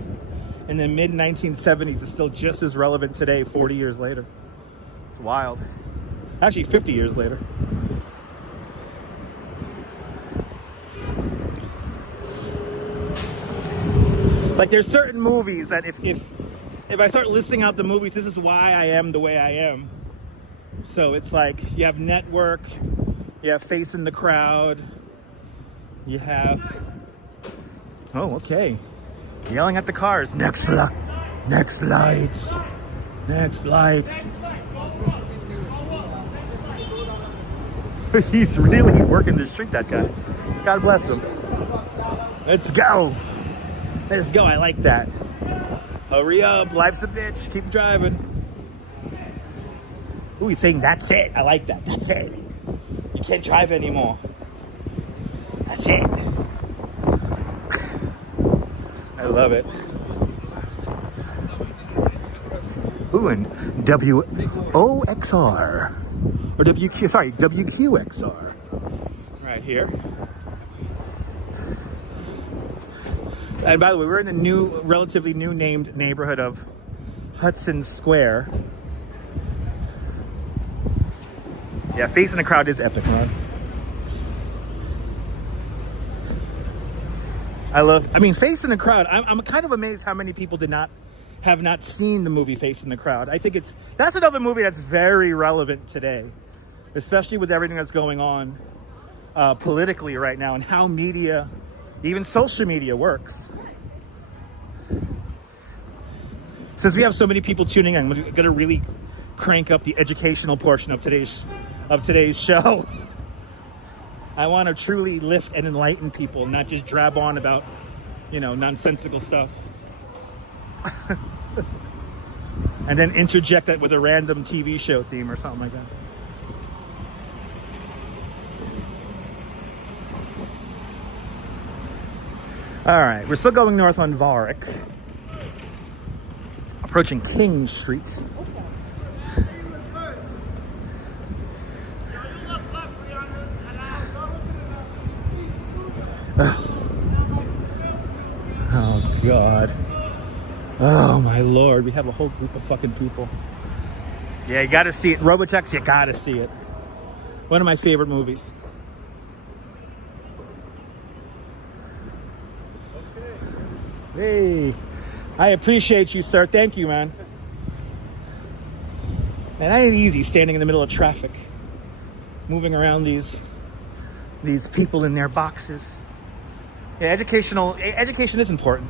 the mid-1970s is still just as relevant today, 40 years later. It's wild. Actually, 50 years later. Like, there's certain movies that if I start listing out the movies, this is why I am the way I am. So it's like, you have Network, you have Face in the Crowd, you have... Oh, okay. Yelling at the cars. Next lights. Next lights. He's really working the street, that guy. God bless him. Let's go. Let's go. I like that. Hurry up. Life's a bitch. Keep driving. Ooh, he's saying that's it. I like that. That's it. You can't drive anymore. That's it. I love it. Ooh, and WOXR. Or WQXR. Right here. And by the way, we're in a relatively new named neighborhood of Hudson Square. Yeah, Face in the Crowd is epic, man. I mean, Face in the Crowd. I'm kind of amazed how many people have not seen the movie Face in the Crowd. I think that's another movie that's very relevant today, especially with everything that's going on politically right now and how media, even social media, works. Since we have so many people tuning in, I'm going to really crank up the educational portion of today's show. I want to truly lift and enlighten people, not just drab on about, nonsensical stuff. And then interject that with a random TV show theme or something like that. All right, we're still going north on Varick. Approaching King Street. Oh, God. Oh, my Lord. We have a whole group of fucking people. Yeah, you got to see it. Robotex, you got to see it. One of my favorite movies. Hey, I appreciate you, sir. Thank you, man. And I ain't easy standing in the middle of traffic, moving around these people in their boxes. Yeah, education is important.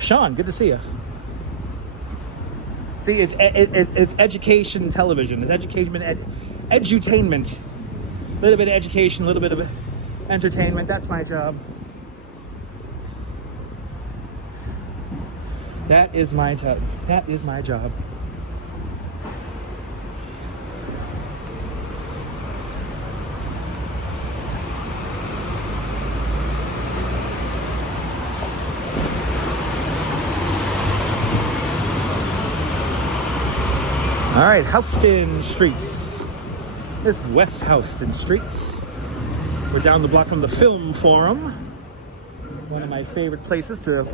Sean, good to see you. See, it's education television. It's edutainment. A little bit of education, a little bit of entertainment. That's my job. That is my job. That is my job. right, Houston Streets. This is West Houston Streets. We're down the block from the Film Forum. One of my favorite places to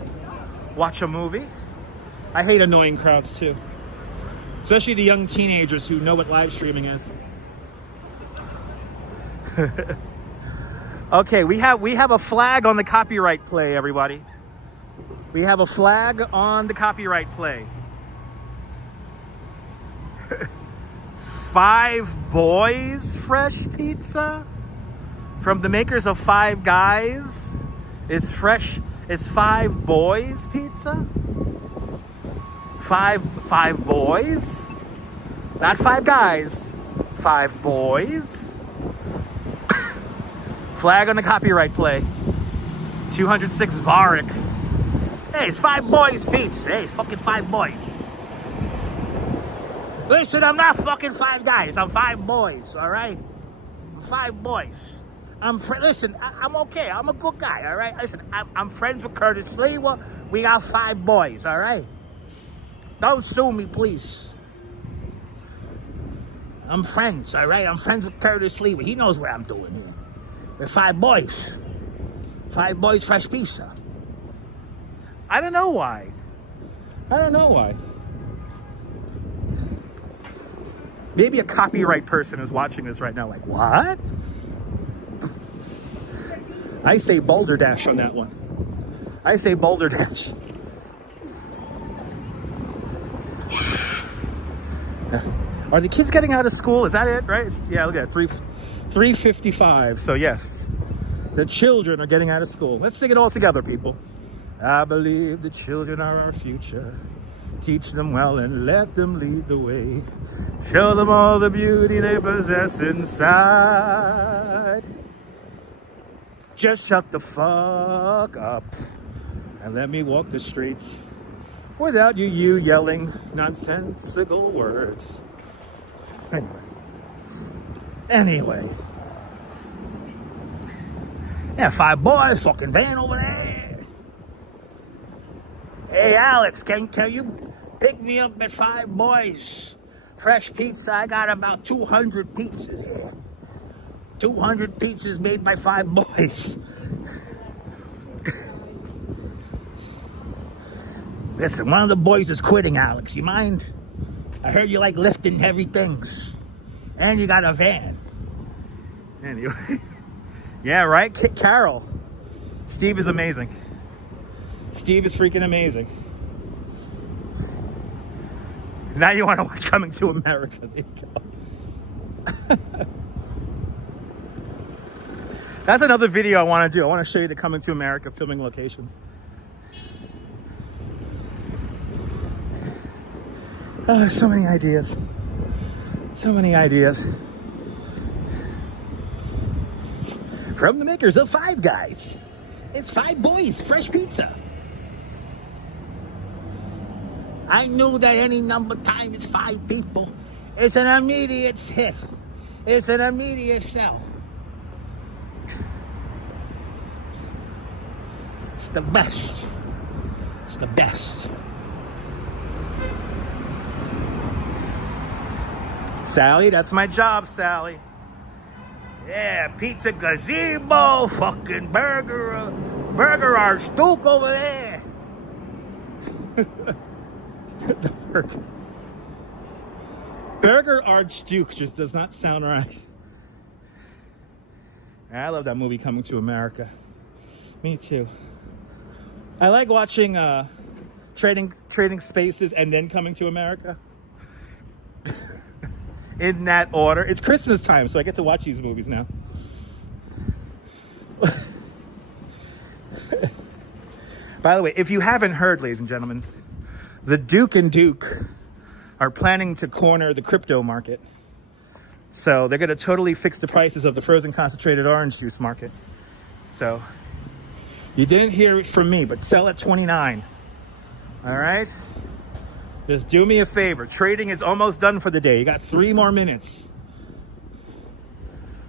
watch a movie. I hate annoying crowds too. Especially the young teenagers who know what live streaming is. Okay, we have a flag on the copyright play, everybody. We have a flag on the copyright play. 5 Boys fresh pizza from the makers of Five Guys is 5 Boys pizza. Five boys, not 5 guys. 5 boys. Flag on the copyright play. 206 Varick. Hey, it's 5 Boys pizza. Hey, fucking 5 boys. Listen, I'm not fucking 5 guys. I'm 5 boys, all right? I'm 5 boys. Listen, I'm okay. I'm a good guy, all right? Listen, I'm friends with Curtis Lewa. We got 5 boys, all right? Don't sue me, please. I'm friends, all right? I'm friends with Curtis Lewa. He knows what I'm doing here. We're 5 boys. 5 Boys fresh pizza. I don't know why. Maybe a copyright person is watching this right now like, what? I say Boulder Dash on that one. I say Boulder Dash. Are the kids getting out of school? Is that it, right? Yeah, look at that, 3:55. So yes, the children are getting out of school. Let's sing it all together, people. I believe the children are our future. Teach them well and let them lead the way. Show them all the beauty they possess inside. Just shut the fuck up and let me walk the streets without you yelling nonsensical words. Anyway. Yeah, 5 boys, fucking van over there. Hey, Alex, can you pick me up at 5 Boys? Fresh pizza, I got about 200 pizzas here. 200 pizzas made by 5 boys. Listen, one of the boys is quitting, Alex. You mind? I heard you like lifting heavy things. And you got a van. Anyway. Yeah, right? Kit Carroll. Steve is amazing. Steve is freaking amazing. Now you want to watch Coming to America. There you go. That's another video I want to do. I want to show you the Coming to America filming locations. Oh, so many ideas. So many ideas. From the makers of Five Guys. It's 5 Boys fresh pizza. I knew that any number times 5 people. It's an immediate hit. It's an immediate sell. It's the best. It's the best. Sally, that's my job, Sally. Yeah, pizza gazebo, fucking burger Archduke over there. The burger Archduke just does not sound right. I love that movie, Coming to America. Me too. I like watching Trading Spaces and then Coming to America. In that order. It's Christmas time, so I get to watch these movies now. By the way, if you haven't heard, ladies and gentlemen, the Duke and Duke are planning to corner the crypto market. So they're going to totally fix the prices of the frozen concentrated orange juice market. So you didn't hear it from me, but sell at 29. All right? Just do me a favor. Trading is almost done for the day. You got 3 more minutes.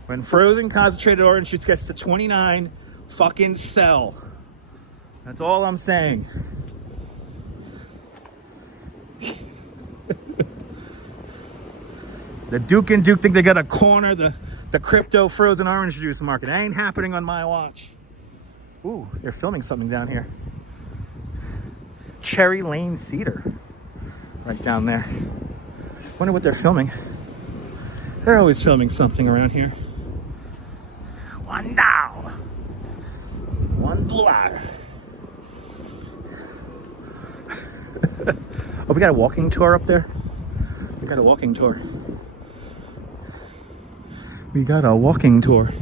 When frozen concentrated orange juice gets to 29, fucking sell. That's all I'm saying. The Duke and Duke think they got to corner the crypto frozen orange juice market. It ain't happening on my watch. Ooh, they're filming something down here. Cherry Lane Theater. Right down there. Wonder what they're filming. They're always filming something around here. $1. $1. Oh, we got a walking tour up there. We got a walking tour. We got a walking tour.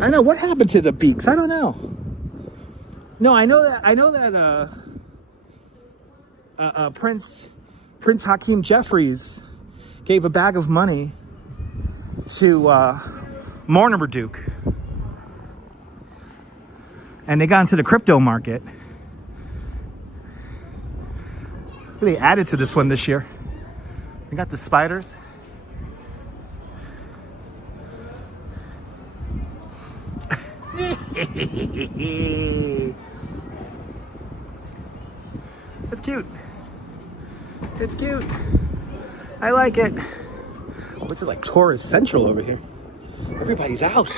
I know what happened to the beaks. I don't know. No, I know that Prince Hakeem Jeffries gave a bag of money to Mortimer Duke, and they got into the crypto market. They added to this one this year. We got the spiders. It's cute. It's cute. I like it. What's it like? Tourist Central over here. Everybody's out.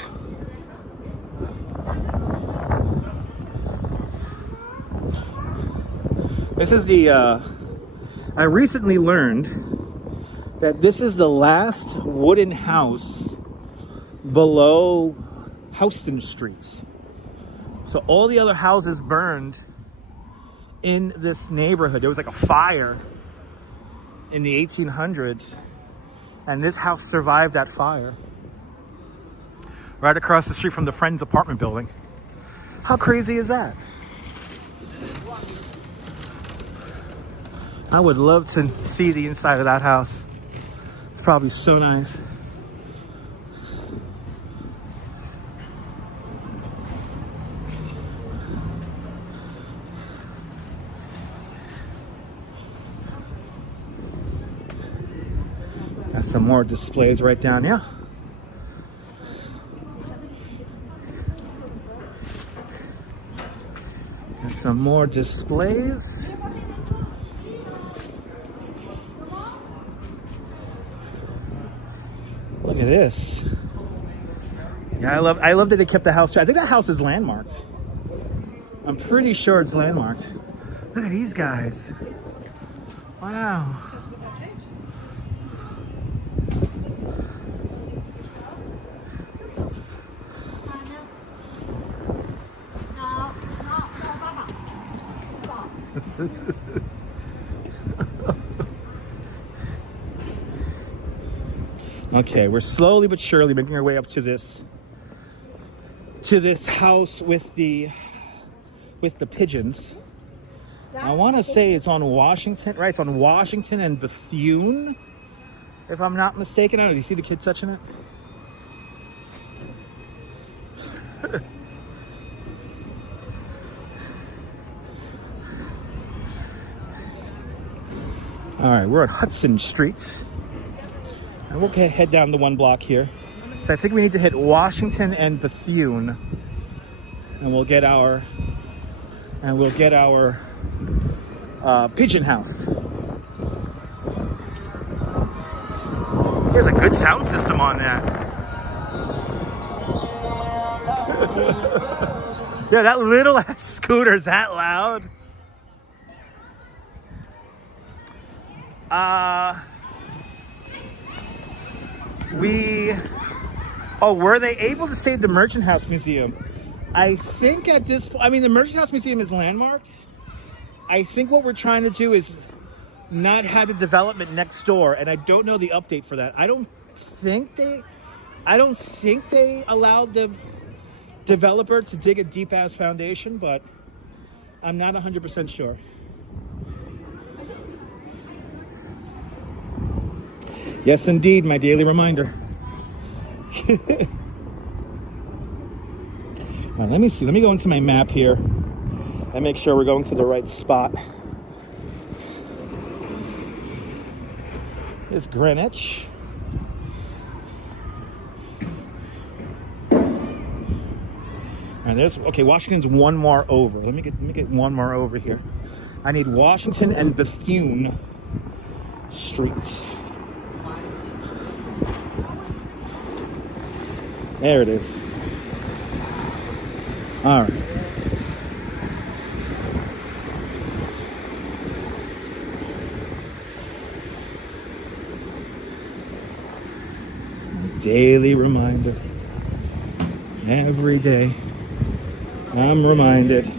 This is the, I recently learned that this is the last wooden house below Houston Streets. So all the other houses burned in this neighborhood. There was like a fire in the 1800s, and this house survived that fire. Right across the street from the Friends apartment building. How crazy is that? I would love to see the inside of that house. It's probably so nice. Got some more displays right down here. Got some more displays. Look at this. Yeah, I love that they kept the house. I think that house is landmarked. I'm pretty sure it's landmarked. Look at these guys. Wow. Okay, we're slowly but surely making our way up to this house with the pigeons. I want to say it's on Washington, right? It's on Washington and Bethune, if I'm not mistaken. I don't know. Do you see the kid touching it? All right, we're on Hudson Street. And we'll head down the one block here. So I think we need to hit Washington and Bethune. And we'll get our pigeon house. There's a good sound system on that. Yeah, that little ass scooter's that loud. Were they able to save the Merchant House Museum? I think at this point, I mean, the Merchant House Museum is landmarked. I think what we're trying to do is not have the development next door, and I don't know the update for that. I don't think they allowed the developer to dig a deep ass foundation, but I'm not 100% sure. Yes, indeed, my daily reminder. All right, let me see. Let me go into my map here and make sure we're going to the right spot. It's Greenwich. And okay, Washington's one more over. Let me get one more over here. I need Washington and Bethune. Street. There it is. All right. Daily reminder. Every day I'm reminded.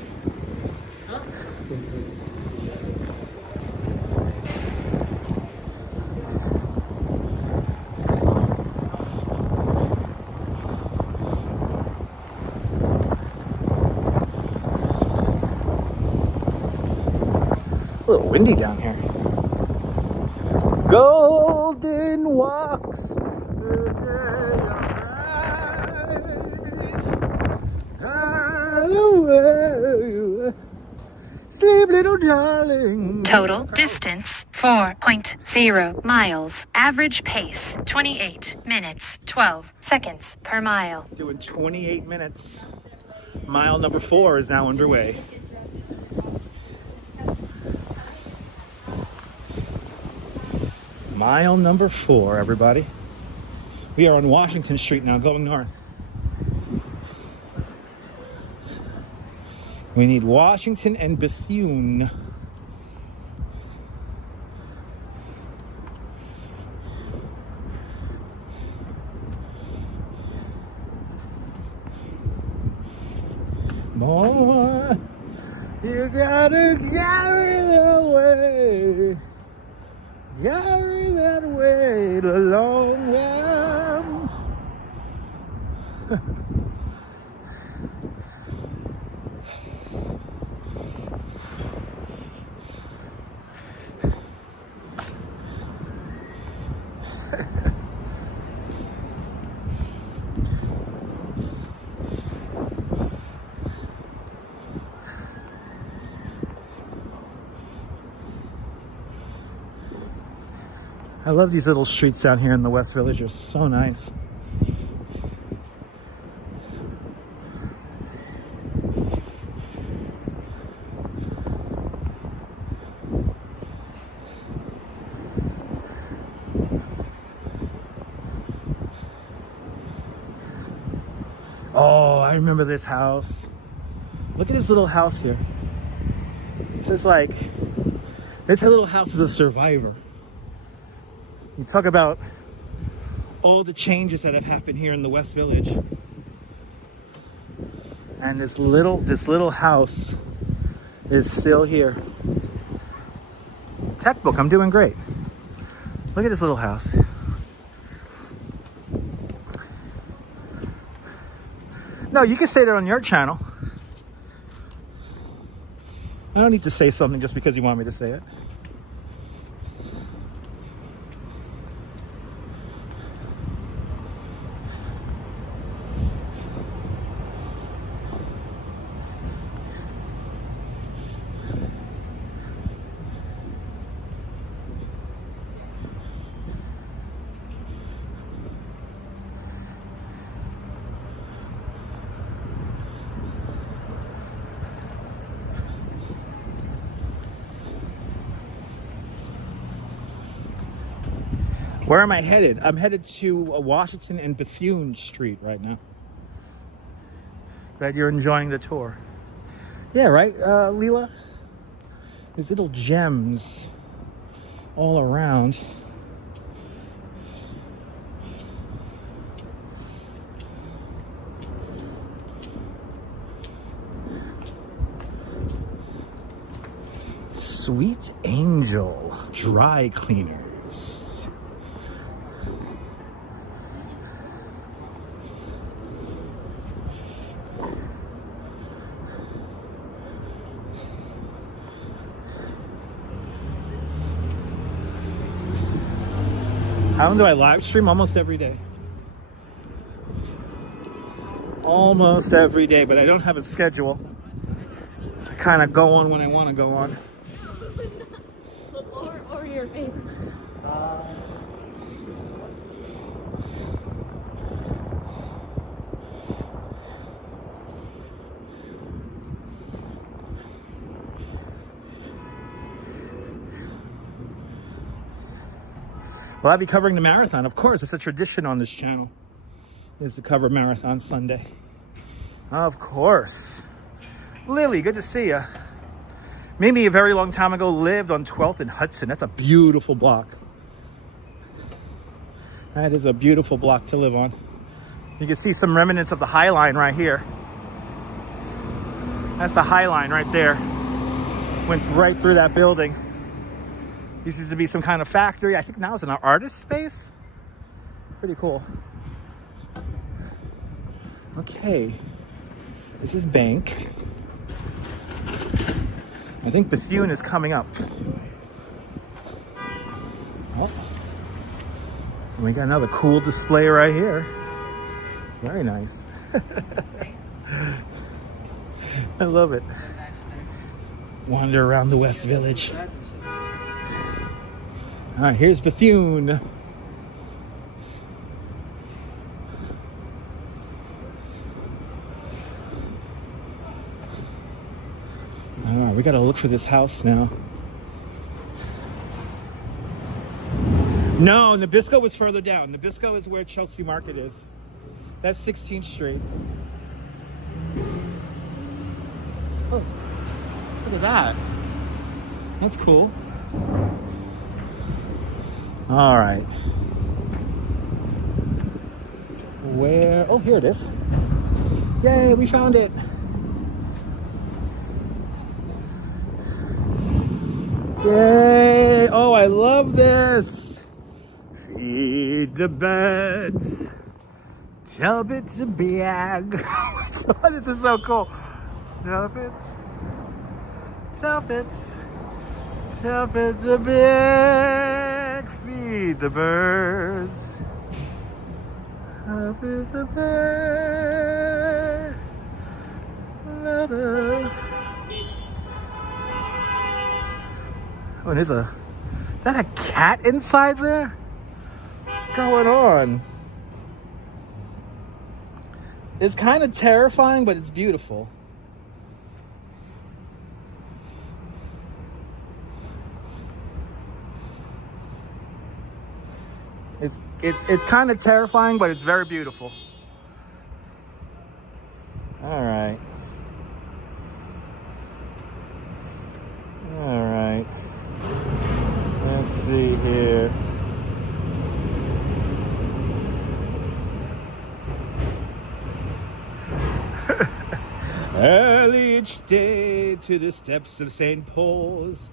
A little windy down here. Golden walks. Sleep, little darling. Total distance 4.0 miles. Average pace 28 minutes 12 seconds per mile. Doing 28 minutes. Mile number 4 is now underway. Mile number 4, everybody. We are on Washington Street now, going north. We need Washington and Bethune. Boy, you gotta carry that way. Carry that weight a long time. I love these little streets out here in the West Village. They're so nice. Oh, I remember this house. Look at this little house here. It's just like, this little house is a survivor. You talk about all the changes that have happened here in the West Village. And this little house is still here. Tech book, I'm doing great. Look at this little house. No, you can say that on your channel. I don't need to say something just because you want me to say it. Where am I headed? I'm headed to Washington and Bethune Street right now. Glad you're enjoying the tour. Yeah, right, Leela? These little gems all around. Sweet Angel Dry Cleaners. How long do I live stream? Almost every day. Almost every day, but I don't have a schedule. I kind of go on when I want to go on. Or your favorite. Well, I'll be covering the marathon. Of course, it's a tradition on this channel, is to cover Marathon Sunday. Of course. Lily, good to see you. Mimi, a very long time ago, lived on 12th and Hudson. That's a beautiful block. That is a beautiful block to live on. You can see some remnants of the High Line right here. That's the High Line right there. Went right through that building. Used to be some kind of factory. I think now it's an artist space. Pretty cool. Okay. This is Bank. I think Bethune is coming up. Oh. And we got another cool display right here. Very nice. I love it. Wander around the West Village. All right, here's Bethune. All right, we gotta look for this house now. No, Nabisco was further down. Nabisco is where Chelsea Market is. That's 16th Street. Oh, look at that. That's cool. All right. Where? Oh, here it is. Yay, we found it. Yay. Oh, I love this. Feed the birds. Tell it to bag. Oh my God, this is so cool. Tell it to bag. Feed the birds. Tell it to bag. Oh, there's is that a cat inside there? What's going on? It's kind of terrifying, but it's beautiful. It's kind of terrifying, but it's very beautiful. All right. All right. Let's see here. Early each day to the steps of St. Paul's,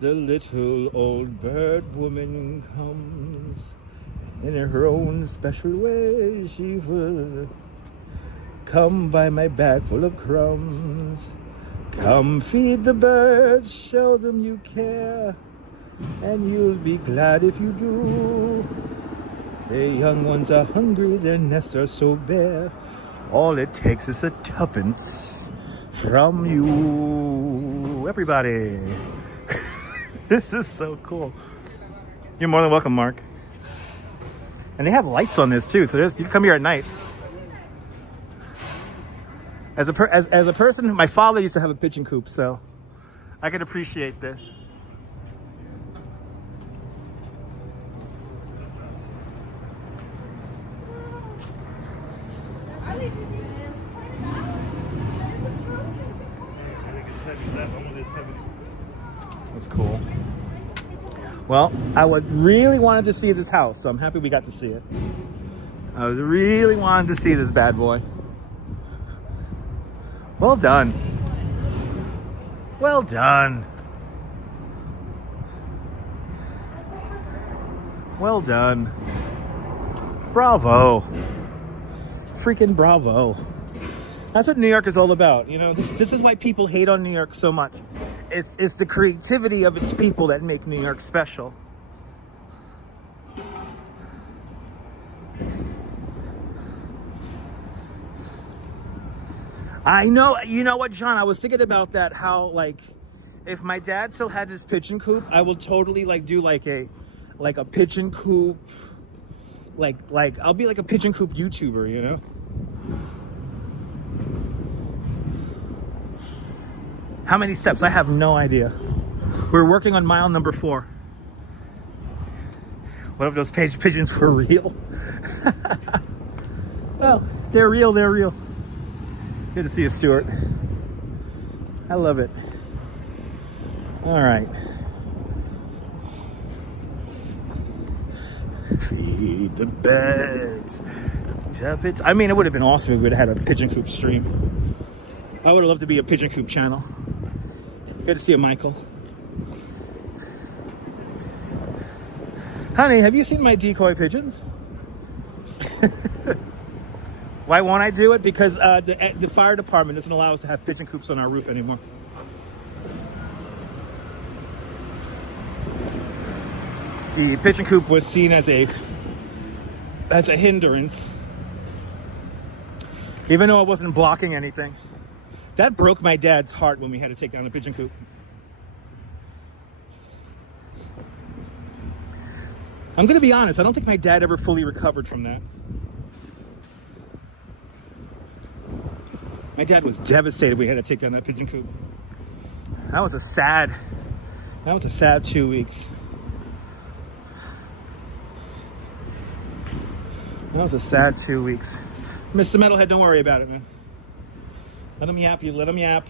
the little old bird woman comes. In her own special way, she will come by my bag full of crumbs. Come feed the birds, show them you care, and you'll be glad if you do. The young ones are hungry, their nests are so bare. All it takes is a tuppence from you. Everybody. This is so cool. You're more than welcome, Mark. And they have lights on this too, so you can come here at night. As a person, my father used to have a pigeon coop, so I can appreciate this. That's cool. Well, I really wanted to see this house, so I'm happy we got to see it. I was really wanted to see this bad boy. Well done. Well done. Well done. Bravo. Freaking bravo. That's what New York is all about. You know, this is why people hate on New York so much. It's the creativity of its people that make New York special. I know, you know what, John, I was thinking about that, how, like, if my dad still had his pigeon coop, I will totally, like, do, like a pigeon coop, like, I'll be like a pigeon coop YouTuber, you know? How many steps? I have no idea. We're working on mile number 4. What if those pigeons were real? Well, they're real, they're real. Good to see you, Stuart. I love it. All right. Feed the birds. I mean, it would have been awesome if we would have had a pigeon coop stream. I would have loved to be a pigeon coop channel. Good to see you, Michael. Honey, have you seen my decoy pigeons? Why won't I do it? Because the fire department doesn't allow us to have pigeon coops on our roof anymore. The pigeon coop was seen as a hindrance, even though I wasn't blocking anything. That broke my dad's heart when we had to take down the pigeon coop. I'm gonna be honest, I don't think my dad ever fully recovered from that. My dad was devastated we had to take down that pigeon coop. That was a sad 2 weeks. That was a sad 2 weeks. Mr. Metalhead, don't worry about it, man. Let him yap, you let him yap.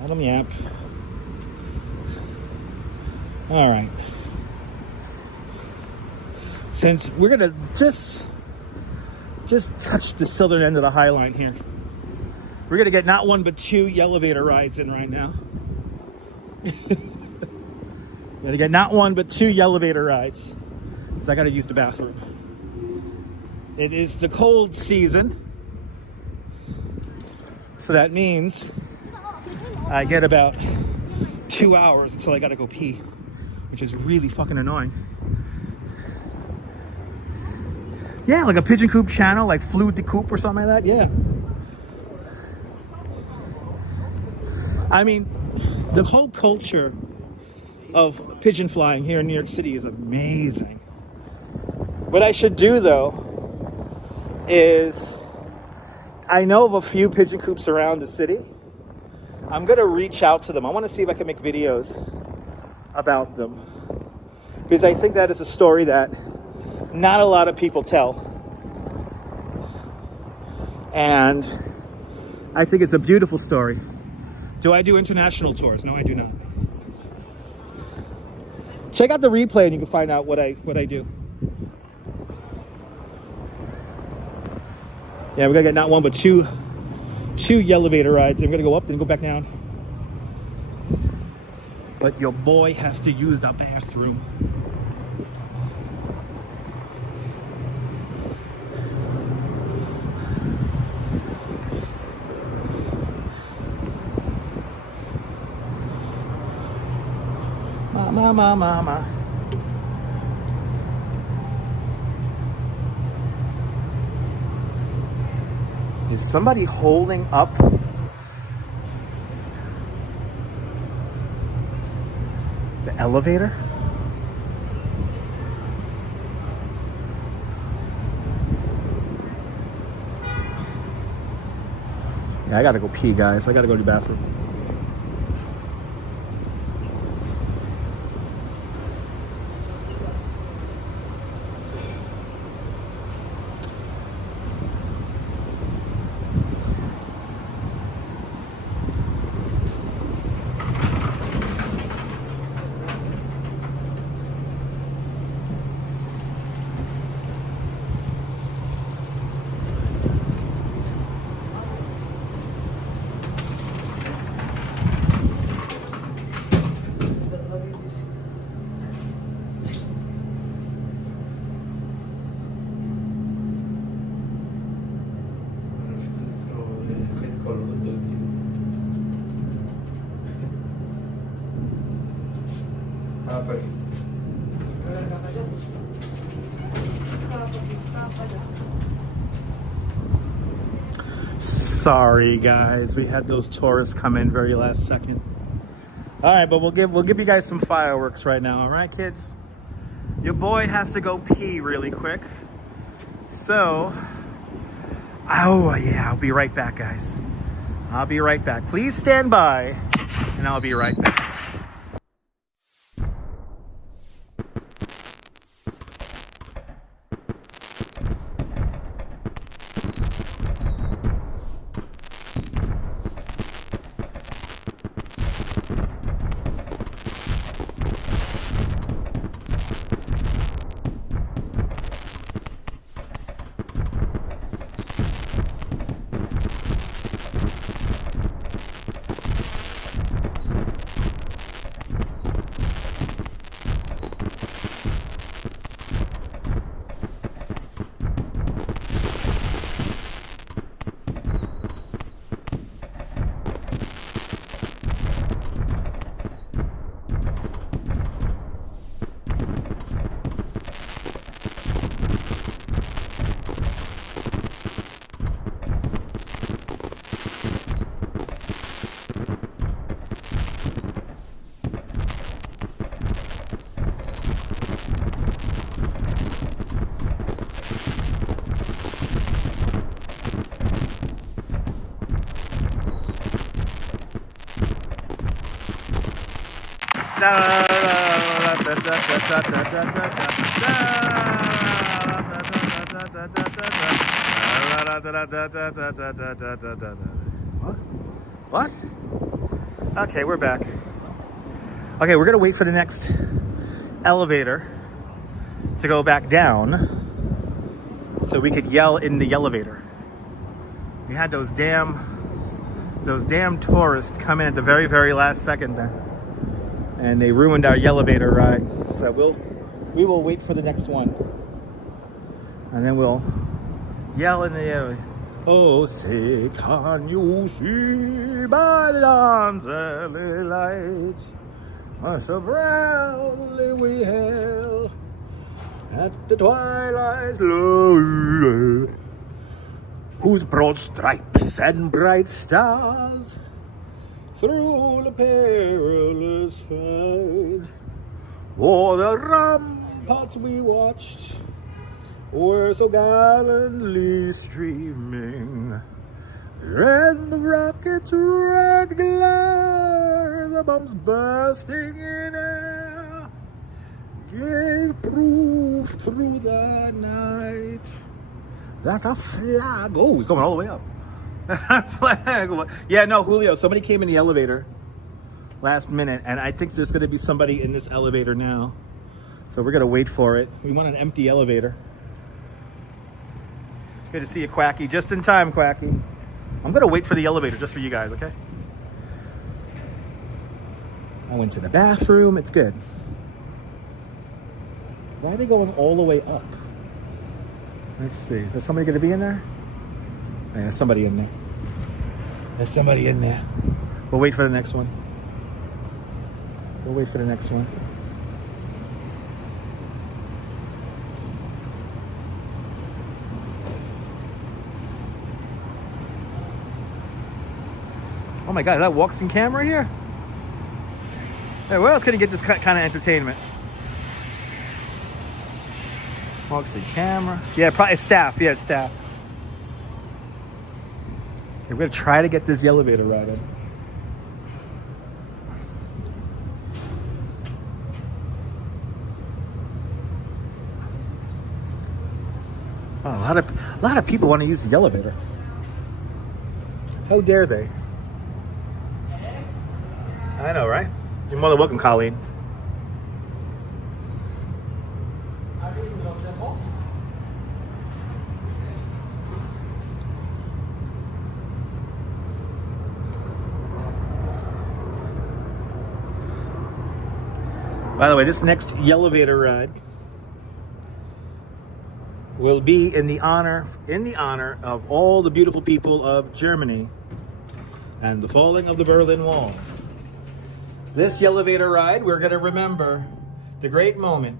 Let him yap. All right. Since we're gonna just touch the southern end of the High Line here, we're gonna get not one but 2 elevator rides in right now. Gonna get not one but 2 elevator rides, because I gotta use the bathroom. It is the cold season, so that means I get about 2 hours until I gotta go pee, which is really fucking annoying. Yeah, like a pigeon coop channel, like Fluid the Coop or something like that. Yeah. I mean, the whole culture of pigeon flying here in New York City is amazing. What I should do, though, is I know of a few pigeon coops around the city. I'm going to reach out to them. I want to see if I can make videos about them, because I think that is a story that not a lot of people tell, and I think it's a beautiful story. Do I do international tours? No, I do not. Check out the replay and you can find out what I do. Yeah, we're gonna get not one but two elevator rides. I'm gonna go up then go back down. But your boy has to use the bathroom. Mama. Is somebody holding up the elevator? Yeah, I gotta go pee, guys. I gotta go to the bathroom. Sorry guys, we had those tourists come in very last second. All right, but we'll give you guys some fireworks right now. All right, kids, your boy has to go pee really quick, so oh yeah, I'll be right back, guys. I'll be right back. Please stand by and I'll be right back. What? Okay, we're back. Okay, we're gonna wait for the next elevator to go back down so we could yell in the elevator. We had those damn tourists come in at the very, very last second there, and they ruined our elevator ride. So we will wait for the next one, and then we'll yell in the elevator. Oh, say, can you see by the dawn's early light, so proudly we hail at the twilight's low, whose broad stripes and bright stars through the perilous fight o'er the ramparts we watched were so gallantly streaming. And the rocket's red glare, the bombs bursting in air, gave proof through the night that a flag... Oh, it's going all the way up. Flag. Yeah, no, Julio, somebody came in the elevator last minute, and I think there's going to be somebody in this elevator now. So we're going to wait for it. We want an empty elevator. Good to see you, Quacky. Just in time, Quacky. I'm going to wait for the elevator just for you guys, okay? I went to the bathroom. It's good. Why are they going all the way up? Let's see. Is there somebody going to be in there? Oh, there's somebody in there. There's somebody in there. We'll wait for the next one. We'll wait for the next one. Oh my God, is that walks-in camera here? Hey, where else can you get this kind of entertainment? Walks-in camera. Yeah, probably staff. Yeah, it's staff. Okay, we're gonna try to get this elevator ride in. Oh, a lot of people want to use the elevator. How dare they? I know, right? You're more than welcome, Colleen. By the way, this next elevator ride will be in the honor of all the beautiful people of Germany and the falling of the Berlin Wall. This elevator ride, we're going to remember the great moment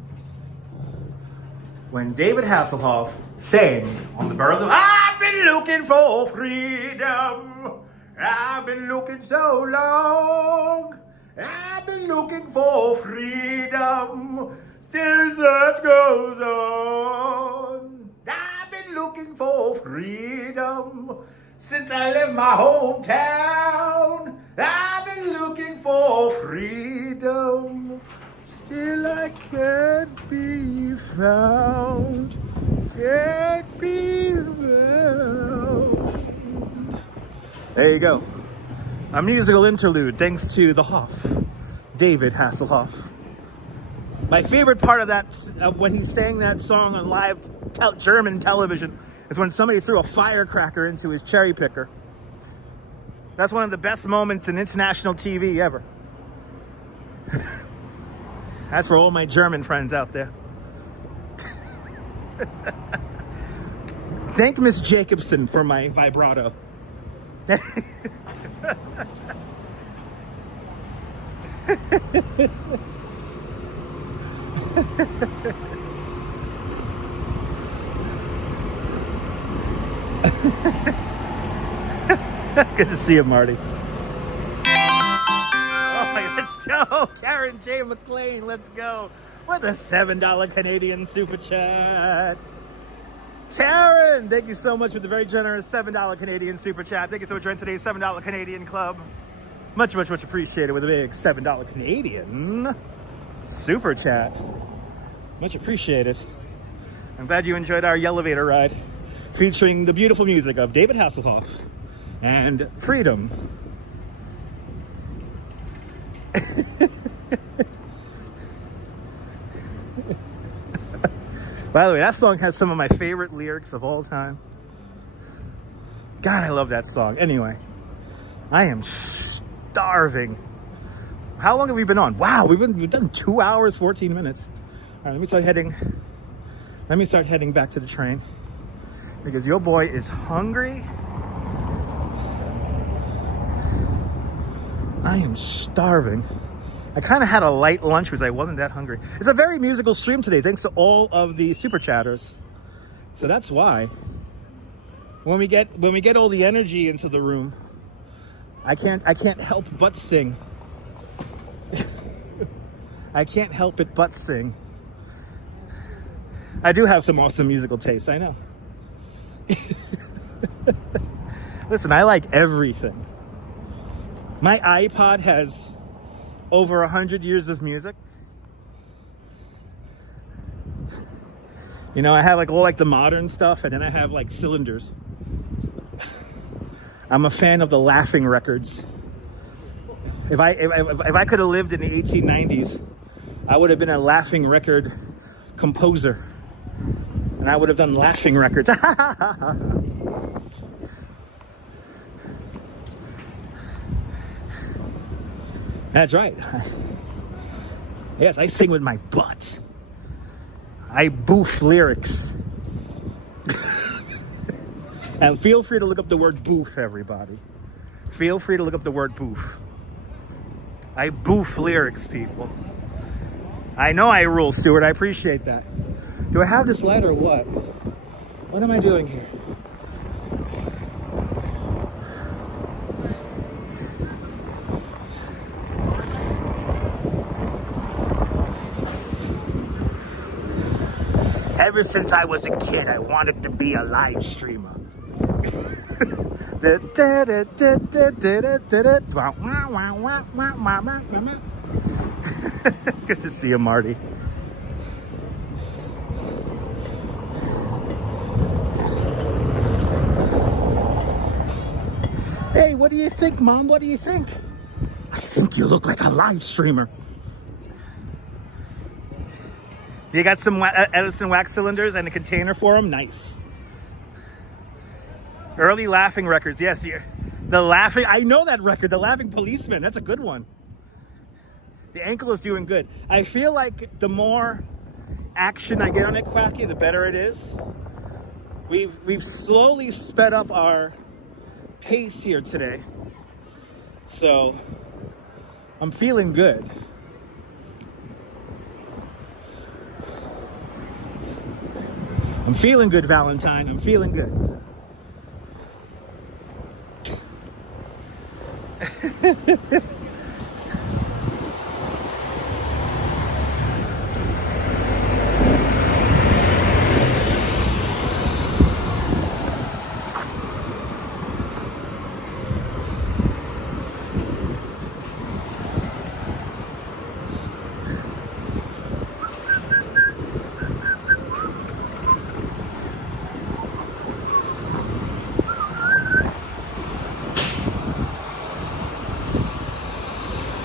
when David Hasselhoff sang on the Berlin. I've been looking for freedom. I've been looking so long. I've been looking for freedom. Still the search goes on. I've been looking for freedom since I left my hometown. I've been looking for freedom. Still I can't be found. Can't be found. There you go. A musical interlude thanks to the Hoff, David Hasselhoff. My favorite part of that, when he sang that song on live German television, is when somebody threw a firecracker into his cherry picker. That's one of the best moments in international TV ever. That's for all my German friends out there. Thank Miss Jacobson for my vibrato. Good to see you, Marty. Oh, let's go. Karen J. McLean, let's go. With a $7 Canadian super chat. Karen, thank you so much for the very generous $7 Canadian super chat. Thank you so much for today's $7 Canadian club. Much appreciated with a big $7 Canadian super chat. Much appreciated. I'm glad you enjoyed our elevator ride featuring the beautiful music of David Hasselhoff and Freedom. By the way, that song has some of my favorite lyrics of all time. God, I love that song. Anyway, I am starving. How long have we been on? Wow, we've done 2 hours, 14 minutes. All right, let me start heading back to the train because your boy is hungry. I am starving. I kind of had a light lunch because I wasn't that hungry. It's a very musical stream today, thanks to all of the super chatters. So that's why. When we get all the energy into the room, I can't help but sing. I can't help it but sing. I do have some awesome musical taste, I know. Listen, I like everything. My iPod has over 100 years of music. You know, I have like all like the modern stuff, and then I have like cylinders. I'm a fan of the laughing records. If I could have lived in the 1890s, I would have been a laughing record composer, and I would have done laughing records. That's right. Yes, I sing with my butt. I boof lyrics. And feel free to look up the word boof, everybody. Feel free to look up the word boof. I boof lyrics, people. I know I rule, Stuart. I appreciate that. Do I have this light or what? What am I doing here? Ever since I was a kid, I wanted to be a live streamer. Good to see you, Marty. Hey, what do you think, Mom? What do you think? I think you look like a live streamer. You got some Edison wax cylinders and a container for them? Nice. Early laughing records. Yes, the laughing. I know that record, The Laughing Policeman. That's a good one. The ankle is doing good. I feel like the more action I get on it, Quacky, the better it is. We've slowly sped up our pace here today. So I'm feeling good. I'm feeling good, Valentine. I'm feeling good.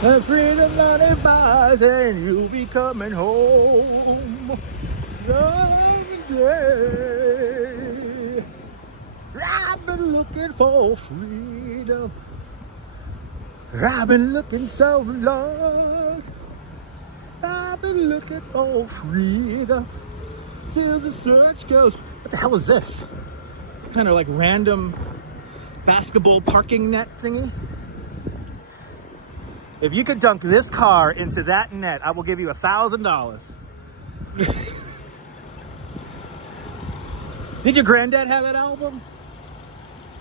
The freedom that it buys, and you'll be coming home someday. I've been looking for freedom. I've been looking so long. I've been looking for freedom till the search goes. What the hell is this? Kind of like random basketball parking net thingy. If you could dunk this car into that net, I will give you $1,000. Did your granddad have that album?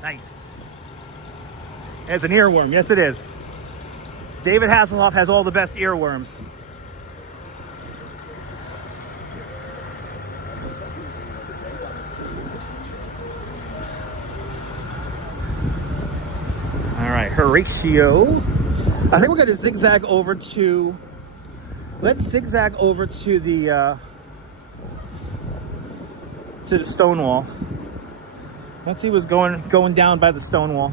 Nice. It's an earworm. Yes, it is. David Hasselhoff has all the best earworms. All right, Horatio. I think we're gonna zigzag over to, let's zigzag over to the Stonewall. Let's see what's going down by the Stonewall.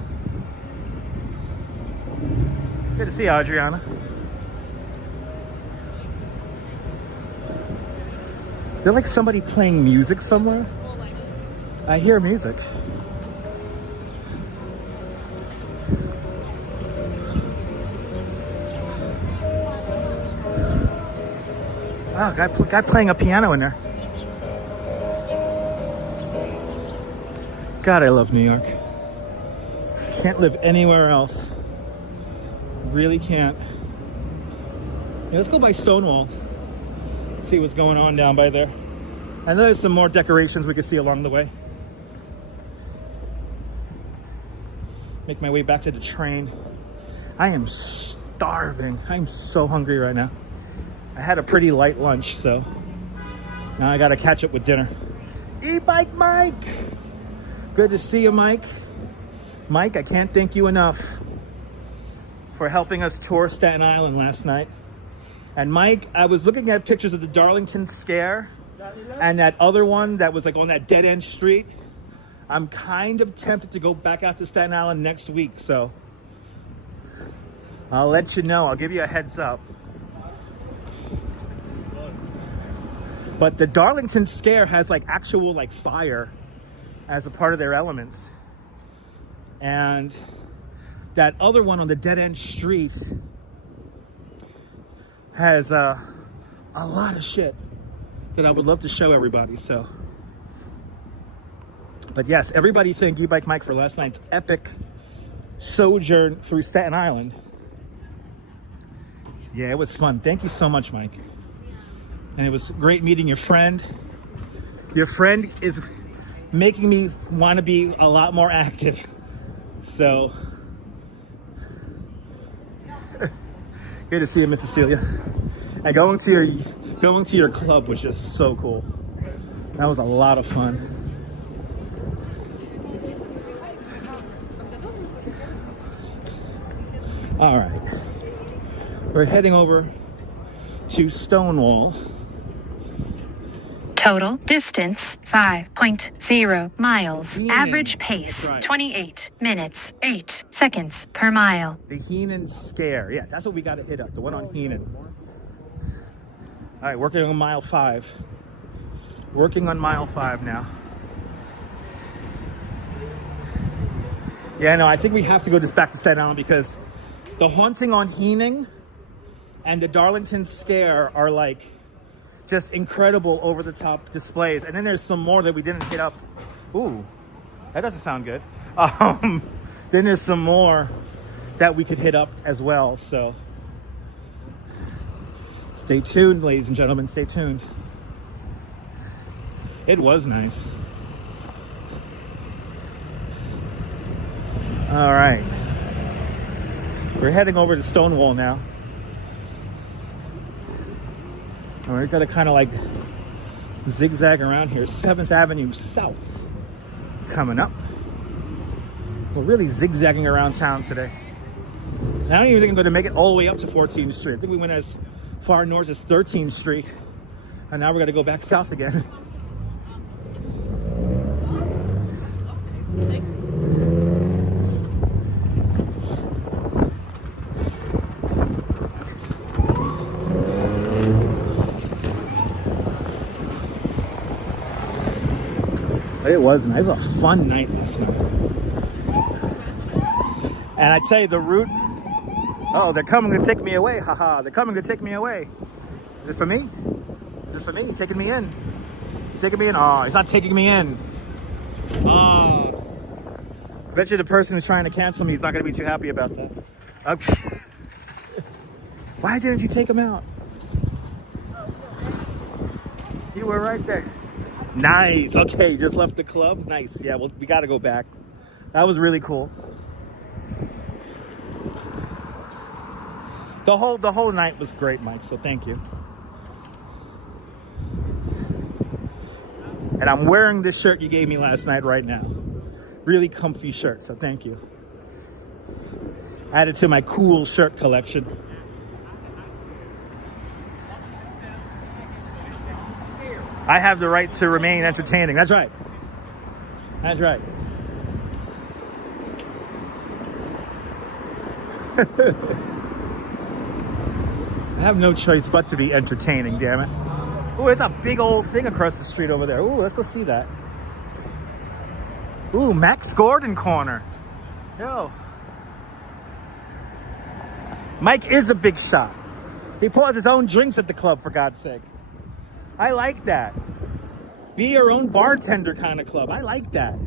Good to see you, Adriana. Is there like somebody playing music somewhere? I hear music. Oh, guy playing a piano in there. God, I love New York. Can't live anywhere else. Really can't. Yeah, let's go by Stonewall. See what's going on down by there. I know there's some more decorations we can see along the way. Make my way back to the train. I am starving. I'm so hungry right now. I had a pretty light lunch, so now I gotta catch up with dinner. E-Bike Mike! Good to see you, Mike. Mike, I can't thank you enough for helping us tour Staten Island last night. And Mike, I was looking at pictures of the Darlington Scare and that other one that was like on that dead-end street. I'm kind of tempted to go back out to Staten Island next week, so I'll let you know. I'll give you a heads up. But the Darlington Scare has like actual like fire as a part of their elements. And that other one on the dead-end street has a lot of shit that I would love to show everybody, so. But yes, everybody thank E-Bike Mike for last night's epic sojourn through Staten Island. Yeah, it was fun. Thank you so much, Mike. And it was great meeting your friend. Your friend is making me want to be a lot more active. So, good to see you, Miss Cecilia. And going to your club was just so cool. That was a lot of fun. All right, we're heading over to Stonewall. Total distance 5.0 miles. Heenan. Average pace That's right. 28 minutes 8 seconds per mile. The Heenan Scare. Yeah, that's what we got to hit up. The one on Heenan. All right, working on mile 5. Working on mile 5 now. Yeah, no, I think we have to go back to Staten Island because the Haunting on Heenan and the Darlington Scare are like just incredible over-the-top displays. And then there's some more that we didn't hit up. Ooh, that doesn't sound good. Then there's some more that we could hit up as well. So stay tuned, ladies and gentlemen, stay tuned. It was nice. All right. We're heading over to Stonewall now. And we're gonna kind of like zigzag around here. 7th Avenue South coming up. We're really zigzagging around town today. And I don't even think I'm gonna make it all the way up to 14th Street. I think we went as far north as 13th Street. And now we're gonna go back south again. It was nice. It was a fun night last night. And I tell you, the route, oh, they're coming to take me away. Haha, they're coming to take me away. Is it for me? Is it for me? Taking me in? Taking me in? Oh, it's not taking me in. Oh. I bet you the person who's trying to cancel me is not going to be too happy about that. Okay. Why didn't you take him out? You were right there. Nice. Okay, just left the club. Nice. Yeah, well, we got to go back. That was really cool. The whole night was great, Mike. So thank you. And I'm wearing this shirt you gave me last night right now. Really comfy shirt. So thank you. Added to my cool shirt collection. I have the right to remain entertaining. That's right. That's right. I have no choice but to be entertaining, damn it. Oh, there's a big old thing across the street over there. Ooh, let's go see that. Ooh, Max Gordon Corner. Yo. Mike is a big shot. He pours his own drinks at the club, for God's sake. I like that. Be your own bartender kind of club. I like that.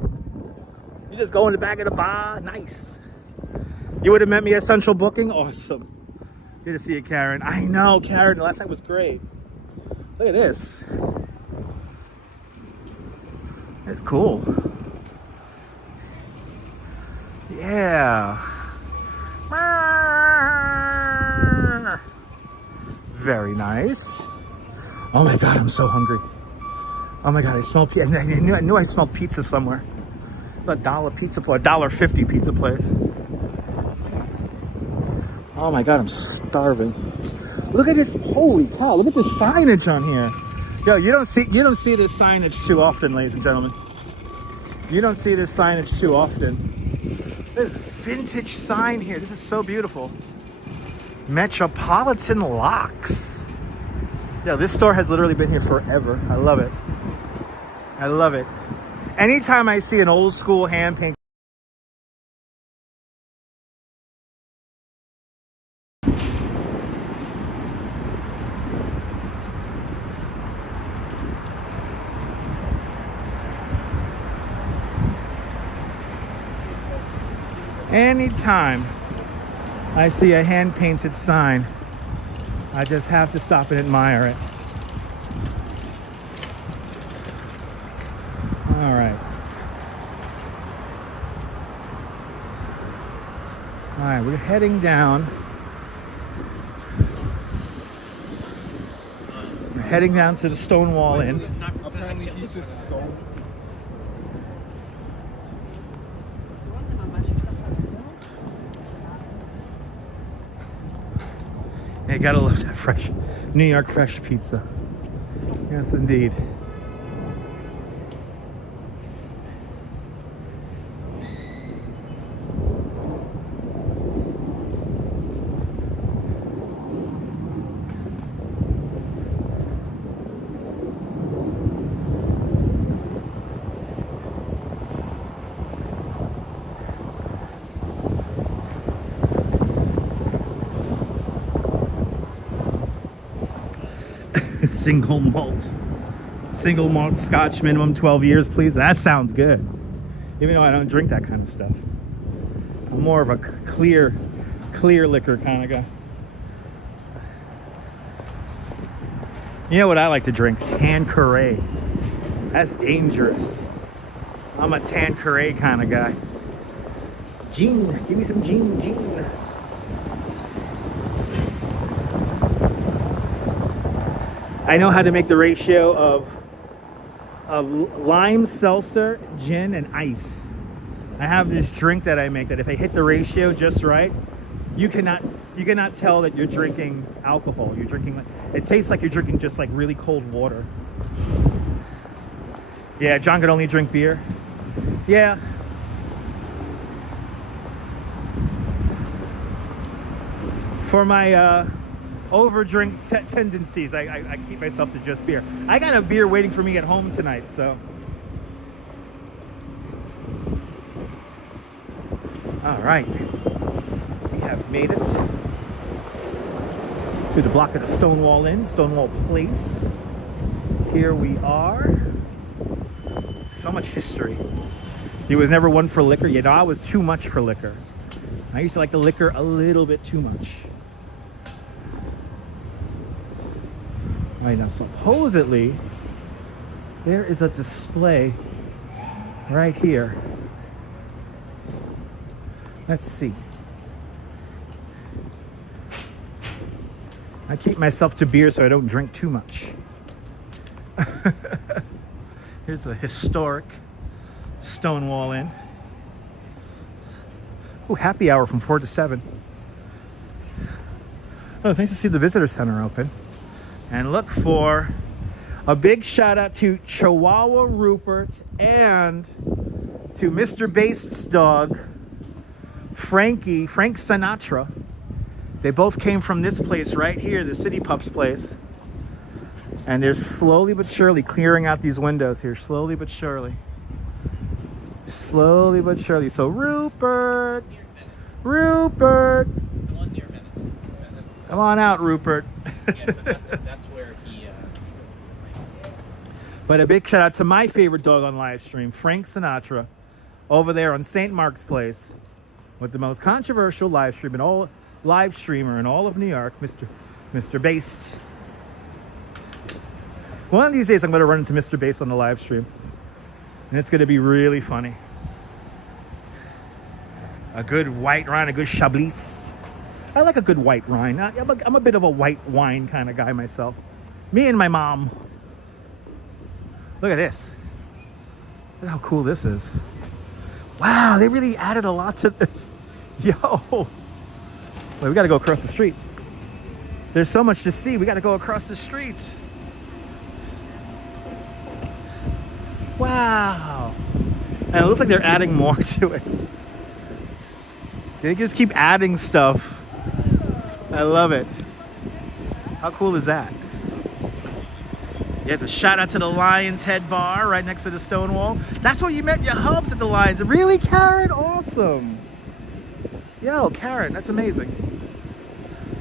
You just go in the back of the bar. Nice. You would have met me at Central Booking? Awesome. Good to see you, Karen. I know, Karen. Last night was great. Look at this. It's cool. Yeah. Very nice. Oh my God, I'm so hungry. Oh my God, I smell pizza. I knew I smelled pizza somewhere. $1 pizza place, $1.50 pizza place. Oh my God, I'm starving. Look at this, holy cow, look at this signage on here. Yo, you don't see this signage too often, ladies and gentlemen. You don't see this signage too often. There's a vintage sign here. This is so beautiful. Metropolitan Locks. Yo, this store has literally been here forever. I love it. I love it. Anytime I see an old school hand paint. Anytime I see a hand painted sign, I just have to stop and admire it. All right. All right, we're heading down. We're heading down to the Stonewall Inn. Apparently he's just so... Yeah, you gotta love that fresh New York fresh pizza. Yes, indeed. Single malt Scotch, minimum 12 years, please. That sounds good. Even though I don't drink that kind of stuff. I'm more of a clear liquor kind of guy. You know what I like to drink? Tanqueray. That's dangerous. I'm a Tanqueray kind of guy. Gin, give me some gin. I know how to make the ratio of lime, seltzer, gin, and ice. I have this drink that I make that if I hit the ratio just right, you cannot tell that you're drinking alcohol. You're drinking, it tastes like you're drinking just like really cold water. Yeah, John could only drink beer. Yeah. For my overdrink tendencies, I keep myself to just beer. I got a beer waiting for me at home tonight, so. All right, we have made it to the block of the Stonewall Inn, Stonewall Place. Here we are. So much history. He was never one for liquor. You know, I was too much for liquor. I used to like the liquor a little bit too much. Right now, supposedly, there is a display right here. Let's see. I keep myself to beer so I don't drink too much. Here's the historic Stonewall Inn. Ooh, happy hour from 4 to 7. Oh, it's nice to see the visitor center open. And look for a big shout out to Chihuahua Rupert and to Mr. Bass's dog, Frank Sinatra. They both came from this place right here, the City Pups place. And they're slowly but surely clearing out these windows here, slowly but surely. Slowly but surely. So Rupert, Rupert. Come on out, Rupert. Yeah, so that's where he. But a big shout out to my favorite dog on live stream, Frank Sinatra, over there on St. Mark's Place, with the most controversial live streamer in all of New York, Mr. Bass. One of these days, I'm going to run into Mr. Bass on the live stream, and it's going to be really funny. A good white wine, a good Chablis. I like a good white wine. I'm a bit of a white wine kind of guy myself. Me and my mom. Look at this. Look how cool this is. Wow, they really added a lot to this. Yo. Wait, we got to go across the street. There's so much to see. We got to go across the streets. Wow. And it looks like they're adding more to it. They just keep adding stuff. I love it. How cool is that? There's a shout out to the Lion's Head Bar right next to the Stonewall. That's where you met your hubs at the Lions. Really, Karen? Awesome. Yo, Karen, that's amazing.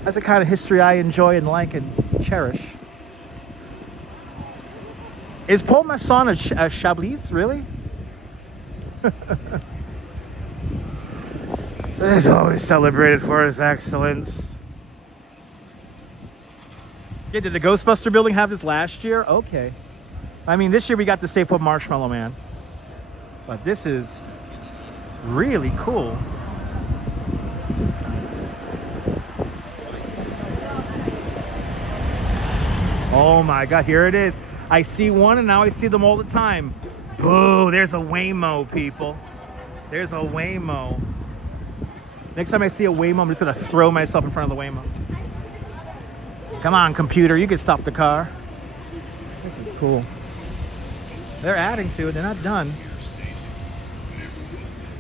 That's the kind of history I enjoy and like and cherish. Is Paul Masson a Chablis, really? He's always celebrated for his excellence. Yeah, did the Ghostbuster building have this last year? Okay. I mean, this year we got the Stay Put Marshmallow Man. But this is really cool. Oh my God, here it is. I see one and now I see them all the time. Boo, there's a Waymo, people. There's a Waymo. Next time I see a Waymo, I'm just gonna throw myself in front of the Waymo. Come on, computer, you can stop the car. This is cool. They're adding to it, they're not done.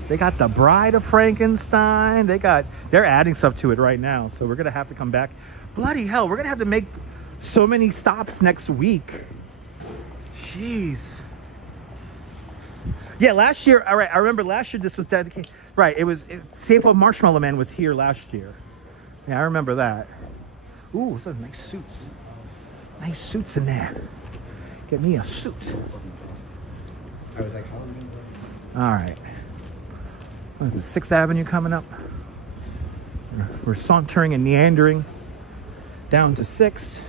They got the Bride of Frankenstein. They're adding stuff to it right now. So we're gonna have to come back. Bloody hell, we're gonna have to make so many stops next week. Jeez. Yeah, last year, all right, I remember last year this was dedicated. Right, Safe of Marshmallow Man was here last year. Yeah, I remember that. Ooh, some nice suits. Nice suits in there. Get me a suit. I was like, All right. What is it, 6th Avenue coming up? We're sauntering and meandering down to 6th.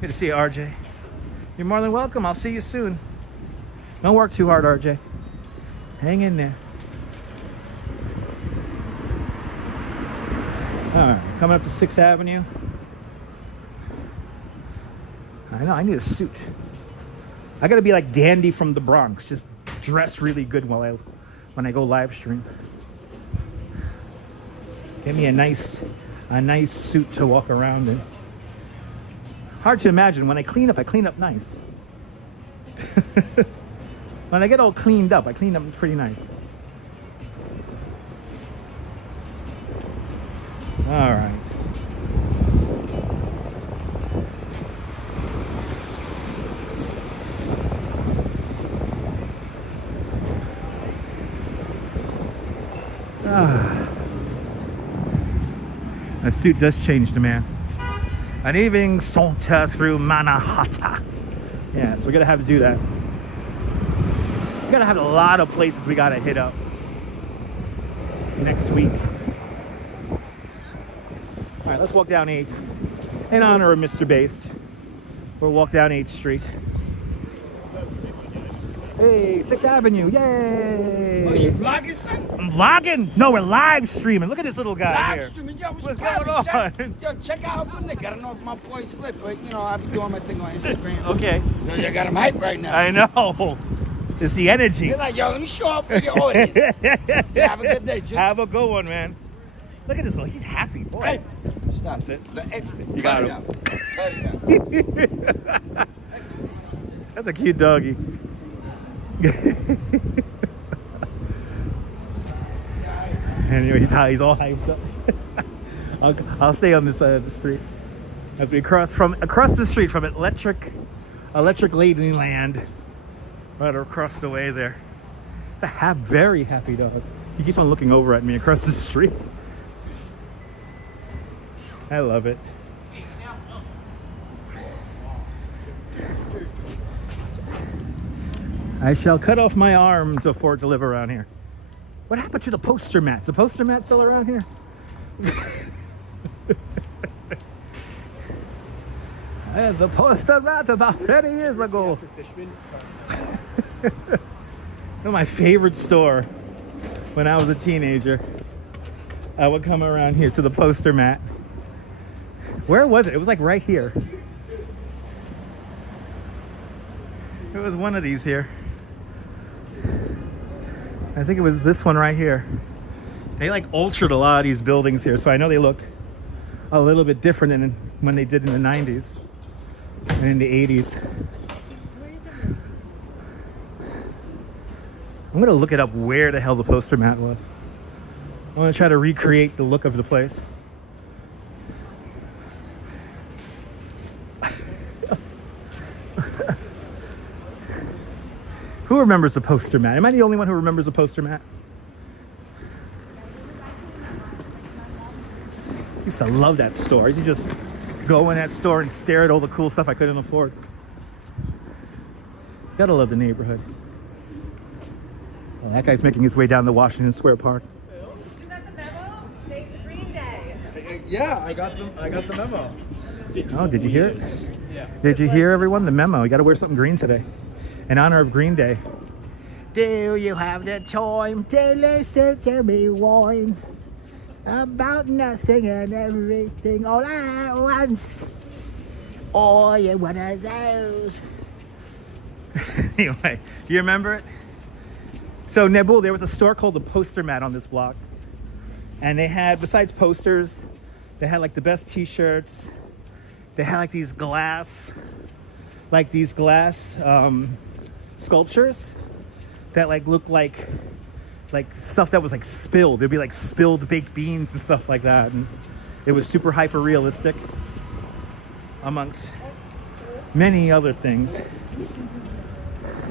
Good to see you, RJ. You're more than welcome. I'll see you soon. Don't work too hard, RJ. Hang in there. All right, coming up to 6th Avenue. I know, I need a suit. I gotta be like Dandy from the Bronx. Just dress really good when I go live stream. Get me a nice suit to walk around in. Hard to imagine. When I clean up nice. When I get all cleaned up, I clean up pretty nice. All right. A suit does change the man. An evening saunter through Manhattan. Yeah, so we gotta have to do that. We gotta have a lot of places we gotta hit up next week. All right, let's walk down 8th in honor of Mr. Bass. We'll walk down 8th Street. Hey, 6th Avenue, yay! are you vlogging, son? I'm vlogging? No, we're live streaming. Look at this little guy Live here. streaming, yo, What's going on? Yo, check out how good they got. I don't know if my boy slipped, but you know, I'll be doing my thing on Instagram. Okay. Yo, you got him hyped right now. I know. It's the energy. You're like, yo, let me show up for your audience. Yeah, have a good day, Jim. Have a good one, man. Look at this. He's happy, boy. Hey, stop. That's it. You got him. Cut it down. That's a cute doggy. Anyway, he's all hyped up. I'll stay on this side of the street as we across the street from electric lady land, right across the way there. It's a very happy dog. He keeps on looking over at me across the street. I love it. I shall cut off my arms before to live around here. What happened to the poster mats? The poster mat still around here? I had the poster mat about 30 years ago. My favorite store when I was a teenager. I would come around here to the poster mat. Where was it? It was like right here. It was one of these here. I think it was this one right here. They like altered a lot of these buildings here, so I know they look a little bit different than when they did in the 90s and in the 80s. I'm gonna look it up where the hell the poster mat was. I want to try to recreate the look of the place. Who remembers the poster mat? Am I the only one who remembers the poster mat? I used to love that store. I used to just go in that store and stare at all the cool stuff I couldn't afford. Gotta love the neighborhood. Well, that guy's making his way down to Washington Square Park. You got the memo? Today's Green Day. Yeah, I got the memo. Oh, did you hear it? Did you hear, everyone? The memo. You gotta wear something green today. In honor of Green Day. Do you have the time to listen to me whine about nothing and everything all at once? Or you're one of those. Anyway, you remember it? So Nabul, there was a store called the Poster Mat on this block. And they had, besides posters, they had like the best t-shirts. They had like these glass sculptures that like looked like stuff that was like spilled. There'd be like spilled baked beans and stuff like that, and it was super hyper realistic amongst many other things.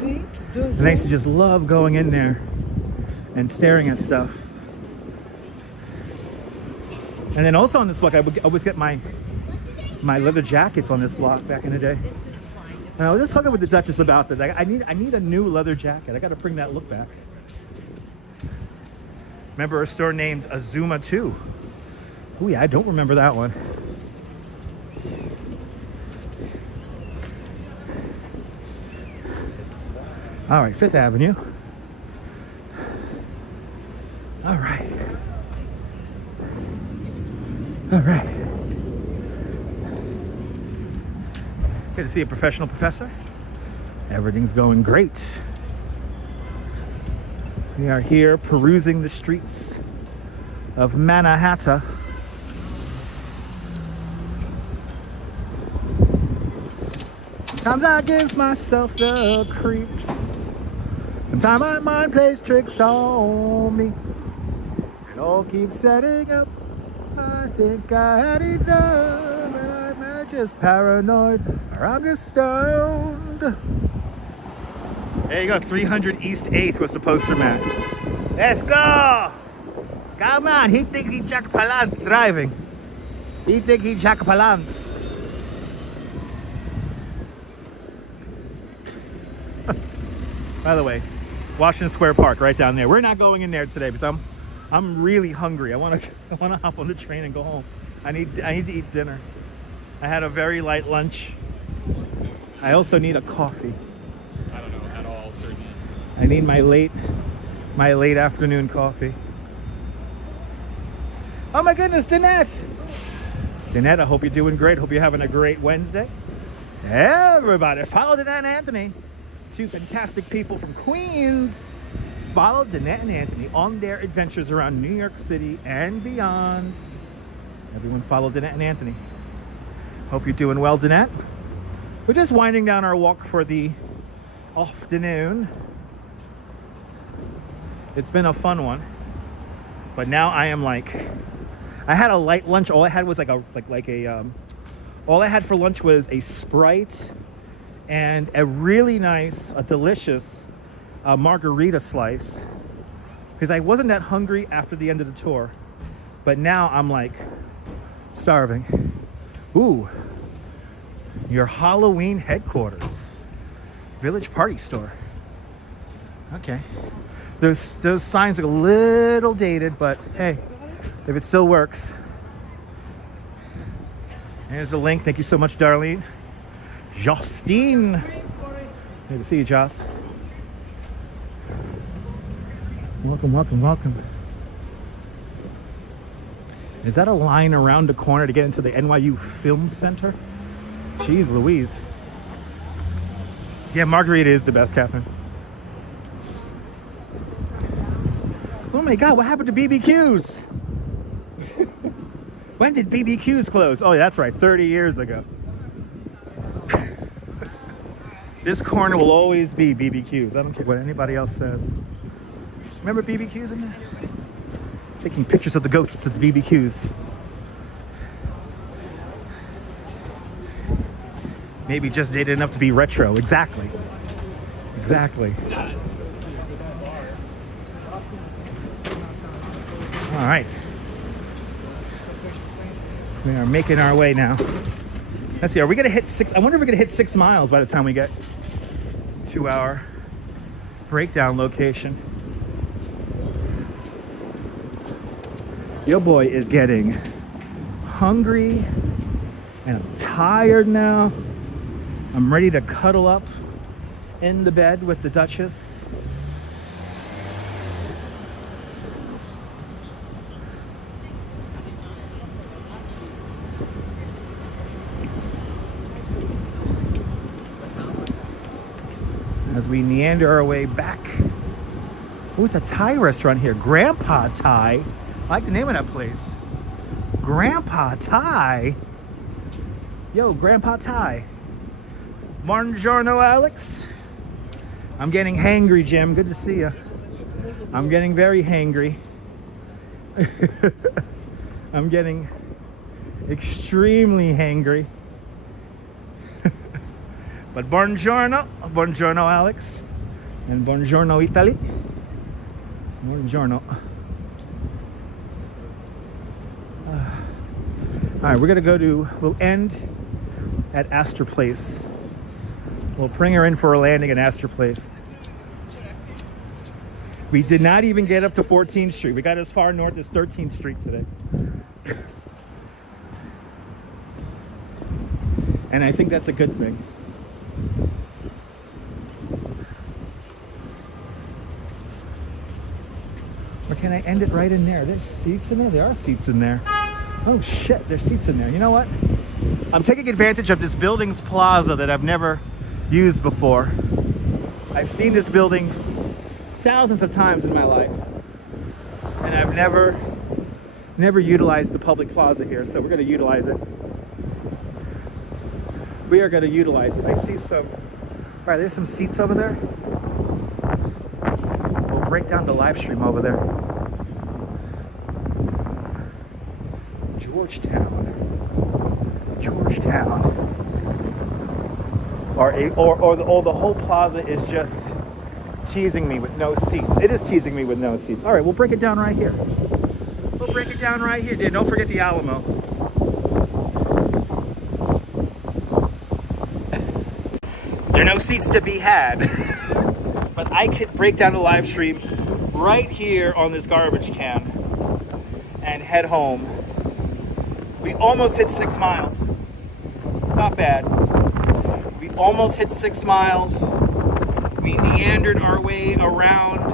And I used to just love going in there and staring at stuff. And then also on this block, I would always get my leather jackets on this block back in the day. And I was just talking with the Duchess about that. I need a new leather jacket. I got to bring that look back. Remember a store named Azuma 2? Oh yeah, I don't remember that one. All right, 5th Avenue. All right. All right. Good to see a professional professor. Everything's going great. We are here perusing the streets of Manhattan. Sometimes I give myself the creeps. Sometimes my mind plays tricks on me. It all keeps setting up. I think I had enough, and I'm just paranoid, or I'm just stoned. There you go, 300 East 8th was the poster mat. Let's go! Come on, he think he Jack Palance driving. He think he Jack Palance. By the way, Washington Square Park, right down there. We're not going in there today because I'm really hungry. I want to hop on the train and go home. I need to eat dinner. I had a very light lunch. I also need a coffee. I don't know at all, certainly. I need my late afternoon coffee. Oh my goodness, Danette! Danette, I hope you're doing great. Hope you're having a great Wednesday. Everybody, follow Danette Anthony two fantastic people from Queens followed Danette and Anthony on their adventures around New York City and beyond. Everyone followed Danette and Anthony. Hope you're doing well, Danette. We're just winding down our walk for the afternoon. It's been a fun one, but now I am like, I had a light lunch. All I had was all I had for lunch was a Sprite and a really nice, a delicious margarita slice, because I wasn't that hungry after the end of the tour, but now I'm like starving. Ooh, your Halloween headquarters, Village Party Store. Okay, those signs are a little dated, but hey, if it still works. Here's the link. Thank you so much, Darlene. Justine. Good to see you, Joss. Welcome, welcome, welcome. Is that a line around the corner to get into the NYU Film Center? Jeez Louise. Yeah, margarita is the best, Catherine. Oh my God, what happened to BBQs? When did BBQs close? Oh, that's right, 30 years ago. This corner will always be BBQs. I don't care what anybody else says. Remember BBQs in there? Taking pictures of the ghosts of the BBQs. Maybe just dated enough to be retro. Exactly. Exactly. All right. We are making our way now. Let's see, are we gonna hit 6? I wonder if we're gonna hit 6 miles by the time we get to our breakdown location. Your boy is getting hungry and I'm tired now. I'm ready to cuddle up in the bed with the Duchess. As we meander our way back. Oh, it's a Thai restaurant here. Grandpa Thai. I like the name of that place. Grandpa Thai. Yo, Grandpa Thai. Buongiorno, Alex. I'm getting hangry, Jim. Good to see you. I'm getting very hangry. I'm getting extremely hangry. But buongiorno. Buongiorno, Alex. And buongiorno, Italy. Buongiorno. All right, we'll end at Astor Place. We'll bring her in for a landing at Astor Place. We did not even get up to 14th Street. We got as far north as 13th Street today. And I think that's a good thing. Or can I end it right in there? There's seats in there? There are seats in there. Oh shit, there's seats in there. You know what? I'm taking advantage of this building's plaza that I've never used before. I've seen this building thousands of times in my life. And I've never utilized the public plaza here, so we're gonna utilize it. We are gonna utilize it. I see some, all right, there's some seats over there. We'll break down the live stream over there. Georgetown. Or the whole plaza is just teasing me with no seats. It is teasing me with no seats. All right, we'll break it down right here. We'll break it down right here. Don't forget the Alamo. There are no seats to be had. But I could break down the live stream right here on this garbage can and head home. We almost hit 6 miles. Not bad. We almost hit 6 miles. We meandered our way around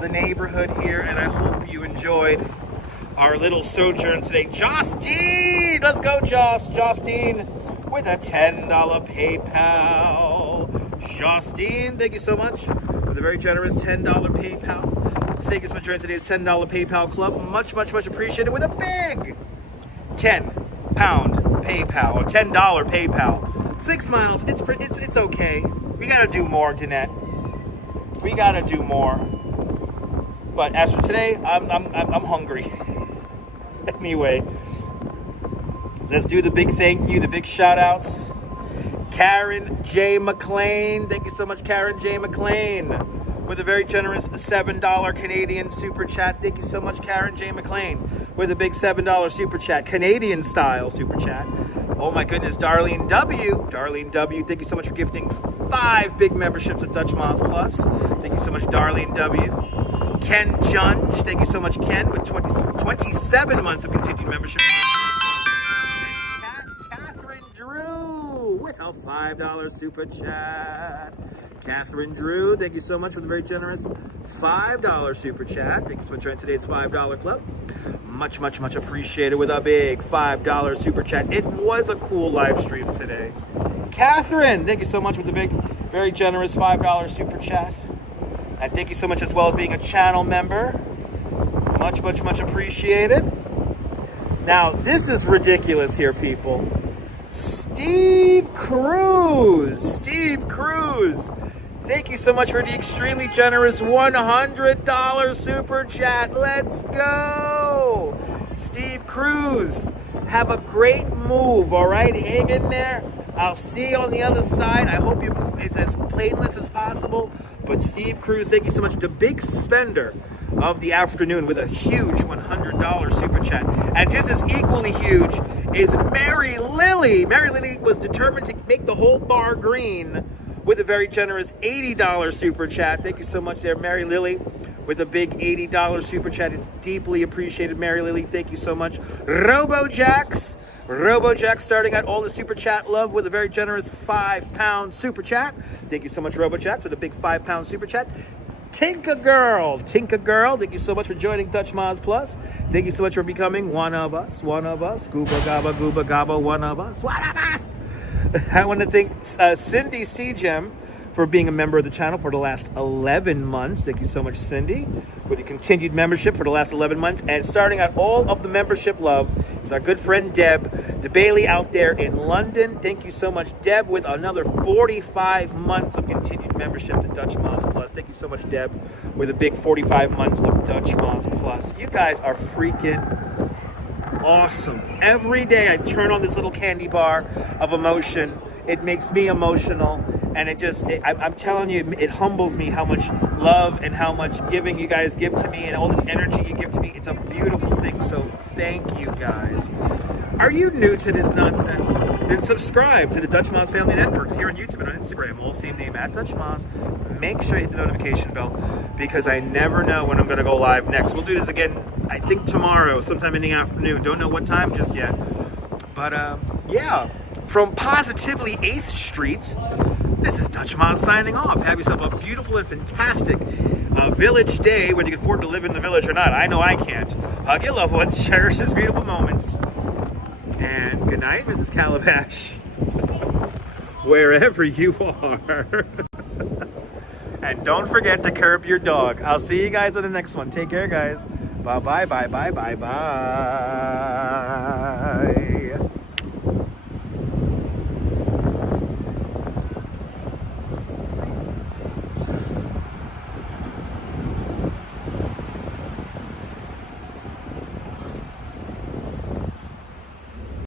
the neighborhood here, and I hope you enjoyed our little sojourn today. Justine! Let's go, Justine! With a $10 PayPal. Justine, thank you so much for the very generous $10 PayPal. Thank you so much for today's $10 PayPal club. Much, much, much appreciated with a big £10 PayPal or $10 PayPal. 6 miles. It's okay. We gotta do more, Danette. We gotta do more. But as for today, I'm hungry. Anyway, let's do the big thank you, the big shout outs. Karen J. McLean. Thank you so much, Karen J. McLean, with a very generous $7 Canadian super chat. Thank you so much, Karen J. McLean, with a big $7 super chat, Canadian style super chat. Oh my goodness, Darlene W. Darlene W. Thank you so much for gifting 5 big memberships of Dutch Miles Plus. Thank you so much, Darlene W. Ken Junge. Thank you so much, Ken, with 27 months of continued membership. Catherine Drew with a $5 super chat. Catherine Drew, thank you so much for the very generous $5 super chat. Thank you so much for joining today's $5 club. Much, much, much appreciated with a big $5 super chat. It was a cool live stream today. Catherine, thank you so much with the big, very generous $5 super chat. And thank you so much as well as being a channel member. Much, much, much appreciated. Now, this is ridiculous here, people. Steve Cruz. Steve Cruz. Thank you so much for the extremely generous $100 super chat. Let's go. Steve Cruz, have a great move, all right? Hang in there. I'll see you on the other side. I hope your move is as painless as possible. But Steve Cruz, thank you so much. The big spender of the afternoon with a huge $100 super chat. And just as equally huge is Mary Lily. Mary Lily was determined to make the whole bar green with a very generous $80 super chat. Thank you so much there, Mary Lily, with a big $80 super chat. It's deeply appreciated, Mary Lily. Thank you so much. RoboJax. RoboJax starting out all the super chat love with a very generous £5 super chat. Thank you so much, RoboJax, with a big £5 super chat. Tinka Girl, thank you so much for joining Dutch Miles Plus. Thank you so much for becoming one of us. Gooba Gaba, one of us. I want to thank Cindy Cgem for being a member of the channel for the last 11 months. Thank you so much, Cindy, with the continued membership for the last 11 months. And starting out all of the membership love is our good friend Deb Bailey out there in London. Thank you so much, Deb, with another 45 months of continued membership to Dutch Miles Plus. Thank you so much, Deb, with a big 45 months of Dutch Miles Plus. You guys are freaking awesome. Every day I turn on this little candy bar of emotion. It makes me emotional, and I'm telling you, it humbles me how much love and how much giving you guys give to me and all this energy you give to me. It's a beautiful thing, so thank you guys. Are you new to this nonsense? Then subscribe to the Dutch Miles Family Networks here on YouTube and on Instagram, all same name, @DutchMiles. Make sure you hit the notification bell, because I never know when I'm going to go live next. We'll do this again, I think tomorrow, sometime in the afternoon. Don't know what time just yet. But yeah, from positively 8th Street, this is Dutch Miles signing off. Have yourself a beautiful and fantastic village day, whether you can afford to live in the village or not. I know I can't. Hug your loved ones, cherish these beautiful moments. And good night, Mrs. Calabash. Wherever you are. And don't forget to curb your dog. I'll see you guys on the next one. Take care, guys. Bye-bye, bye-bye, bye-bye.